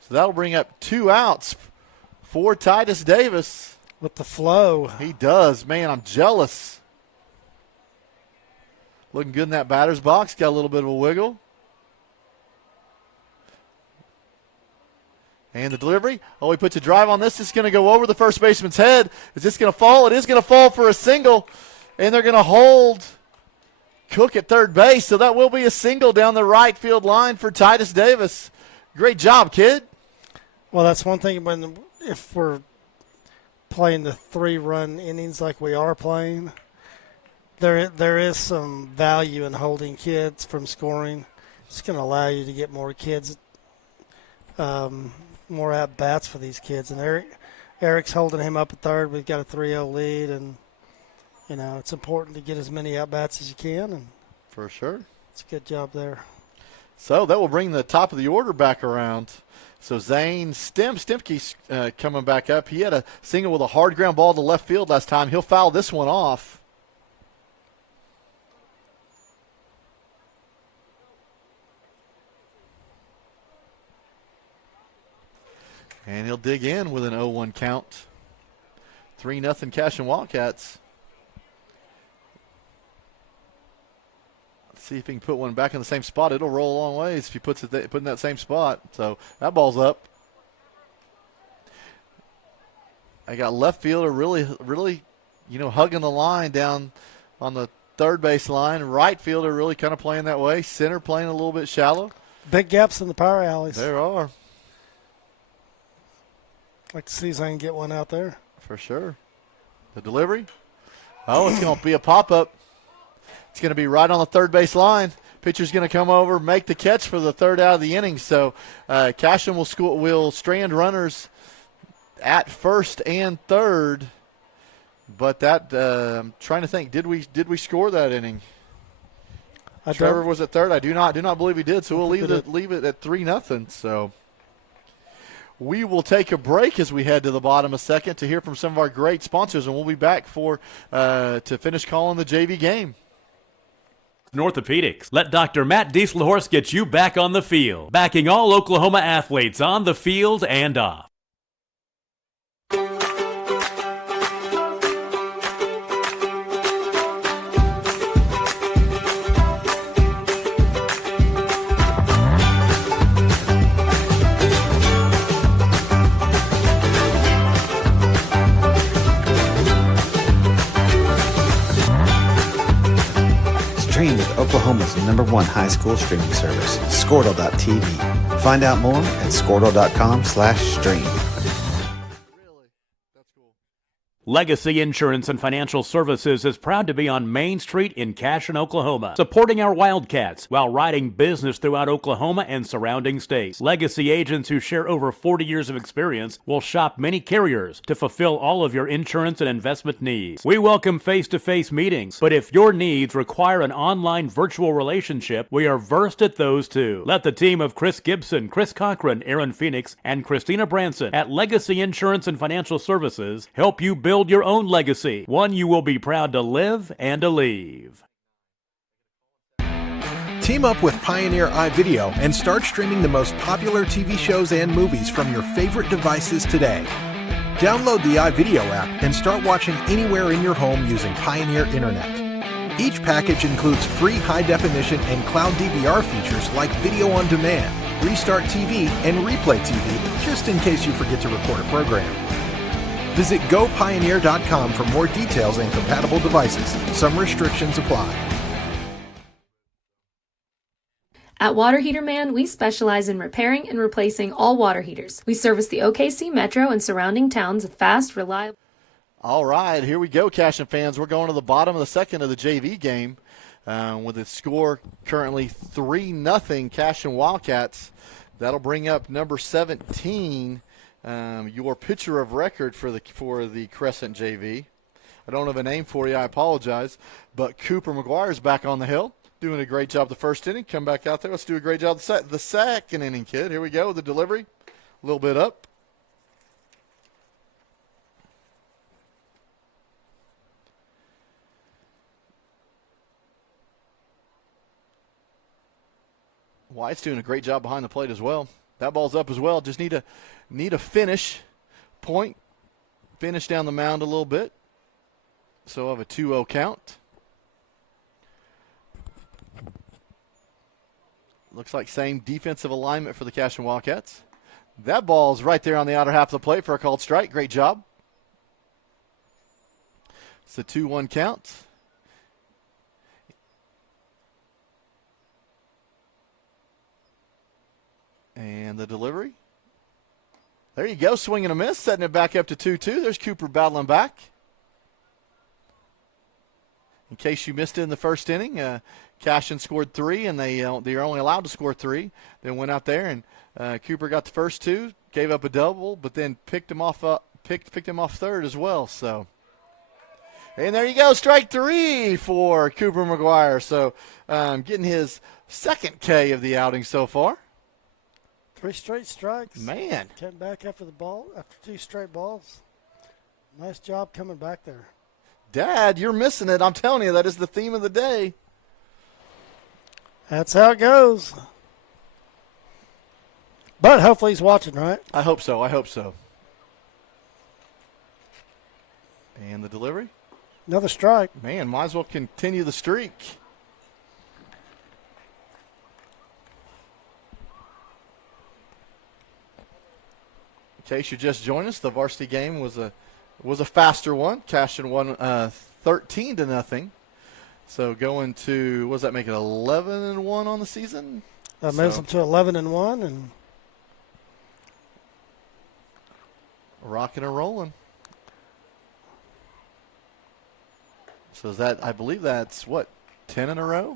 So that'll bring up 2 outs for Titus Davis. With the flow. He does. Man, I'm jealous. Looking good in that batter's box. Got a little bit of a wiggle. And the delivery. Oh, he puts a drive on this. It's going to go over the first baseman's head. Is this going to fall? It is going to fall for a single. And they're going to hold Cook at third base. So that will be a single down the right field line for Titus Davis. Great job, kid. Well, that's one thing if we're playing the 3-run innings like we are playing, there is some value in holding kids from scoring. It's going to allow you to get more kids, more at-bats for these kids. And Eric's holding him up at third. We've got a 3-0 lead, and, it's important to get as many at-bats as you can. And for sure. It's a good job there. So that will bring the top of the order back around. So Zane Stemke's coming back up. He had a single with a hard ground ball to left field last time. He'll foul this one off. And he'll dig in with an 0-1 count. 3-0 Cashion Wildcats. See if he can put one back in the same spot. It'll roll a long ways if he puts it in that same spot. So that ball's up. I got left fielder really, hugging the line down on the third base line. Right fielder really kind of playing that way. Center playing a little bit shallow. Big gaps in the power alleys. There are. Like to see if I can get one out there. For sure. The delivery. Oh, it's going to be a pop-up. It's going to be right on the third base line. Pitcher's going to come over, make the catch for the third out of the inning. So Cashion will strand runners at first and third. But that I'm trying to think, did we score that inning? Trevor was at third. I do not believe he did. So we'll leave it at 3-0. So we will take a break as we head to the bottom of second to hear from some of our great sponsors, and we'll be back to finish calling the JV game. Orthopedics. Let Dr. Matt Dieselhorst get you back on the field, backing all Oklahoma athletes on the field and off. Stream with Oklahoma's #1 high school streaming service, Squirtle.tv. Find out more at Squirtle.com/stream. Legacy Insurance and Financial Services is proud to be on Main Street in Cashion, Oklahoma, supporting our Wildcats while riding business throughout Oklahoma and surrounding states. Legacy agents who share over 40 years of experience will shop many carriers to fulfill all of your insurance and investment needs. We welcome face-to-face meetings, but if your needs require an online virtual relationship, we are versed at those too. Let the team of Chris Gibson, Chris Cochran, Aaron Phoenix, and Christina Branson at Legacy Insurance and Financial Services help you build your own legacy, one you will be proud to live and to leave. Team up with Pioneer iVideo and start streaming the most popular TV shows and movies from your favorite devices today. Download the iVideo app and start watching anywhere in your home using Pioneer Internet. Each package includes free high-definition and cloud DVR features like video on demand, Restart TV, and Replay TV, just in case you forget to record a program. Visit GoPioneer.com for more details and compatible devices. Some restrictions apply. At Water Heater Man, we specialize in repairing and replacing all water heaters. We service the OKC Metro and surrounding towns with fast, reliable... All right, here we go, Cashion fans. We're going to the bottom of the second of the JV game with the score currently 3-0 Cashion Wildcats. That'll bring up number 17, your pitcher of record for the Crescent JV. I don't have a name for you. I apologize. But Cooper McGuire's back on the hill, doing a great job the first inning. Come back out there. Let's do a great job the second inning, kid. Here we go. The delivery, a little bit up. White's doing a great job behind the plate as well. That ball's up as well. Just need a finish point. Finish down the mound a little bit. So we'll have a 2-0 count. Looks like same defensive alignment for the Cashion Wildcats. That ball's right there on the outer half of the plate for a called strike. Great job. It's a 2-1 count. And the delivery. There you go, swing and a miss, setting it back up to 2-2. There's Cooper battling back. In case you missed it in the first inning, Cashion scored 3, and they are only allowed to score 3. They went out there, and Cooper got the first 2, gave up a double, but then picked him off third as well. So, and there you go, strike 3 for Cooper McGuire. So, getting his second K of the outing so far. 3 straight strikes. Man. Came back after 2 straight balls. Nice job coming back there. Dad, you're missing it. I'm telling you, that is the theme of the day. That's how it goes. But hopefully he's watching, right? I hope so. And the delivery. Another strike. Man, might as well continue the streak. In case you just joined us, the varsity game was a faster one. Cashion won 13-0. So going to, what does that make it, 11-1 on the season? That moves them to 11-1 and rocking and rolling. So is that, I believe that's what, 10 in a row?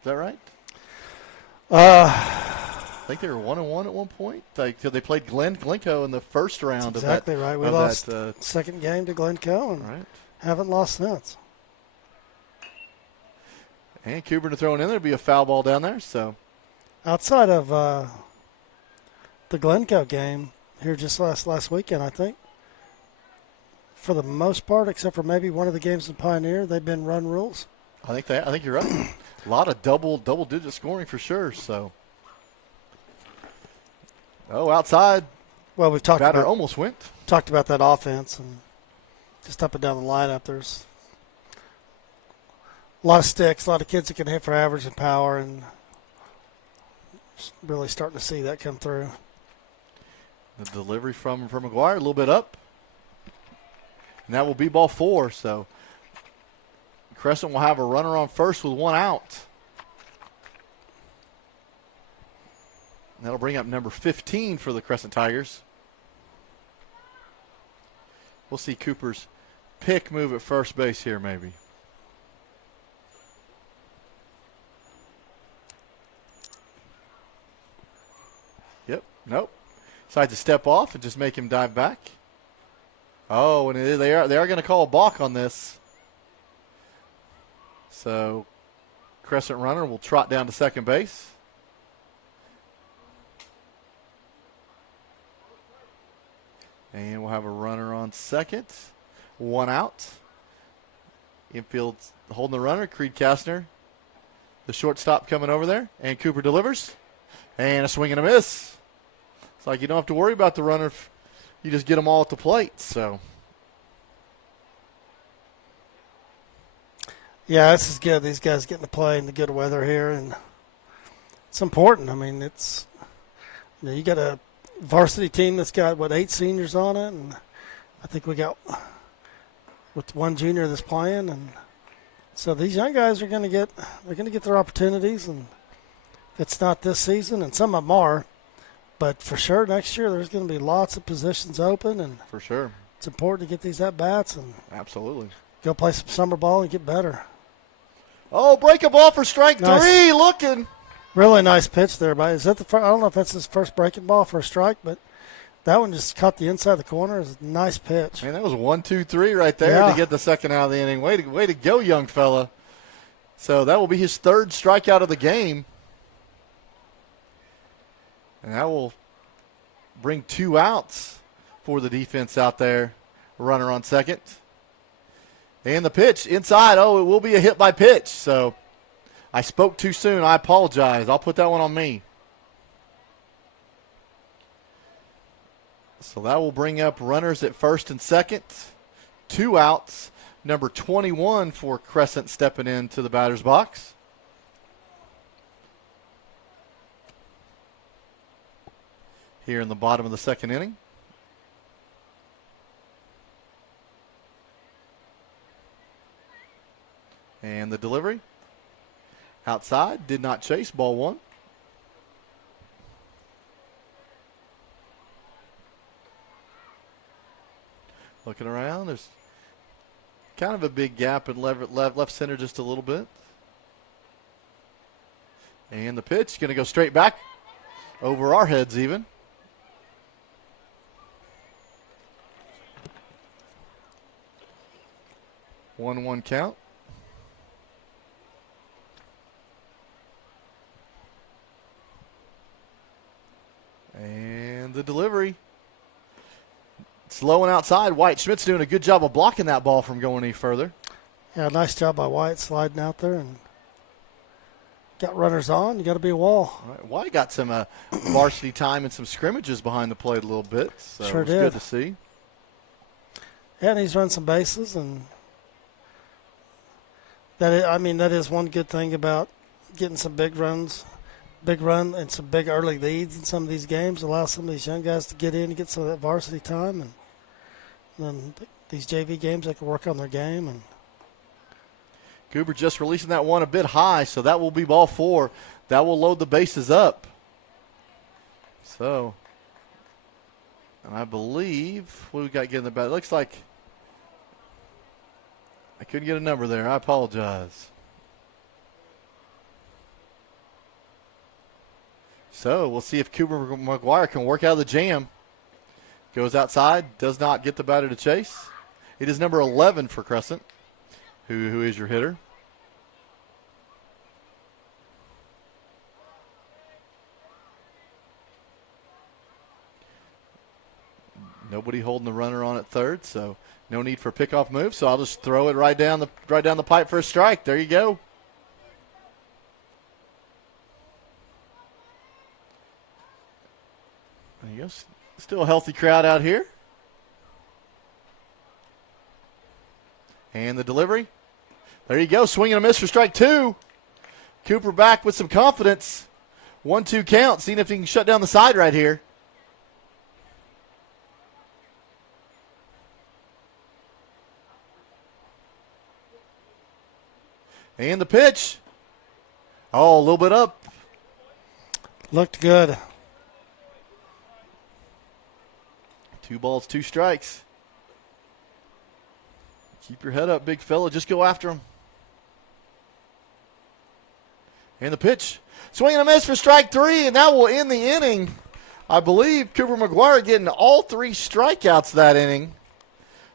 Is that right? I think they were 1-1 at one point. They played Glencoe in the first round. That's exactly of that, right. We lost second game to Glencoe and haven't lost since. And Cooper to throw it in there. There'll be a foul ball down there. So outside of the Glencoe game here just last weekend, I think, for the most part, except for maybe one of the games in Pioneer, they've been run rules. I think you're right. A lot of double-digit scoring for sure. So, outside. Well, we've talked batter about almost went. Talked about that offense and just up and down the lineup. There's a lot of sticks, a lot of kids that can hit for average and power, and really starting to see that come through. The delivery from McGuire, a little bit up, and that will be ball 4. So Crescent will have a runner on first with 1 out. And that'll bring up number 15 for the Crescent Tigers. We'll see Cooper's pick move at first base here maybe. Yep, nope. Decides to step off and just make him dive back. Oh, and they are going to call a balk on this. So Crescent runner will trot down to second base. And we'll have a runner on second. 1 out. Infield holding the runner, Creed Kastner. The shortstop coming over there. And Cooper delivers. And a swing and a miss. It's like you don't have to worry about the runner if you just get them all at the plate. So, yeah, this is good. These guys getting to play in the good weather here, and it's important. I mean, it's you got a varsity team that's got 8 seniors on it, and I think we got with 1 junior that's playing, and so these young guys are going to get their opportunities, and if it's not this season, and some of them are. But for sure, next year there's going to be lots of positions open, and for sure, it's important to get these at bats and absolutely go play some summer ball and get better. Oh, break a ball for strike 3. Looking really nice pitch there, but is that the first? I don't know if that's his first breaking ball for a strike, but that one just caught the inside of the corner. It's a nice pitch. Man, that was 1, 2, 3 right there to get the second out of the inning. Way to go, young fella. So that will be his 3rd strikeout of the game. And that will bring 2 outs for the defense out there. Runner on second. And the pitch inside. Oh, it will be a hit by pitch. So I spoke too soon. I apologize. I'll put that one on me. So that will bring up runners at first and second. 2 outs. Number 21 for Crescent stepping into the batter's box. Here in the bottom of the second inning. And the delivery. Outside, did not chase, ball 1. Looking around, there's kind of a big gap in left center just a little bit. And the pitch, going to go straight back over our heads even. 1-1 count. And the delivery. Slow and outside. White Schmidt's doing a good job of blocking that ball from going any further. Yeah, nice job by White sliding out there and got runners on. You got to be a wall. All right. White got some varsity time and some scrimmages behind the plate a little bit. So sure it was did. Good to see. Yeah, and he's run some bases, and that is one good thing about getting some big runs big run and some big early leads in some of these games, allow some of these young guys to get in and get some of that varsity time, and then these JV games, they can work on their game. And Cooper just releasing that one a bit high, so that will be ball 4. That will load the bases up. So, and I believe, what do we got getting the bat? It looks like I couldn't get a number there. I apologize. So we'll see if Cooper McGuire can work out of the jam. Goes outside, does not get the batter to chase. It is number 11 for Crescent, who is your hitter. Nobody holding the runner on at third, so no need for a pickoff move. So I'll just throw it right down the pipe for a strike. There you go. There you go. Still a healthy crowd out here. And the delivery. There you go. Swing and a miss for strike 2. Cooper back with some confidence. 1-2 count. Seeing if he can shut down the side right here. And the pitch. Oh, a little bit up. Looked good. 2 balls, 2 strikes. Keep your head up, big fella. Just go after him. And the pitch. Swing and a miss for strike 3, and that will end the inning. I believe Cooper McGuire getting all 3 strikeouts that inning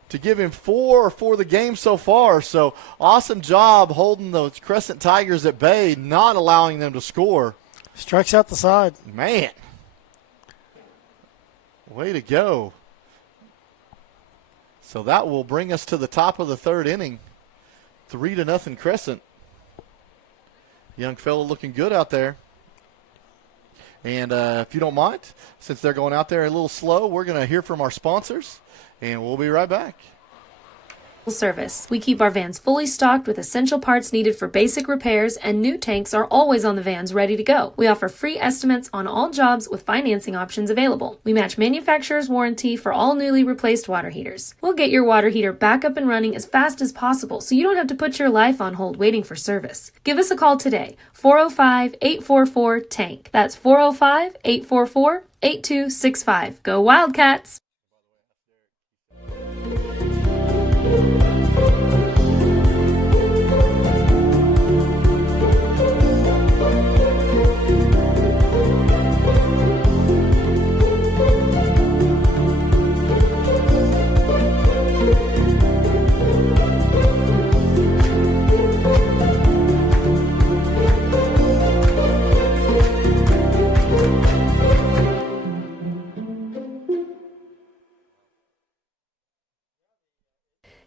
to give him 4 for the game so far. So awesome job holding those Crescent Tigers at bay, not allowing them to score. Strikes out the side. Man. Way to go. So that will bring us to the top of the 3rd inning. 3-0 Crescent. Young fellow looking good out there. And if you don't mind, since they're going out there a little slow, we're going to hear from our sponsors, and we'll be right back. Service. We keep our vans fully stocked with essential parts needed for basic repairs, and new tanks are always on the vans ready to go. We offer free estimates on all jobs with financing options available. We match manufacturer's warranty for all newly replaced water heaters. We'll get your water heater back up and running as fast as possible so you don't have to put your life on hold waiting for service. Give us a call today, 405-844-TANK. That's 405-844-8265. Go Wildcats!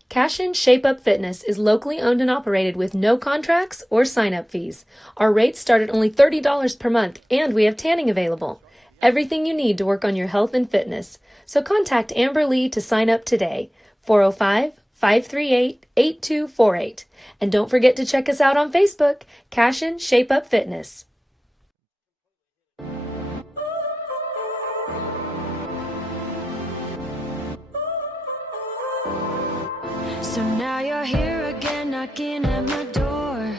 Cashion Shape Up Fitness is locally owned and operated with no contracts or sign-up fees. Our rates start at only $30 per month, and we have tanning available. Everything you need to work on your health and fitness. So contact Amber Lee to sign up today. 405-538-8248. And don't forget to check us out on Facebook, Cashion Shape Up Fitness. So now you're here again, knocking at my door.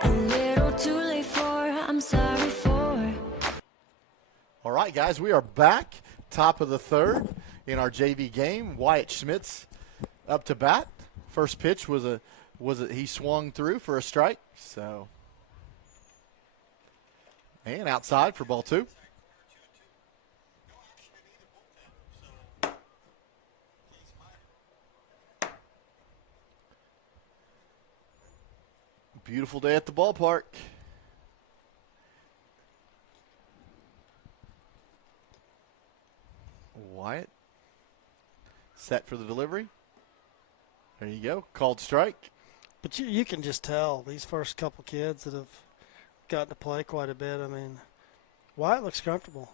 A little too late for, I'm sorry for. All right, guys, we are back. Top of the 3rd in our JV game. Wyatt Schmitz up to bat. First pitch he swung through for a strike. So, and outside for ball 2. Beautiful day at the ballpark. Wyatt set for the delivery. There you go. Called strike. But you can just tell these first couple kids that have gotten to play quite a bit. I mean, Wyatt looks comfortable.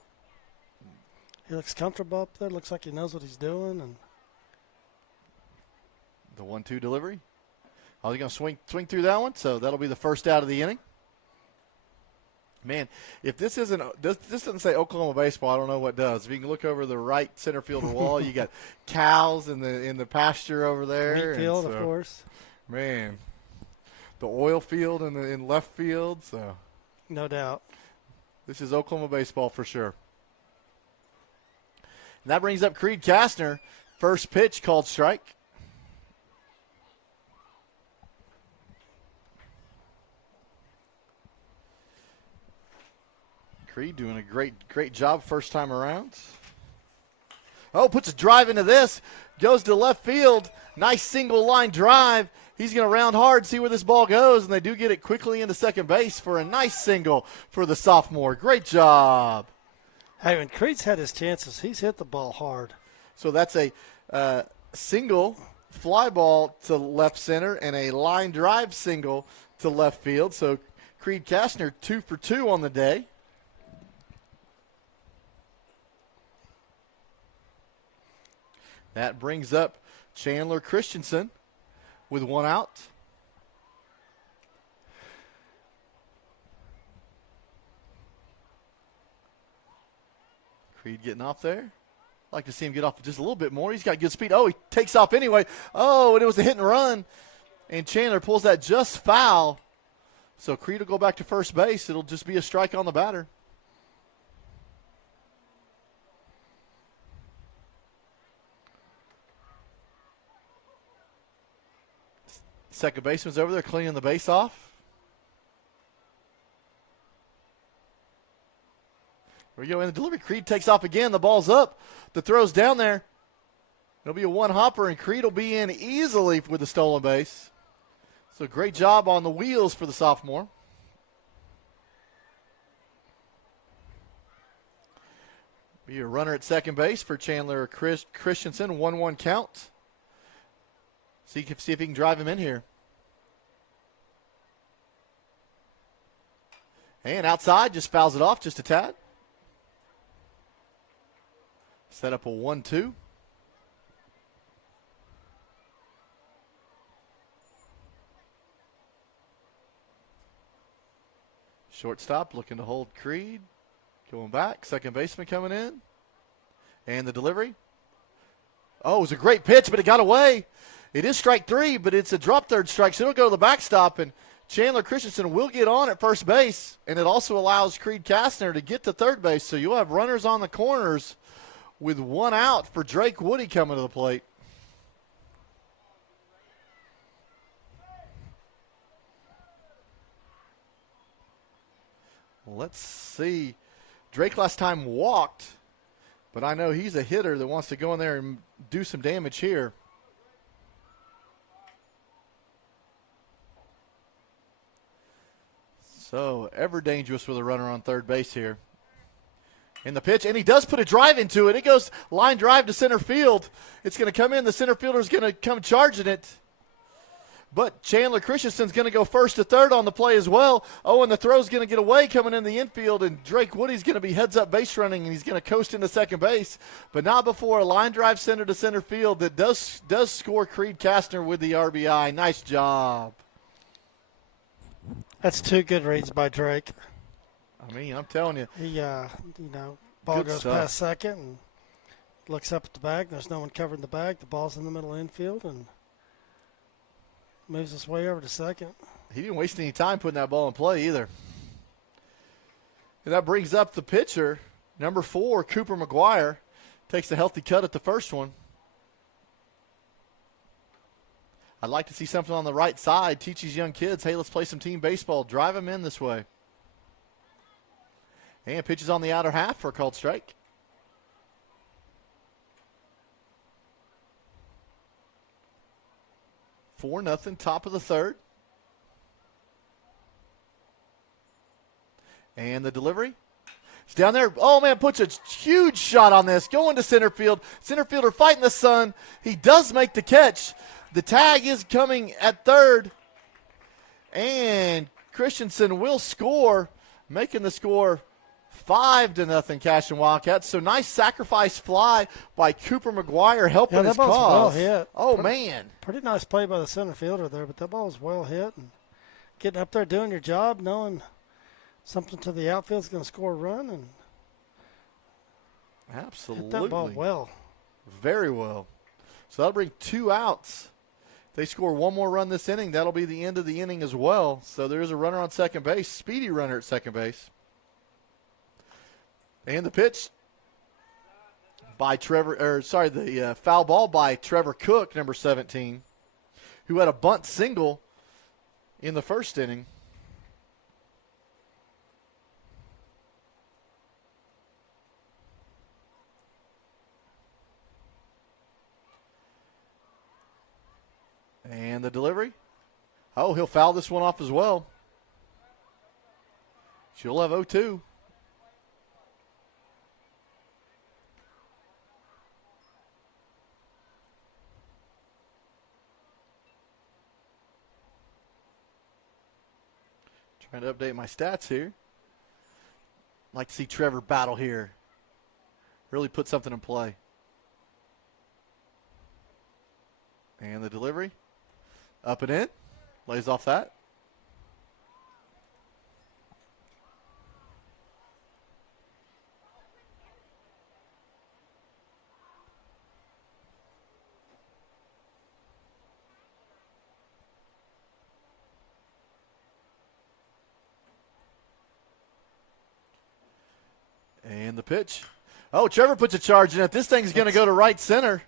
He looks comfortable up there. Looks like he knows what he's doing. And the 1-2 delivery. I was going to swing through that one, so that'll be the first out of the inning. Man, if this doesn't say Oklahoma baseball, I don't know what does. If you can look over the right center field wall, you got cows in the pasture over there. Wheat field, of course. Man, the oil field in left field. So, no doubt, this is Oklahoma baseball for sure. And that brings up Creed Kastner. First pitch called strike. Creed doing a great job first time around. Oh, puts a drive into this. Goes to left field. Nice single line drive. He's going to round hard, see where this ball goes, and they do get it quickly into second base for a nice single for the sophomore. Great job. Hey, when Creed's had his chances, he's hit the ball hard. So that's a single fly ball to left center and a line drive single to left field. So Creed Kastner 2 for 2 on the day. That brings up Chandler Christensen with one out. Creed getting off there. I'd like to see him get off just a little bit more. He's got good speed. Oh, he takes off anyway. Oh, and it was a hit and run. And Chandler pulls that just foul. So Creed will go back to first base. It'll just be a strike on the batter. Second baseman's over there cleaning the base off. Here we go in the delivery. Creed takes off again. The ball's up. The throw's down there. It'll be a one-hopper, and Creed will be in easily with the stolen base. So great job on the wheels for the sophomore. Be a runner at second base for Chandler Christensen. 1-1 count. See if he can drive him in here. And outside, just fouls it off just a tad. Set up a 1-2. Shortstop looking to hold Creed. Going back. Second baseman coming in. And the delivery. Oh, it was a great pitch, but it got away. It is strike three, but it's a drop third strike, so it'll go to the backstop, and Chandler Christensen will get on at first base, and it also allows Creed Kastner to get to third base. So you'll have runners on the corners with one out for Drake Woody coming to the plate. Let's see. Drake last time walked, but I know he's a hitter that wants to go in there and do some damage here. So ever dangerous with a runner on third base here. In the pitch, and he does put a drive into it. It goes line drive to center field. It's going to come in. The center fielder's going to come charging it. But Chandler Christensen's going to go first to third on the play as well. Oh, and the throw's going to get away coming in the infield, and Drake Woody's going to be heads-up base running, and he's going to coast into second base. But not before a line drive center to center field that does score Creed Kastner with the RBI. Nice job. That's two good reads by Drake. I mean, I'm telling you. He, ball Good goes stuff. past second and looks up at the bag. There's no one covering the bag. The ball's in the middle infield and moves his way over to second. He didn't waste any time putting that ball in play either. And that brings up the pitcher, number 4, Cooper McGuire. Takes a healthy cut at the first one. I'd like to see something on the right side. Teach these young kids, hey, let's play some team baseball. Drive them in this way. And pitches on the outer half for a called strike. Four nothing, top of the third. And the delivery. It's down there. Oh, man, puts a huge shot on this. Going to center field. Center fielder fighting the sun. He does make the catch. The tag is coming at third. And Christensen will score, making the score 5-0 Cashion Wildcats. So nice sacrifice fly by Cooper McGuire helping his that ball's cause. well hit. Oh, man. Pretty nice play by the center fielder there, but that ball was well hit. And getting up there doing your job, knowing something to the outfield's going to score a run and absolutely hit that ball well. Very well. So that'll bring 2 outs. If they score one more run this inning, that'll be the end of the inning as well. So there's a runner on second base, speedy runner at second base. And the pitch by the foul ball by Trevor Cook, number 17, who had a bunt single in the first inning. And the delivery. Oh, he'll foul this one off as well. She'll have 0-2. Trying to update my stats here. Like to see Trevor battle here. Really put something in play. And the delivery. Up and in. Lays off that. And the pitch. Oh, Trevor puts a charge in it. This thing's going to go to right center.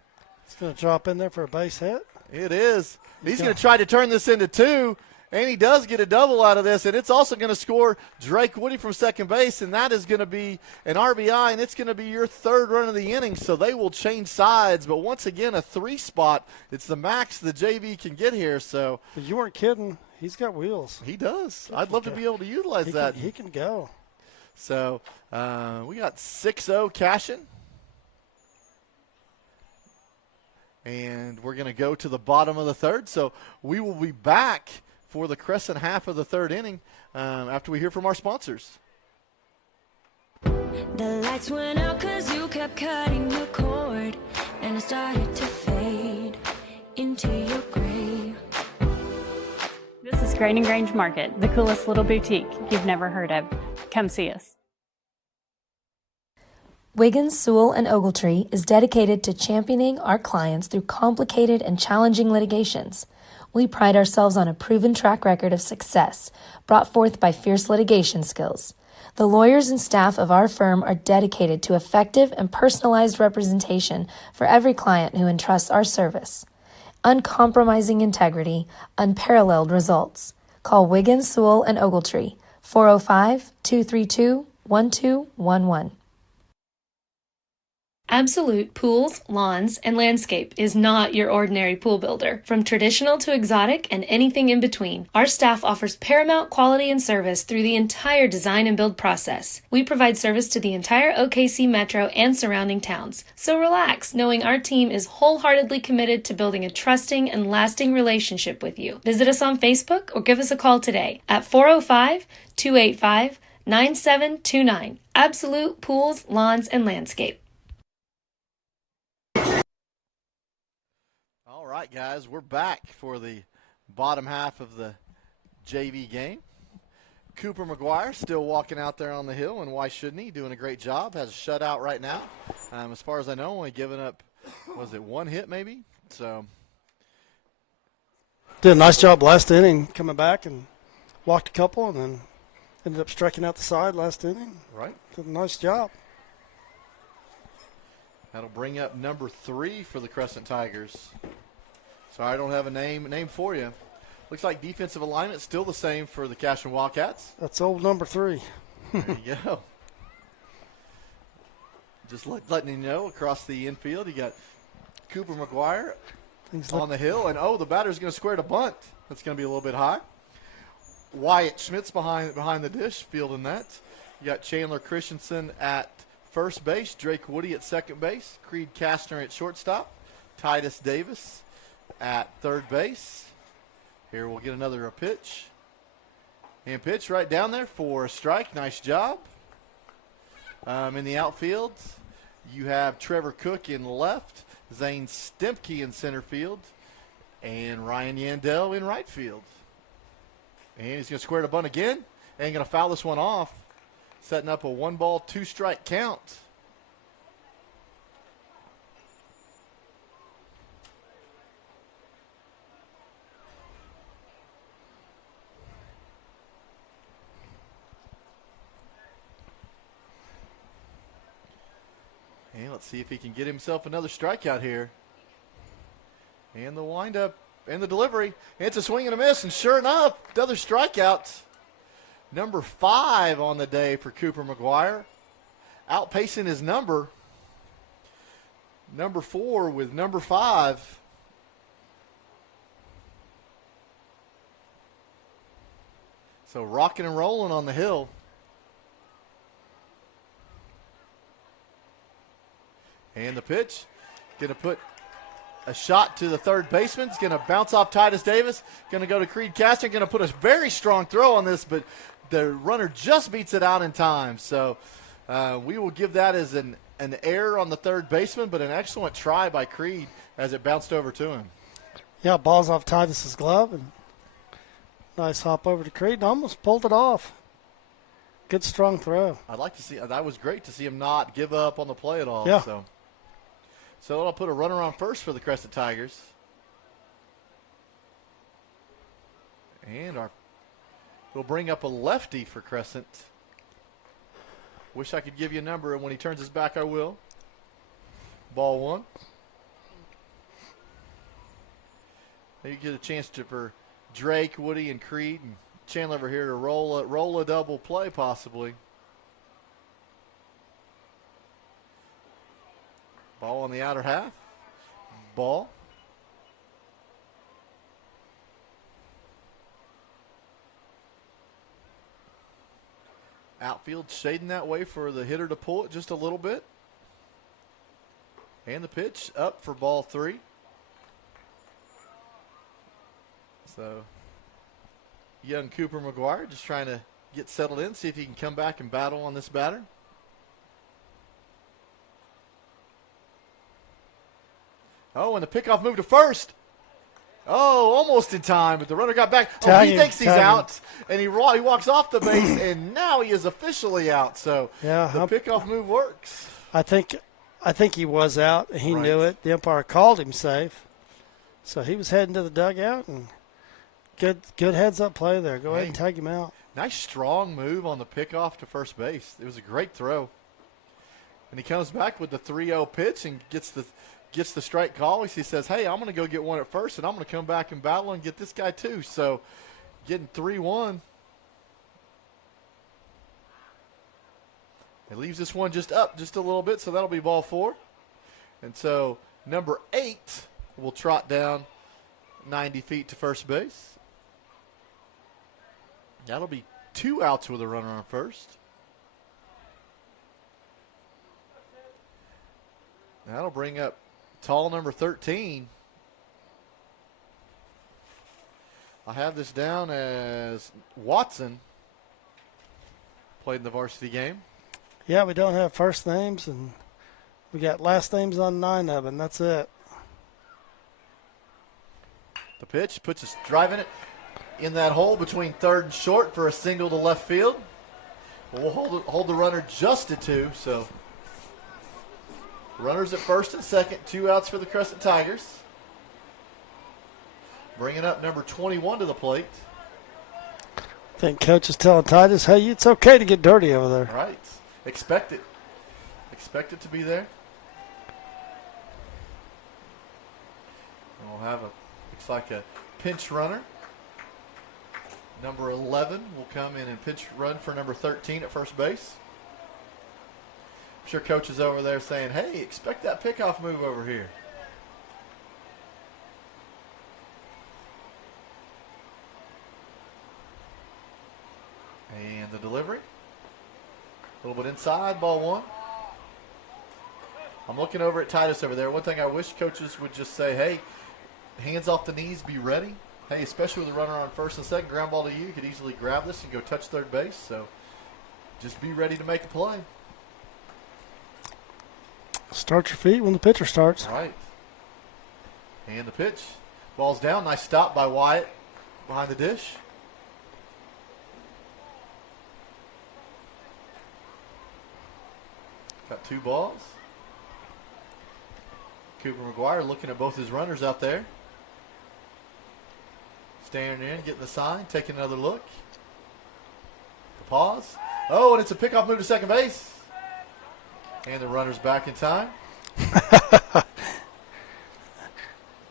It's going to drop in there for a base hit. It is. He's going to try to turn this into 2, and he does get a double out of this, and it's also going to score Drake Woody from second base, and that is going to be an RBI, and it's going to be your 3rd run of the inning, so they will change sides. But once again, a 3 spot. It's the max the JV can get here. So but you weren't kidding. He's got wheels. He does. I'd love to be able to utilize that. He can go. So we got 6-0 Cashion. And we're going to go to the bottom of the 3rd. So we will be back for the Crescent half of the 3rd inning after we hear from our sponsors. The lights went out 'cause you kept cutting the cord, and I started to fade into your grave. This is Grain & Grange Market, the coolest little boutique you've never heard of. Come see us. Wiggins, Sewell, and Ogletree is dedicated to championing our clients through complicated and challenging litigations. We pride ourselves on a proven track record of success, brought forth by fierce litigation skills. The lawyers and staff of our firm are dedicated to effective and personalized representation for every client who entrusts our service. Uncompromising integrity, unparalleled results. Call Wiggins, Sewell, and Ogletree, 405-232-1211. Absolute Pools, Lawns, and Landscape is not your ordinary pool builder. From traditional to exotic and anything in between, our staff offers paramount quality and service through the entire design and build process. We provide service to the entire OKC metro and surrounding towns. So relax, knowing our team is wholeheartedly committed to building a trusting and lasting relationship with you. Visit us on Facebook or give us a call today at 405-285-9729. Absolute Pools, Lawns, and Landscape. All right, guys, we're back for the bottom half of the JV game. Cooper McGuire still walking out there on the hill, and why shouldn't he? Doing a great job. Has a shutout right now. As far as I know, only giving up, was it 1 hit maybe? So did a nice job last inning coming back and walked a couple and then ended up striking out the side last inning. Right. Did a nice job. That'll bring up number 3 for the Crescent Tigers. Sorry, I don't have a name for you. Looks like defensive alignment still the same for the Cashion Wildcats. That's old number 3. There you go. Just letting you know, across the infield, you got Cooper McGuire on the hill. And, the batter's going to square to bunt. That's going to be a little bit high. Wyatt Schmidt's behind the dish, fielding that. You got Chandler Christensen at first base, Drake Woody at second base, Creed Kastner at shortstop, Titus Davis at third base. Here we'll get another pitch. And pitch right down there for a strike. Nice job. In the outfield, you have Trevor Cook in left, Zane Stempke in center field, and Ryan Yandel in right field. And he's going to square to bunt again. And going to foul this one off, setting up a 1-ball, 2-strike count. And let's see if he can get himself another strikeout here. And the windup and the delivery. It's a swing and a miss, and sure enough, another strikeout. Number 5 on the day for Cooper McGuire. Outpacing his number 4 with number 5. So rocking and rolling on the hill. And the pitch, going to put a shot to the third baseman. It's going to bounce off Titus Davis. Going to go to Creed Cashion. Going to put a very strong throw on this, but the runner just beats it out in time. So we will give that as an error on the third baseman, but an excellent try by Creed as it bounced over to him. Yeah, ball's off Titus's glove, and nice hop over to Creed and almost pulled it off. Good strong throw. I'd like to see that. Was great to see him not give up on the play at all. Yeah. So that'll put a runner on first for the Crescent Tigers. And we'll bring up a lefty for Crescent. Wish I could give you a number, and when he turns his back, I will. Ball 1. Maybe get a chance for Drake, Woody, and Creed, and Chandler over here to roll a double play possibly. Ball on the outer half. Ball. Outfield shading that way for the hitter to pull it just a little bit. And the pitch up for ball 3. So young Cooper McGuire just trying to get settled in, see if he can come back and battle on this batter. Oh, and the pickoff move to first. Oh, almost in time, but the runner got back. Oh, he thinks he's out, and he walks off the base, and now he is officially out. So yeah, the pickoff move works. I think he was out. He knew it. The umpire called him safe, so he was heading to the dugout, and good heads-up play there. Go ahead and tag him out. Nice strong move on the pickoff to first base. It was a great throw, and he comes back with the 3-0 pitch and gets the strike call. He says, hey, I'm going to go get one at first, and I'm going to come back and battle and get this guy too. So getting 3-1. It leaves this one just up just a little bit, so that'll be ball 4. And so number 8 will trot down 90 feet to first base. That'll be 2 outs with a runner on first. That'll bring up tall number 13. I have this down as Watson. Played in the varsity game. Yeah, we don't have first names, and we got last names on 9 of them. That's it. The pitch puts us driving it in that hole between third and short for a single to left field. We'll hold the runner just at 2, so runners at first and second, 2 outs for the Crescent Tigers. Bringing up number 21 to the plate. I think Coach is telling Titus, hey, it's okay to get dirty over there. All right. Expect it. Expect it to be there. And we'll have looks like a pinch runner. Number 11 will come in and pinch run for number 13 at first base. I'm sure Coach is over there saying, hey, expect that pickoff move over here. And the delivery. A little bit inside, ball 1. I'm looking over at Titus over there. One thing I wish coaches would just say, hey, hands off the knees, be ready. Hey, especially with a runner on first and second, ground ball to you could easily grab this and go touch third base. So just be ready to make a play. Start your feet when the pitcher starts. All right. And the pitch. Ball's down. Nice stop by Wyatt behind the dish. got 2 balls. Cooper McGuire looking at both his runners out there. Staring in, getting the sign, taking another look. The pause. Oh, and it's a pickoff move to second base. And the runner's back in time.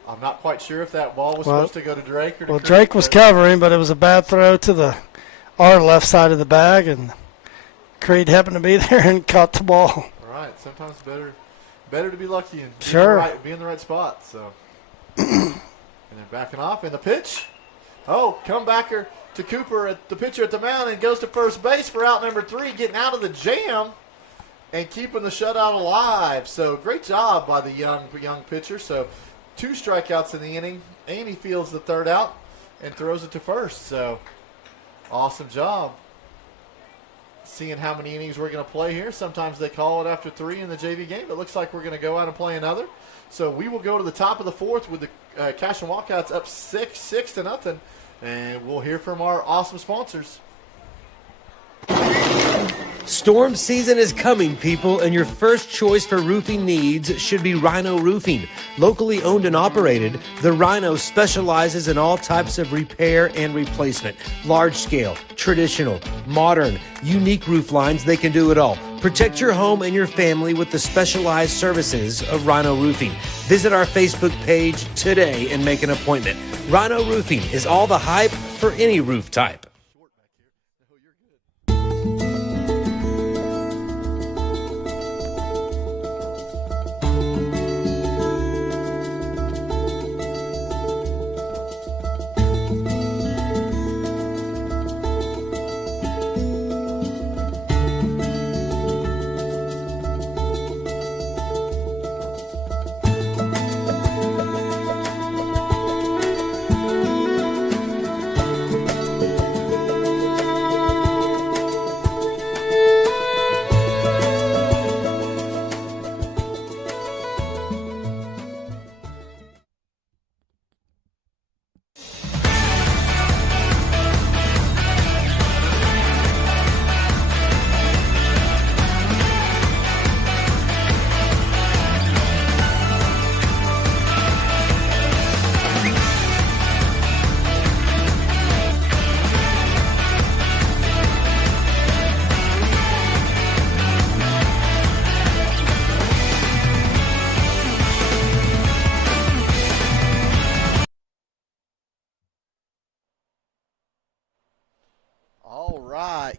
I'm not quite sure if that ball was supposed to go to Drake or to Creed. Drake was covering, but it was a bad throw to our left side of the bag, and Creed happened to be there and caught the ball. All right, sometimes better to be lucky and be in the right spot. So, and then backing off, and the pitch. Oh, comebacker to Cooper at the pitcher at the mound, and goes to first base for out number 3, getting out of the jam and keeping the shutout alive. So great job by the young pitcher. So 2 strikeouts in the inning, and he fields the 3rd out and throws it to first. So awesome job. Seeing how many innings we're going to play here. Sometimes they call it after 3 in the JV game. It looks like we're going to go out and play another. So we will go to the top of the 4th with the Cashion Wildcats up 6-0. And we'll hear from our awesome sponsors. Storm season is coming, people, and your first choice for roofing needs should be Rhino Roofing. Locally owned and operated, the Rhino specializes in all types of repair and replacement. Large scale, traditional, modern, unique roof lines, they can do it all. Protect your home and your family with the specialized services of Rhino Roofing. Visit our Facebook page today and make an appointment. Rhino Roofing is all the hype for any roof type.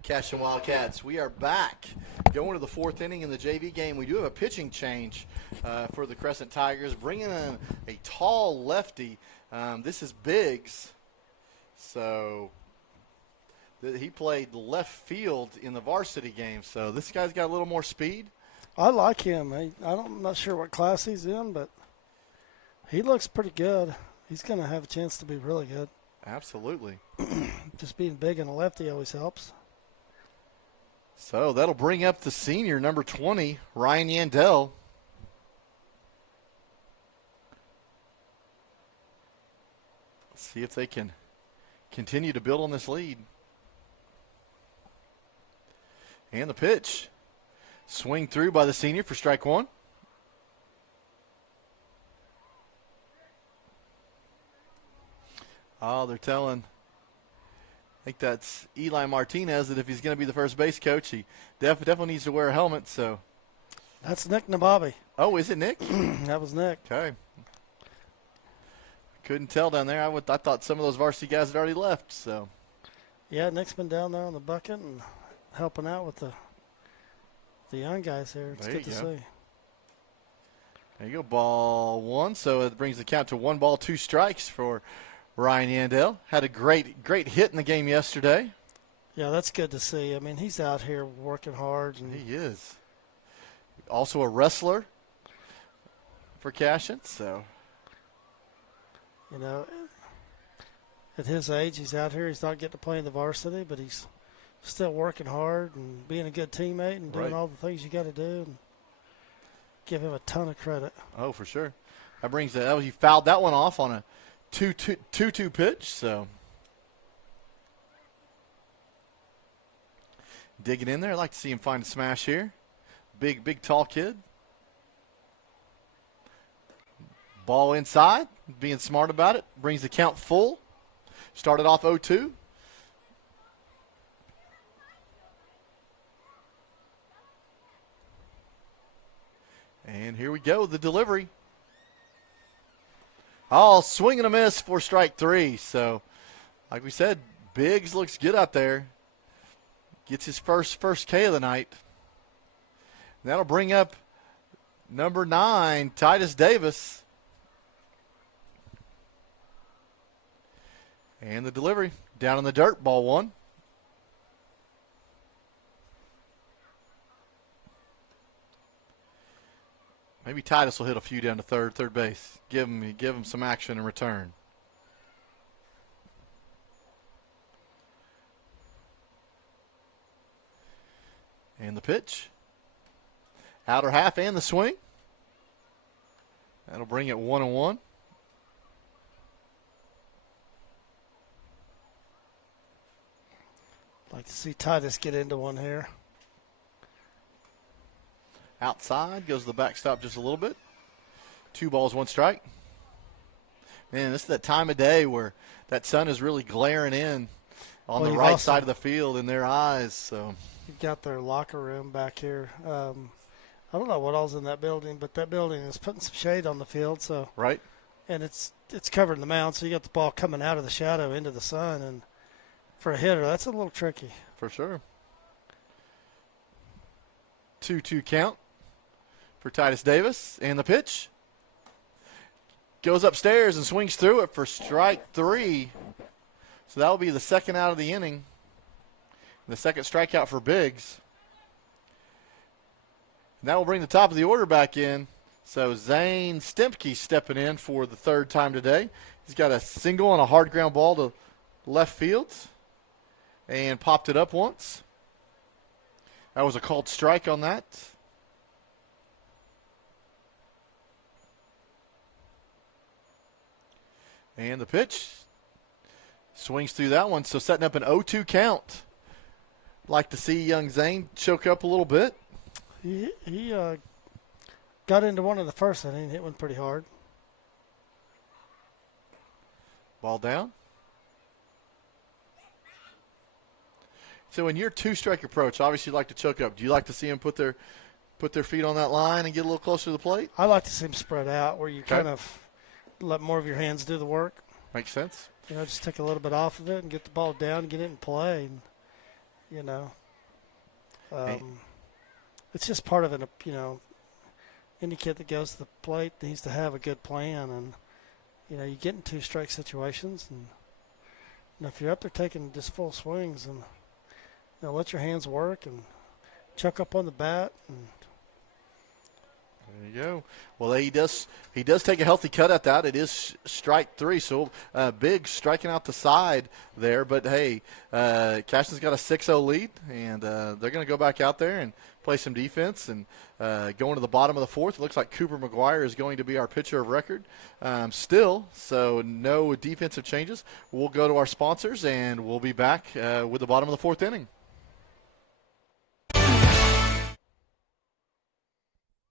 Cashion Wildcats, we are back going to the 4th inning in the JV game. We do have a pitching change for the Crescent Tigers, bringing in a tall lefty. This is Biggs. So he played left field in the varsity game. So this guy's got a little more speed. I like him. I'm not sure what class he's in, but he looks pretty good. He's going to have a chance to be really good. Absolutely. Just being big and a lefty always helps. So that'll bring up the senior, number 20, Ryan Yandell. Let's see if they can continue to build on this lead. And the pitch. Swing through by the senior for strike 1. Oh, they're telling, I think that's Eli Martinez, that if he's going to be the first base coach, he definitely needs to wear a helmet. So that's Nick Nababi. Oh, is it Nick? That was Nick. Okay. Couldn't tell down there. I thought some of those varsity guys had already left. So yeah, Nick's been down there on the bucket and helping out with the young guys here. It's good to see. There you go, ball 1. So it brings the count to 1 ball, 2 strikes for Ryan Yandell. Had a great hit in the game yesterday. Yeah, that's good to see. I mean, he's out here working hard. And he is. Also a wrestler for Cashion, so. You know, at his age, he's out here. He's not getting to play in the varsity, but he's still working hard and being a good teammate and doing all the things you got to do. And give him a ton of credit. Oh, for sure. That brings he fouled that one off on a 2-2 pitch, so. Digging in there. I'd like to see him find a smash here. big, tall kid. Ball inside, being smart about it. Brings the count full. Started off 0-2. And here we go, the delivery. Oh, swing and a miss for strike 3. So, like we said, Biggs looks good out there. Gets his first K of the night. And that'll bring up number 9, Titus Davis. And the delivery down in the dirt, ball 1. Maybe Titus will hit a few down to third base. Give him some action in return. And the pitch. Outer half and the swing. That'll bring it 1-1. Like to see Titus get into one here. Outside, goes to the backstop just a little bit. 2 balls, 1 strike. Man, this is that time of day where that sun is really glaring in on the right side of the field in their eyes. So you've got their locker room back here. I don't know what all's in that building, but that building is putting some shade on the field. So right, and it's covering the mound, so you got the ball coming out of the shadow into the sun, and for a hitter, that's a little tricky. For sure. 2-2 count for Titus Davis. And the pitch goes upstairs and swings through it for strike 3. So that will be the second out of the inning. The second strikeout for Biggs. And that will bring the top of the order back in. So Zane Stempke stepping in for the 3rd time today. He's got a single and a hard ground ball to left field. And popped it up once. That was a called strike on that. And the pitch swings through that one. So setting up an 0-2 count. Like to see young Zane choke up a little bit. He got into one in the first inning, hit one pretty hard. Ball down. So in your 2-strike approach, obviously you like to choke up. Do you like to see them put their feet on that line and get a little closer to the plate? I like to see them spread out where you kind of let more of your hands do the work. Makes sense. You know, just take a little bit off of it and get the ball down and get it in play. And, you know, it's just part of it, you know. Any kid that goes to the plate needs to have a good plan. And, you know, you get in 2-strike situations. And, you know, if you're up there taking just full swings and, you know, let your hands work and chuck up on the bat. And there you go. Well, he does take a healthy cut at that. It is strike 3, so Big striking out the side there. But, hey, Cashion's got a 6-0 lead, and they're going to go back out there and play some defense. And going to the bottom of the 4th, it looks like Cooper McGuire is going to be our pitcher of record still, so no defensive changes. We'll go to our sponsors, and we'll be back with the bottom of the 4th inning.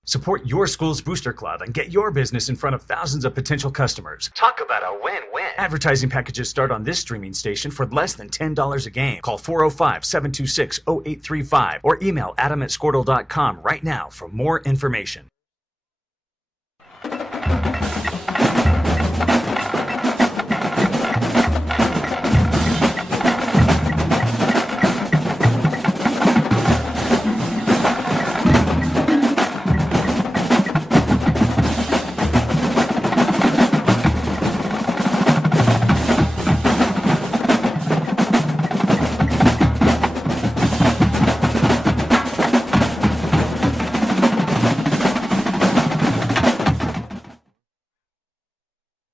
Support your school's booster club and get your business in front of thousands of potential customers. Talk about a win-win. Advertising packages start on this streaming station for less than $10 a game. Call 405-726-0835 or email adam@squirtle.com right now for more information.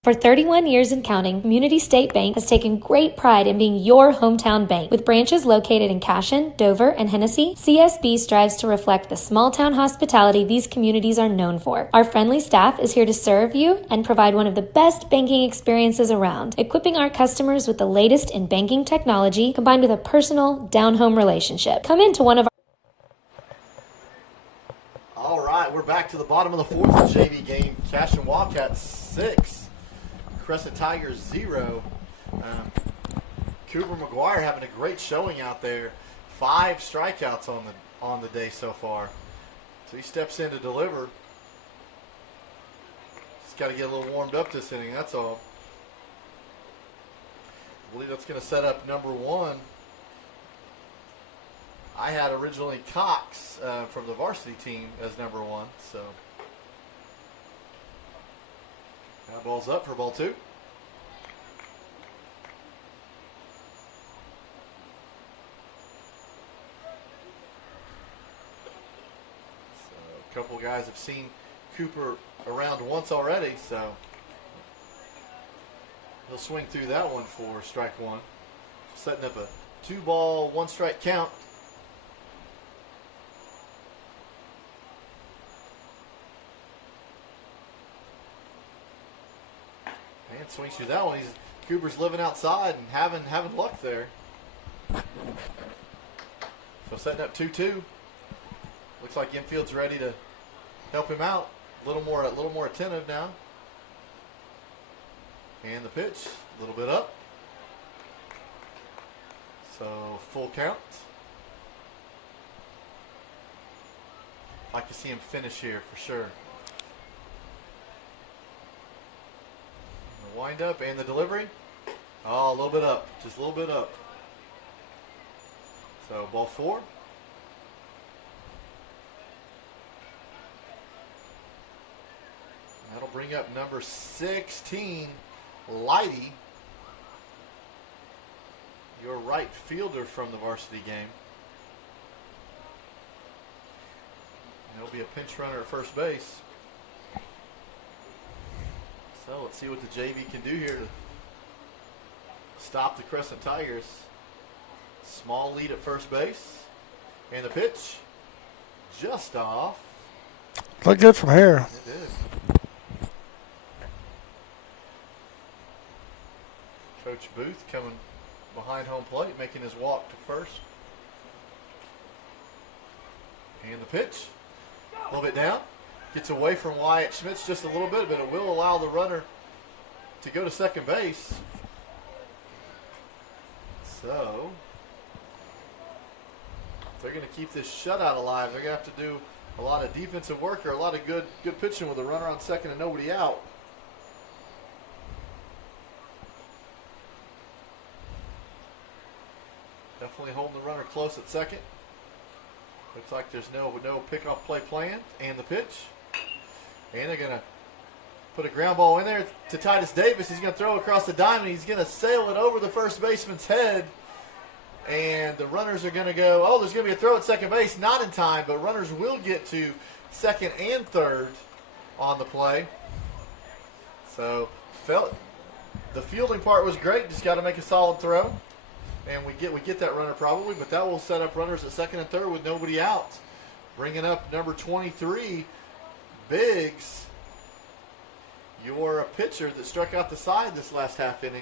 For 31 years and counting, Community State Bank has taken great pride in being your hometown bank. With branches located in Cashion, Dover, and Hennessy, CSB strives to reflect the small-town hospitality these communities are known for. Our friendly staff is here to serve you and provide one of the best banking experiences around, equipping our customers with the latest in banking technology combined with a personal, down-home relationship. Come into one of our right, we're back to the bottom of the fourth JV game. Cashion Wildcats 6, Crescent Tigers 0. Cooper McGuire having a great showing out there. 5 strikeouts on the day so far. So he steps in to deliver. Just got to get a little warmed up this inning, that's all. I believe that's going to set up number 1. I had originally Cox from the varsity team as number 1. So now ball's up for ball 2. A couple guys have seen Cooper around once already, so he'll swing through that one for strike 1. Setting up a 2-ball, 1-strike count. And swings through that one. Cooper's living outside and having luck there. So setting up 2-2. Looks like infield's ready to help him out. A little more attentive now. And the pitch, a little bit up. So full count. Like to see him finish here for sure. The wind up and the delivery. Oh, a little bit up, just a little bit up. So ball 4. That'll bring up number 16, Lighty, your right fielder from the varsity game. And he'll be a pinch runner at first base. So let's see what the JV can do here to stop the Crescent Tigers. Small lead at first base. And the pitch just off. Look good from here. It did. Coach Booth coming behind home plate, making his walk to first. And the pitch, a little bit down. Gets away from Wyatt Schmitz just a little bit, but it will allow the runner to go to second base. So, if they're going to keep this shutout alive, they're going to have to do a lot of defensive work or a lot of good pitching with a runner on second and nobody out. Definitely holding the runner close at second. Looks like there's no pickoff play planned. And the pitch. And they're going to put a ground ball in there to Titus Davis. He's going to throw across the diamond. He's going to sail it over the first baseman's head. And the runners are going to go, oh, there's going to be a throw at second base. Not in time, but runners will get to second and third on the play. So the fielding part was great. Just got to make a solid throw. And we get that runner probably, but that will set up runners at second and third with nobody out. Bringing up number 23, Biggs, your pitcher that struck out the side this last half inning.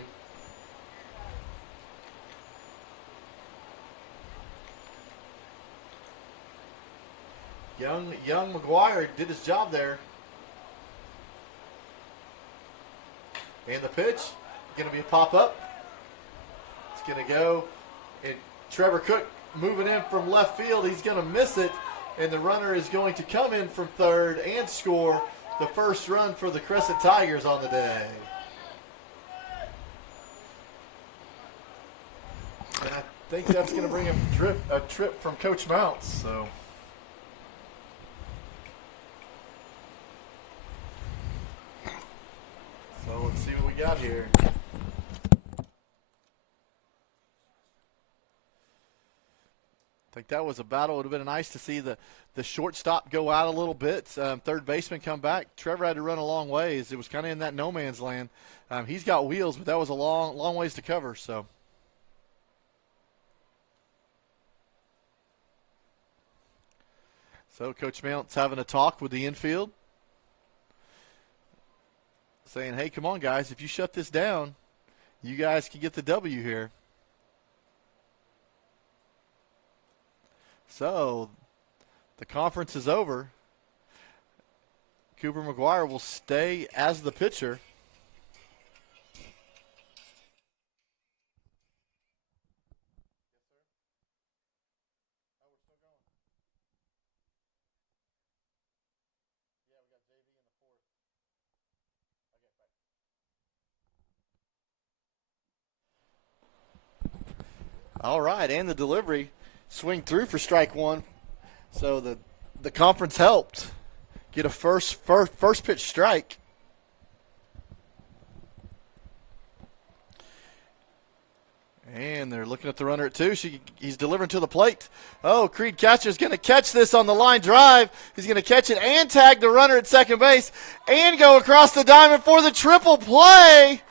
Young McGuire did his job there. And the pitch, going to be a pop-up. Going to go, and Trevor Cook moving in from left field. He's going to miss it, and the runner is going to come in from third and score the first run for the Crescent Tigers on the day. And I think that's going to bring a trip from Coach Mounts. So let's see what we got here. I think that was a battle. It would have been nice to see the shortstop go out a little bit. Third baseman come back. Trevor had to run a long ways. It was kind of in that no man's land. He's got wheels, but that was a long ways to cover. So Coach Mount's having a talk with the infield, saying, hey, come on, guys. If you shut this down, you guys can get the W here. So the conference is over. Cooper McGuire will stay as the pitcher. All right, and the delivery. Swing through for strike one. So the conference helped get a first pitch strike. And they're looking at the runner at two. He's delivering to the plate. Oh, Creed Cashion going to catch this on the line drive. He's going to catch it and tag the runner at second base and go across the diamond for the triple play.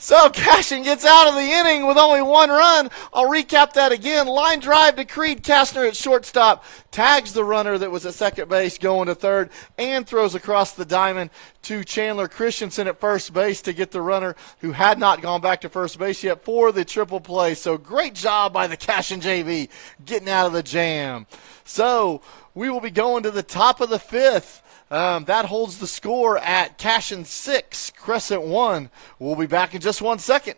So Cashion gets out of the inning with only one run. I'll recap that again. Line drive to Creed Cashion at shortstop. Tags the runner that was at second base going to third and throws across the diamond to Chandler Christensen at first base to get the runner who had not gone back to first base yet for the triple play. So great job by the Cashion JV getting out of the jam. So we will be going to the top of the fifth. That holds the score at Cashion 6, Crescent 1. We'll be back in just 1 second.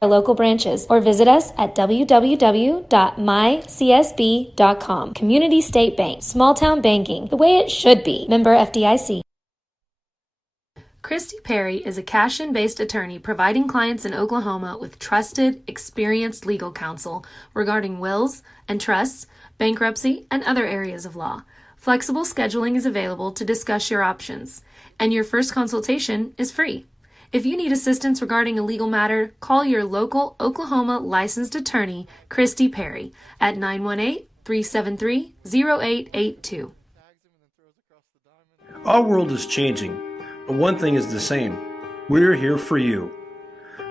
Our local branches or visit us at www.mycsb.com. Community State Bank, small town banking, the way it should be. Member FDIC. Christy Perry is a Cashion-based attorney providing clients in Oklahoma with trusted, experienced legal counsel regarding wills and trusts, bankruptcy, and other areas of law. Flexible scheduling is available to discuss your options, and your first consultation is free. If you need assistance regarding a legal matter, call your local Oklahoma licensed attorney, Christy Perry, at 918-373-0882. Our world is changing, but one thing is the same. We're here for you.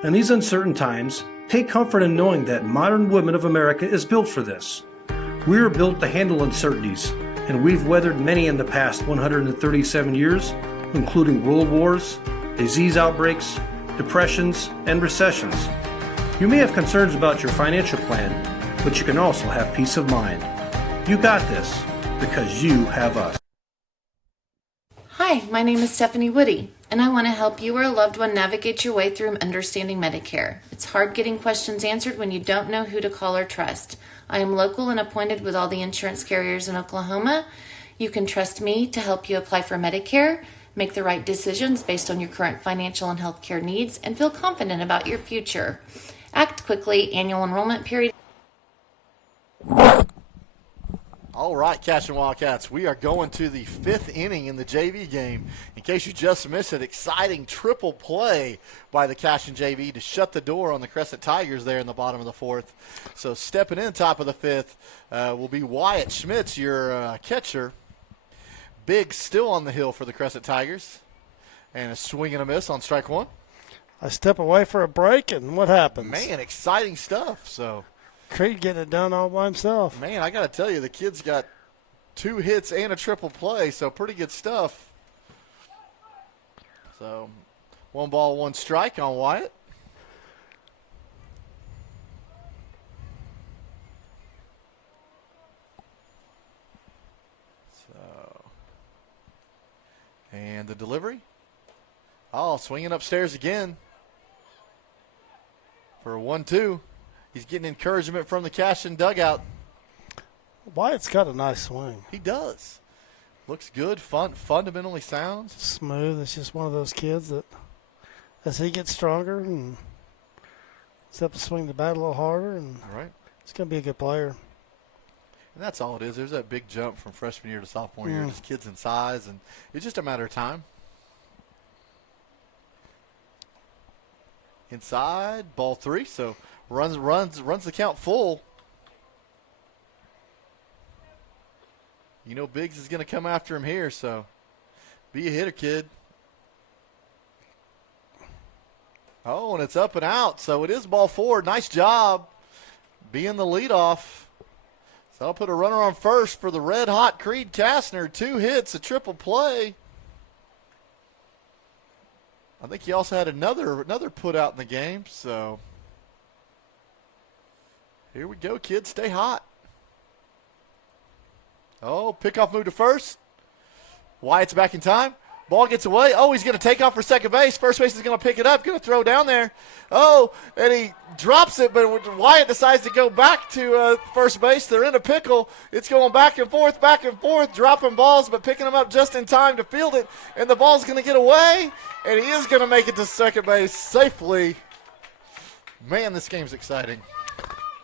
In these uncertain times, take comfort in knowing that modern women of America is built for this. We are built to handle uncertainties, and we've weathered many in the past 137 years, including world wars, disease outbreaks, depressions, and recessions. You may have concerns about your financial plan, but you can also have peace of mind. You got this, because you have us. Hi, my name is Stephanie Woody, and I want to help you or a loved one navigate your way through understanding Medicare. It's hard getting questions answered when you don't know who to call or trust. I am local and appointed with all the insurance carriers in Oklahoma. You can trust me to help you apply for Medicare, make the right decisions based on your current financial and healthcare needs, and feel confident about your future. Act quickly. Annual enrollment period. All right, Cashion Wildcats, we are going to the fifth inning in the JV game. In case you just missed it, exciting triple play by the Cashion JV to shut the door on the Crescent Tigers there in the bottom of the fourth. So stepping in top of the fifth will be Wyatt Schmitz, your catcher. Big still on the hill for the Crescent Tigers. And a swing and a miss on strike one. I step away for a break, and what happens? Man, exciting stuff. So Creed getting it done all by himself. Man, I got to tell you, the kid's got 2 hits and a triple play, so pretty good stuff. So 1 ball, 1 strike on Wyatt. So, and the delivery. Oh, swinging upstairs again for a 1-2. He's getting encouragement from the Cashion dugout. Wyatt's got a nice swing. He does. Looks good, fundamentally sound. Smooth. It's just one of those kids that as he gets stronger and is able to swing the bat a little harder, and right, it's going to be a good player. And that's all it is. There's that big jump from freshman year to sophomore year. Just kids in size, and it's just a matter of time. Inside, ball 3, so runs the count full. You know Biggs is going to come after him here, so be a hitter, kid. Oh, and it's up and out, so it is ball 4. Nice job being the leadoff. So I'll put a runner on first for the red-hot Creed Cashion. 2 hits, a triple play. I think he also had another put out in the game, so here we go, kids. Stay hot. Oh, pickoff move to first. Wyatt's back in time. Ball gets away. Oh, he's going to take off for second base. First base is going to pick it up, going to throw down there. Oh, and he drops it, but Wyatt decides to go back to first base. They're in a pickle. It's going back and forth, dropping balls, but picking them up just in time to field it. And the ball's going to get away, and he is going to make it to second base safely. Man, this game's exciting.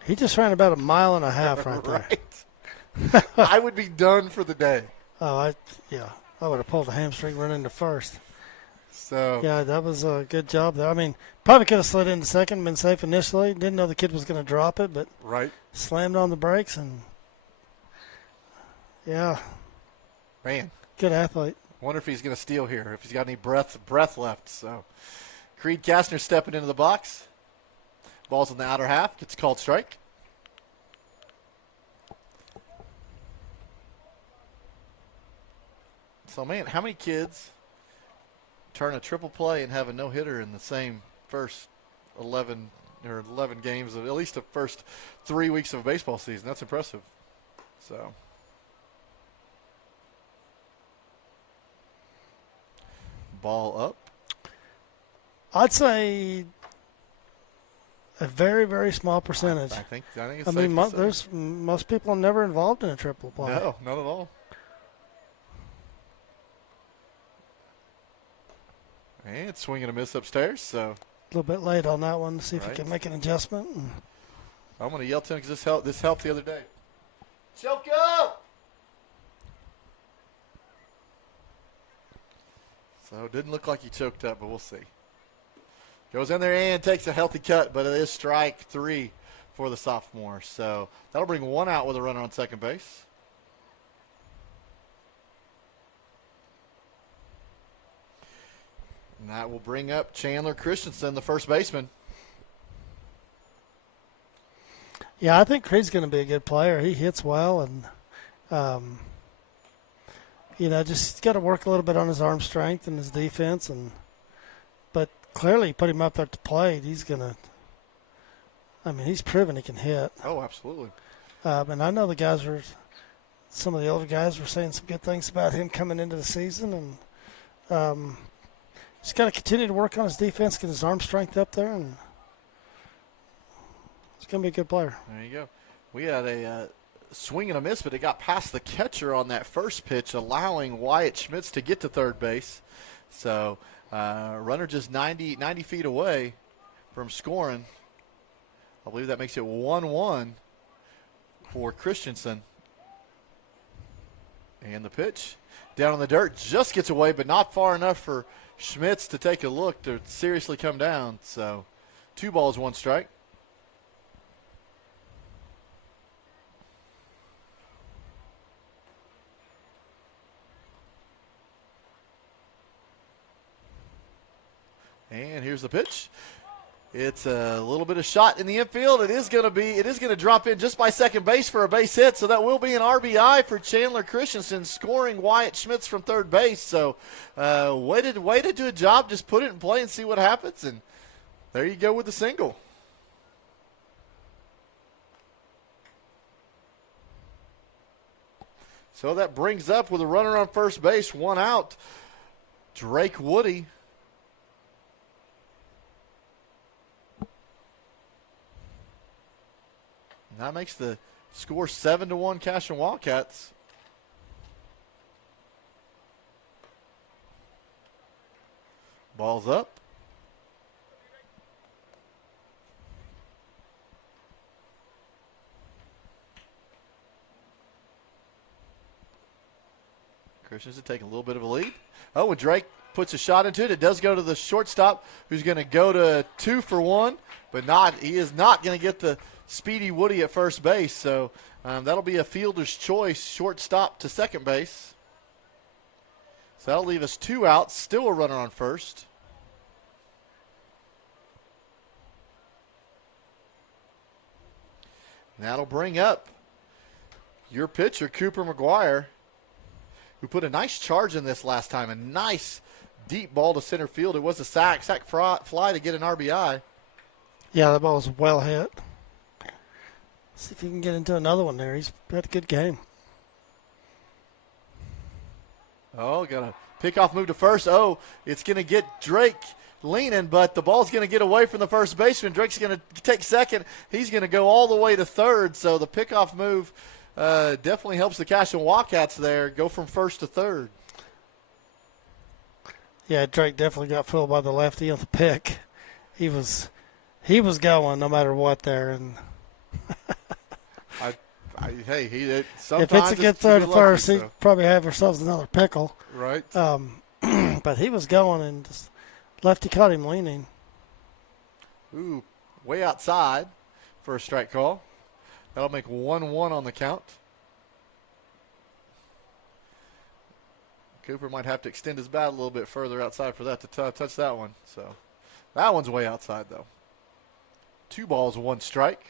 He just ran about 1.5 miles right there. Right. I would be done for the day. Oh, I would have pulled a hamstring running to first. So yeah, that was a good job there. I mean, probably could have slid into second, been safe initially. Didn't know the kid was going to drop it, but slammed on the brakes and man, good athlete. Wonder if he's going to steal here, if he's got any breath left. So Creed Kastner stepping into the box. Ball's in the outer half, gets called strike. So, man, how many kids turn a triple play and have a no-hitter in the same first 11 games, of at least the first 3 weeks of a baseball season? That's impressive. So, ball up. I'd say a very, very small percentage. I think it's safe to say. Most people are never involved in a triple play. No, not at all. And swinging a miss upstairs, so. A little bit late on that one to see if he can make an adjustment. I'm going to yell to him because this helped the other day. Choke up! So it didn't look like he choked up, but we'll see. Goes in there and takes a healthy cut, but it is strike 3 for the sophomore. So that'll bring one out with a runner on second base. And that will bring up Chandler Christensen, the first baseman. Yeah, I think Creed's going to be a good player. He hits well, and, just got to work a little bit on his arm strength and his defense. But clearly, put him up there to play. He's proven he can hit. Oh, absolutely. And I know some of the older guys were saying some good things about him coming into the season, and he's got to continue to work on his defense, get his arm strength up there, and he's going to be a good player. There you go. We had a swing and a miss, but it got past the catcher on that first pitch, allowing Wyatt Schmitz to get to third base. So runner just 90 feet away from scoring. I believe that makes it 1-1 for Christensen. And the pitch down on the dirt just gets away, but not far enough for Schmitz to take a look to seriously come down. So 2 balls, 1 strike. And here's the pitch. It's a little bit of shot in the infield. It is going to drop in just by second base for a base hit. So that will be an RBI for Chandler Christensen, scoring Wyatt Schmitz from third base. So way to do a job. Just put it in play and see what happens. And there you go with the single. So that brings up with a runner on first base, 1 out, Drake Woody. And that makes the score 7-1 Cashion Wildcats. Ball's up. Christians take a little bit of a lead. Oh, and Drake puts a shot into it. It does go to the shortstop, who's going to go to 2 for 1, but he is not going to get the speedy Woody at first base. So that'll be a fielder's choice, shortstop to second base. So that'll leave us 2 outs, still a runner on first. And that'll bring up your pitcher, Cooper McGuire, who put a nice charge in this last time. A nice deep ball to center field. It was a sac fly to get an RBI. Yeah, that ball was well hit. See if he can get into another one there. He's had a good game. Oh, got a pickoff move to first. Oh, it's going to get Drake leaning, but the ball's going to get away from the first baseman. Drake's going to take second. He's going to go all the way to third. So the pickoff move definitely helps the Cashion Wildcats there go from first to third. Yeah, Drake definitely got fooled by the lefty on the pick. He was going no matter what there, and sometimes if it's a good throw to first, lucky, he'd probably have ourselves another pickle. Right. But he was going, and just lefty caught him leaning. Ooh, way outside for a strike call. That'll make 1-1 on the count. Cooper might have to extend his bat a little bit further outside for that to touch that one. So that one's way outside, though. 2 balls, 1 strike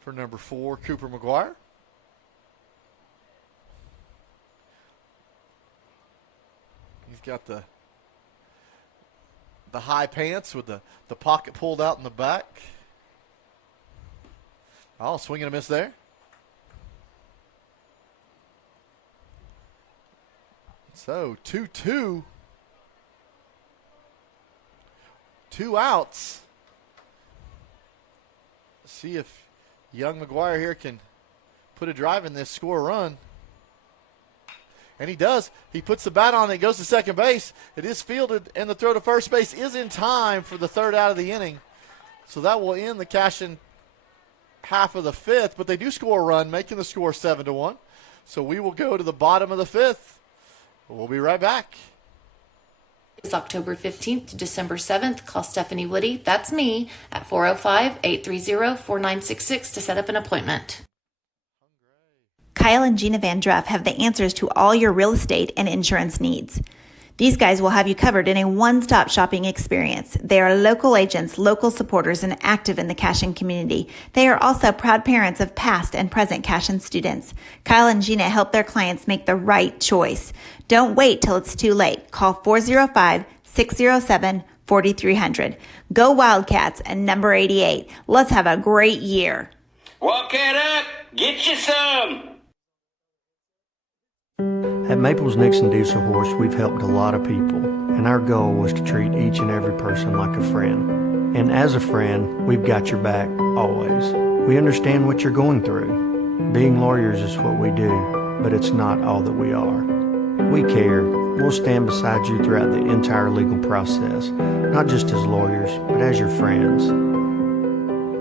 for number 4, Cooper McGuire. He's got the high pants with the pocket pulled out in the back. Oh, swing and a miss there. So 2-2. 2 outs. See if young McGuire here can put a drive in this, score a run. And he does. He puts the bat on it, goes to second base. It is fielded, and the throw to first base is in time for the 3rd out of the inning. So that will end the Cashion half of the 5th, but they do score a run, making the score 7-1. So we will go to the bottom of the 5th. We'll be right back. It's October 15th to December 7th. Call Stephanie Woody, that's me, at 405-830-4966 to set up an appointment. Kyle and Gina Van Druff have the answers to all your real estate and insurance needs. These guys will have you covered in a one-stop shopping experience. They are local agents, local supporters, and active in the Cashion community. They are also proud parents of past and present Cashion students. Kyle and Gina help their clients make the right choice. Don't wait till it's too late. Call 405-607-4300. Go Wildcats and number 88. Let's have a great year. Walk it up. Get you some. At Maples Nixon Diesel Horse, we've helped a lot of people, and our goal was to treat each and every person like a friend. And as a friend, we've got your back always. We understand what you're going through. Being lawyers is what we do, but it's not all that we are. We care. We'll stand beside you throughout the entire legal process, not just as lawyers, but as your friends.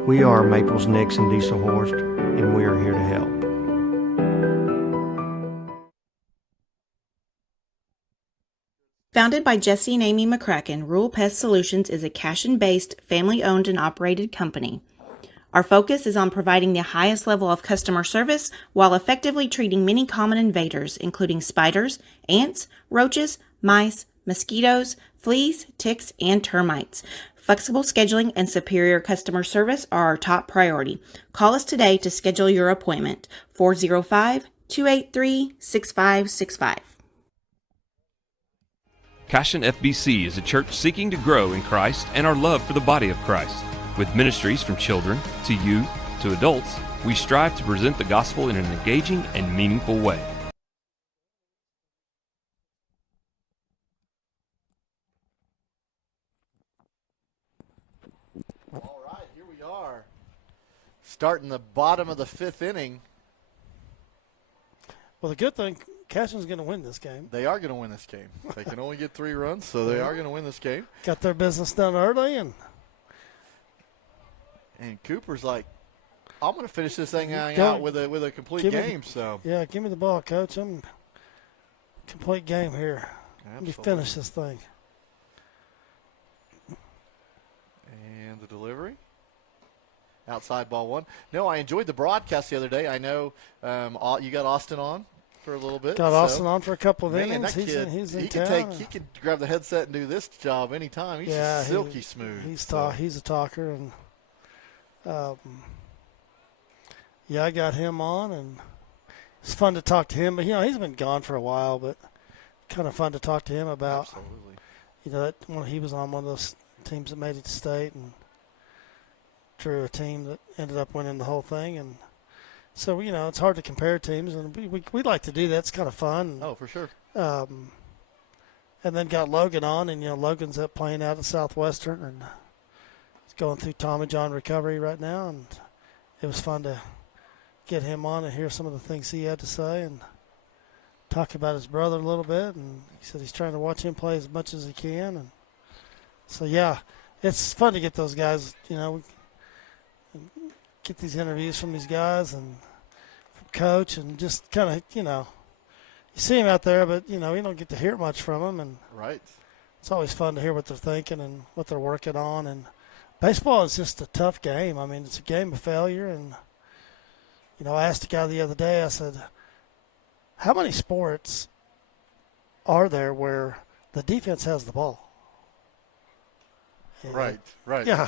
We are Maples Nixon Diesel Horse, and we are here to help. Founded by Jesse and Amy McCracken, Rural Pest Solutions is a Cashion-based, family-owned and operated company. Our focus is on providing the highest level of customer service while effectively treating many common invaders, including spiders, ants, roaches, mice, mosquitoes, fleas, ticks, and termites. Flexible scheduling and superior customer service are our top priority. Call us today to schedule your appointment. 405-283-6565. Cashion FBC is a church seeking to grow in Christ and our love for the body of Christ. With ministries from children to youth to adults, we strive to present the gospel in an engaging and meaningful way. All right, here we are. Starting the bottom of the 5th inning. Well, the good thing, Cashion's going to win this game. They are going to win this game. They can only get 3 runs, so they are going to win this game. Got their business done early, and Cooper's like, I'm going to finish this thing out with a complete game. Yeah, give me the ball, Coach. I'm complete game here. Absolutely. Let me finish this thing. And the delivery. Outside ball 1. No, I enjoyed the broadcast the other day. I know you got Austin on for a little bit. Got Austin on for a couple of innings. That kid, he's in he town. He can grab the headset and do this job anytime. He's just silky smooth. He's a talker, and I got him on, and it's fun to talk to him. But he's been gone for a while, but kind of fun to talk to him about. Absolutely. That when he was on one of those teams that made it to state and drew a team that ended up winning the whole thing, and So, it's hard to compare teams, and we like to do that. It's kind of fun. Oh, for sure. And then got Logan on, and, Logan's up playing out at Southwestern, and he's going through Tommy John recovery right now, and it was fun to get him on and hear some of the things he had to say and talk about his brother a little bit. And he said he's trying to watch him play as much as he can. And so, yeah, it's fun to get those guys, get these interviews from these guys and from Coach, and just kind of, you see him out there, but, you don't get to hear much from them. And right. It's always fun to hear what they're thinking and what they're working on. And baseball is just a tough game. I mean, it's a game of failure. And, I asked a guy the other day, I said, how many sports are there where the defense has the ball? Right. Yeah,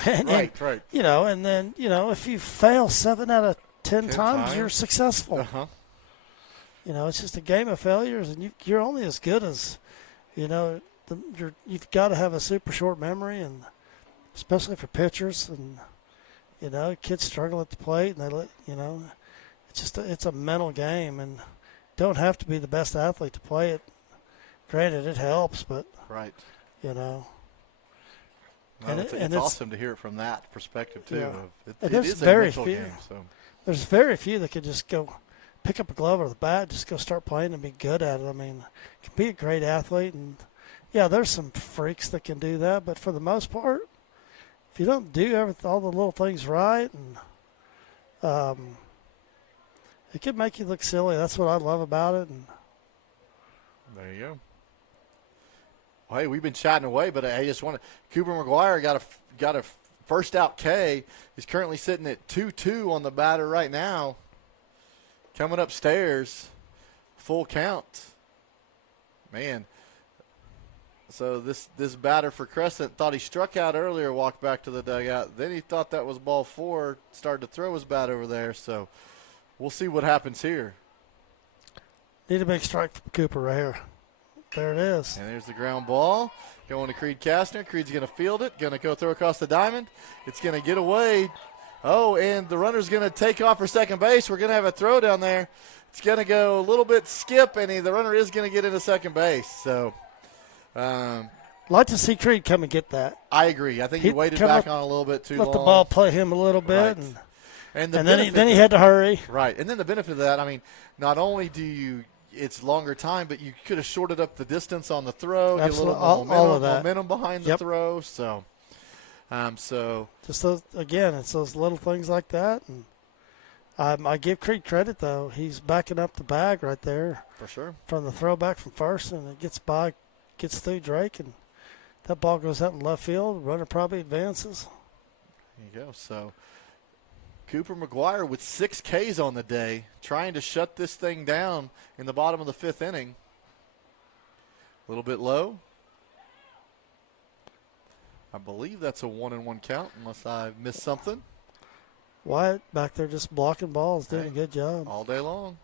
right. And then, if you fail 7 out of 10 times, you're successful. Uh-huh. It's just a game of failures, and you're only as good as, you've got to have a super short memory, and especially for pitchers, and, kids struggle at the plate, and it's a mental game, and don't have to be the best athlete to play it. Granted, it helps, but right. And it's awesome to hear it from that perspective too. Yeah. It is a mental game. So there's very few that could just go pick up a glove or the bat, just go start playing and be good at it. I mean, can be a great athlete, and yeah, there's some freaks that can do that, but for the most part, if you don't do all the little things right, and it can make you look silly. That's what I love about it. And there you go. Well, hey, we've been chatting away, but I just want to. Cooper McGuire got a first out K. He's currently sitting at 2-2 on the batter right now. Coming upstairs, full count. Man. So this batter for Crescent thought he struck out earlier, walked back to the dugout. Then he thought that was ball 4, started to throw his bat over there. So we'll see what happens here. Need a big strike from Cooper right here. There it is. And there's the ground ball going to Creed Kastner. Creed's going to field it, going to go throw across the diamond. It's going to get away. Oh, and the runner's going to take off for second base. We're going to have a throw down there. It's going to go a little bit skip, and the runner is going to get into second base. So, like to see Creed come and get that. I agree. I think he waited back on a little bit too long. Let the ball play him a little bit, right. and then he had to hurry. Right, and then the benefit of that, I mean, not only it's longer time, but you could have shorted up the distance on the throw, get a little momentum behind the throw. So, just those, again, it's those little things like that, and I give Creed credit though. He's backing up the bag right there for sure from the throwback from first, and it gets through Drake, and that ball goes out in left field. Runner probably advances. There you go. So Cooper McGuire with 6 Ks on the day, trying to shut this thing down in the bottom of the 5th inning. A little bit low. I believe that's a 1-1 count, unless I missed something. Wyatt back there just blocking balls, doing a good job. All day long.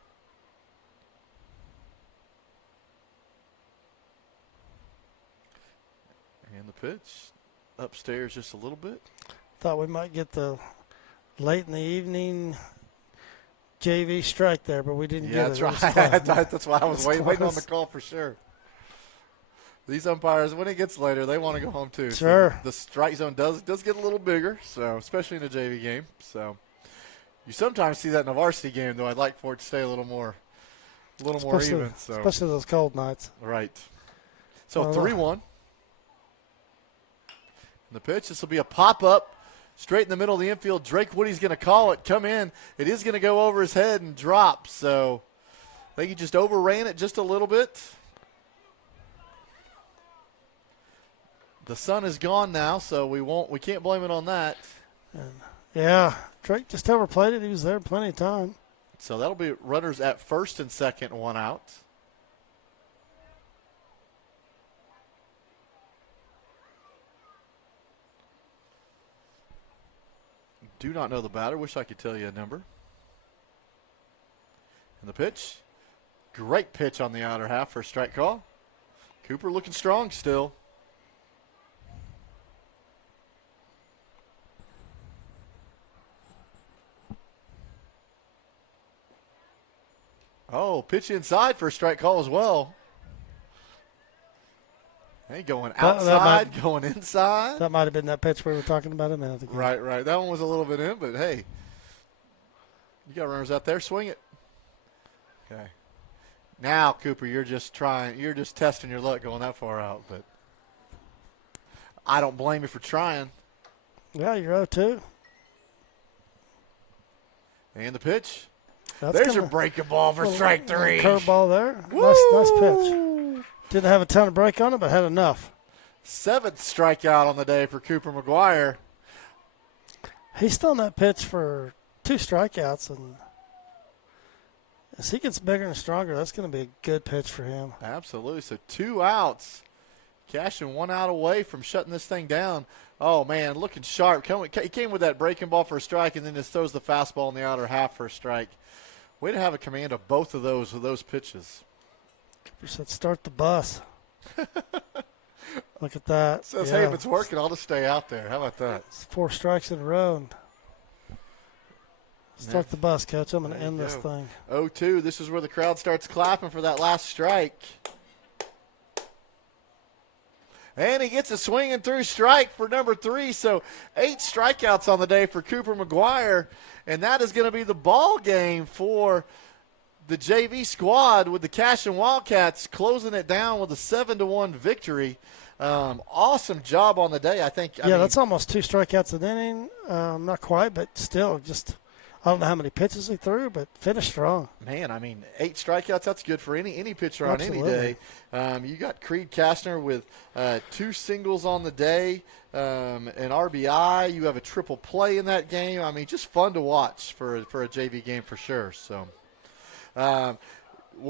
And the pitch upstairs just a little bit. Thought we might get the late in the evening JV strike there, but we didn't get it. That's right. That's why I was waiting on the call for sure. These umpires, when it gets later, they want to go home too. Sure. So the strike zone does get a little bigger, so especially in a JV game. So you sometimes see that in a varsity game, though. I'd like for it to stay a little more even. So especially those cold nights. Right. So 3-1. And the pitch. This will be a pop up. Straight in the middle of the infield. Drake Woody's going to call it. Come in. It is going to go over his head and drop. So I think he just overran it just a little bit. The sun is gone now, so we can't blame it on that. Yeah, Drake just overplayed it. He was there plenty of time. So that'll be runners at first and second, 1 out. Do not know the batter. Wish I could tell you a number. And the pitch. Great pitch on the outer half for a strike call. Cooper looking strong still. Oh, pitch inside for a strike call as well. Hey, going outside, going inside. That might have been that pitch we were talking about a minute ago. Right. That one was a little bit in, but hey, you got runners out there. Swing it. Okay. Now, Cooper, you're just testing your luck going that far out, but I don't blame you for trying. Yeah, you're 0-2. And the pitch. There's your breaking ball for strike 3. Curveball there. Nice pitch. Didn't have a ton of break on it, but had enough. 7th strikeout on the day for Cooper McGuire. He's still in that pitch for 2 strikeouts, and as he gets bigger and stronger, that's going to be a good pitch for him. Absolutely. So 2 outs. Cashion 1 out away from shutting this thing down. Oh, man, looking sharp. He came with that breaking ball for a strike and then just throws the fastball in the outer half for a strike. Way to have a command of both of those pitches. Cooper said, start the bus. Look at that. Says, hey, if it's working, I'll just stay out there. How about that? It's 4 strikes in a row. Start the bus, Coach. I'm going to end this thing. 0-2. This is where the crowd starts clapping for that last strike. And he gets a swinging through strike for number 3. So 8 strikeouts on the day for Cooper McGuire. And that is going to be the ball game for the JV squad with the Cashion Wildcats closing it down with a 7-1 victory. Awesome job on the day, I think. I mean, that's almost 2 strikeouts an inning. Not quite, but still just – I don't know how many pitches he threw, but finished strong. Man, I mean, 8 strikeouts, that's good for any pitcher on any day. You got Creed Kastner with 2 singles on the day, an RBI. You have a triple play in that game. I mean, just fun to watch for a JV game for sure. So, well,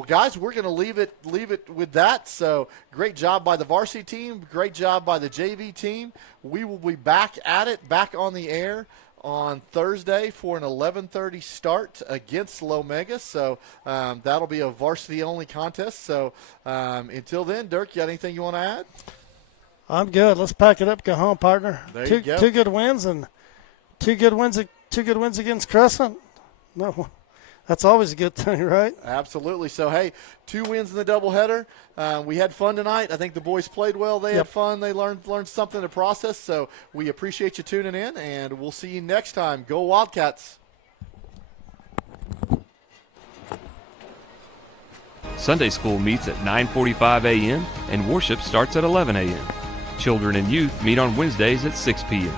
guys, we're going to leave it with that. So, great job by the varsity team. Great job by the JV team. We will be back at it, back on the air on Thursday for an 11:30 start against Lomega. So that'll be a varsity-only contest. So until then, Dirk, you got anything you want to add? I'm good. Let's pack it up, go home, partner. There you go. 2 good wins and 2 good wins against Crescent. No, that's always a good thing, right? Absolutely. So, hey, 2 wins in the doubleheader. We had fun tonight. I think the boys played well. They had fun. They learned something to process. So we appreciate you tuning in, and we'll see you next time. Go Wildcats. Sunday school meets at 9:45 a.m. and worship starts at 11 a.m. Children and youth meet on Wednesdays at 6 p.m.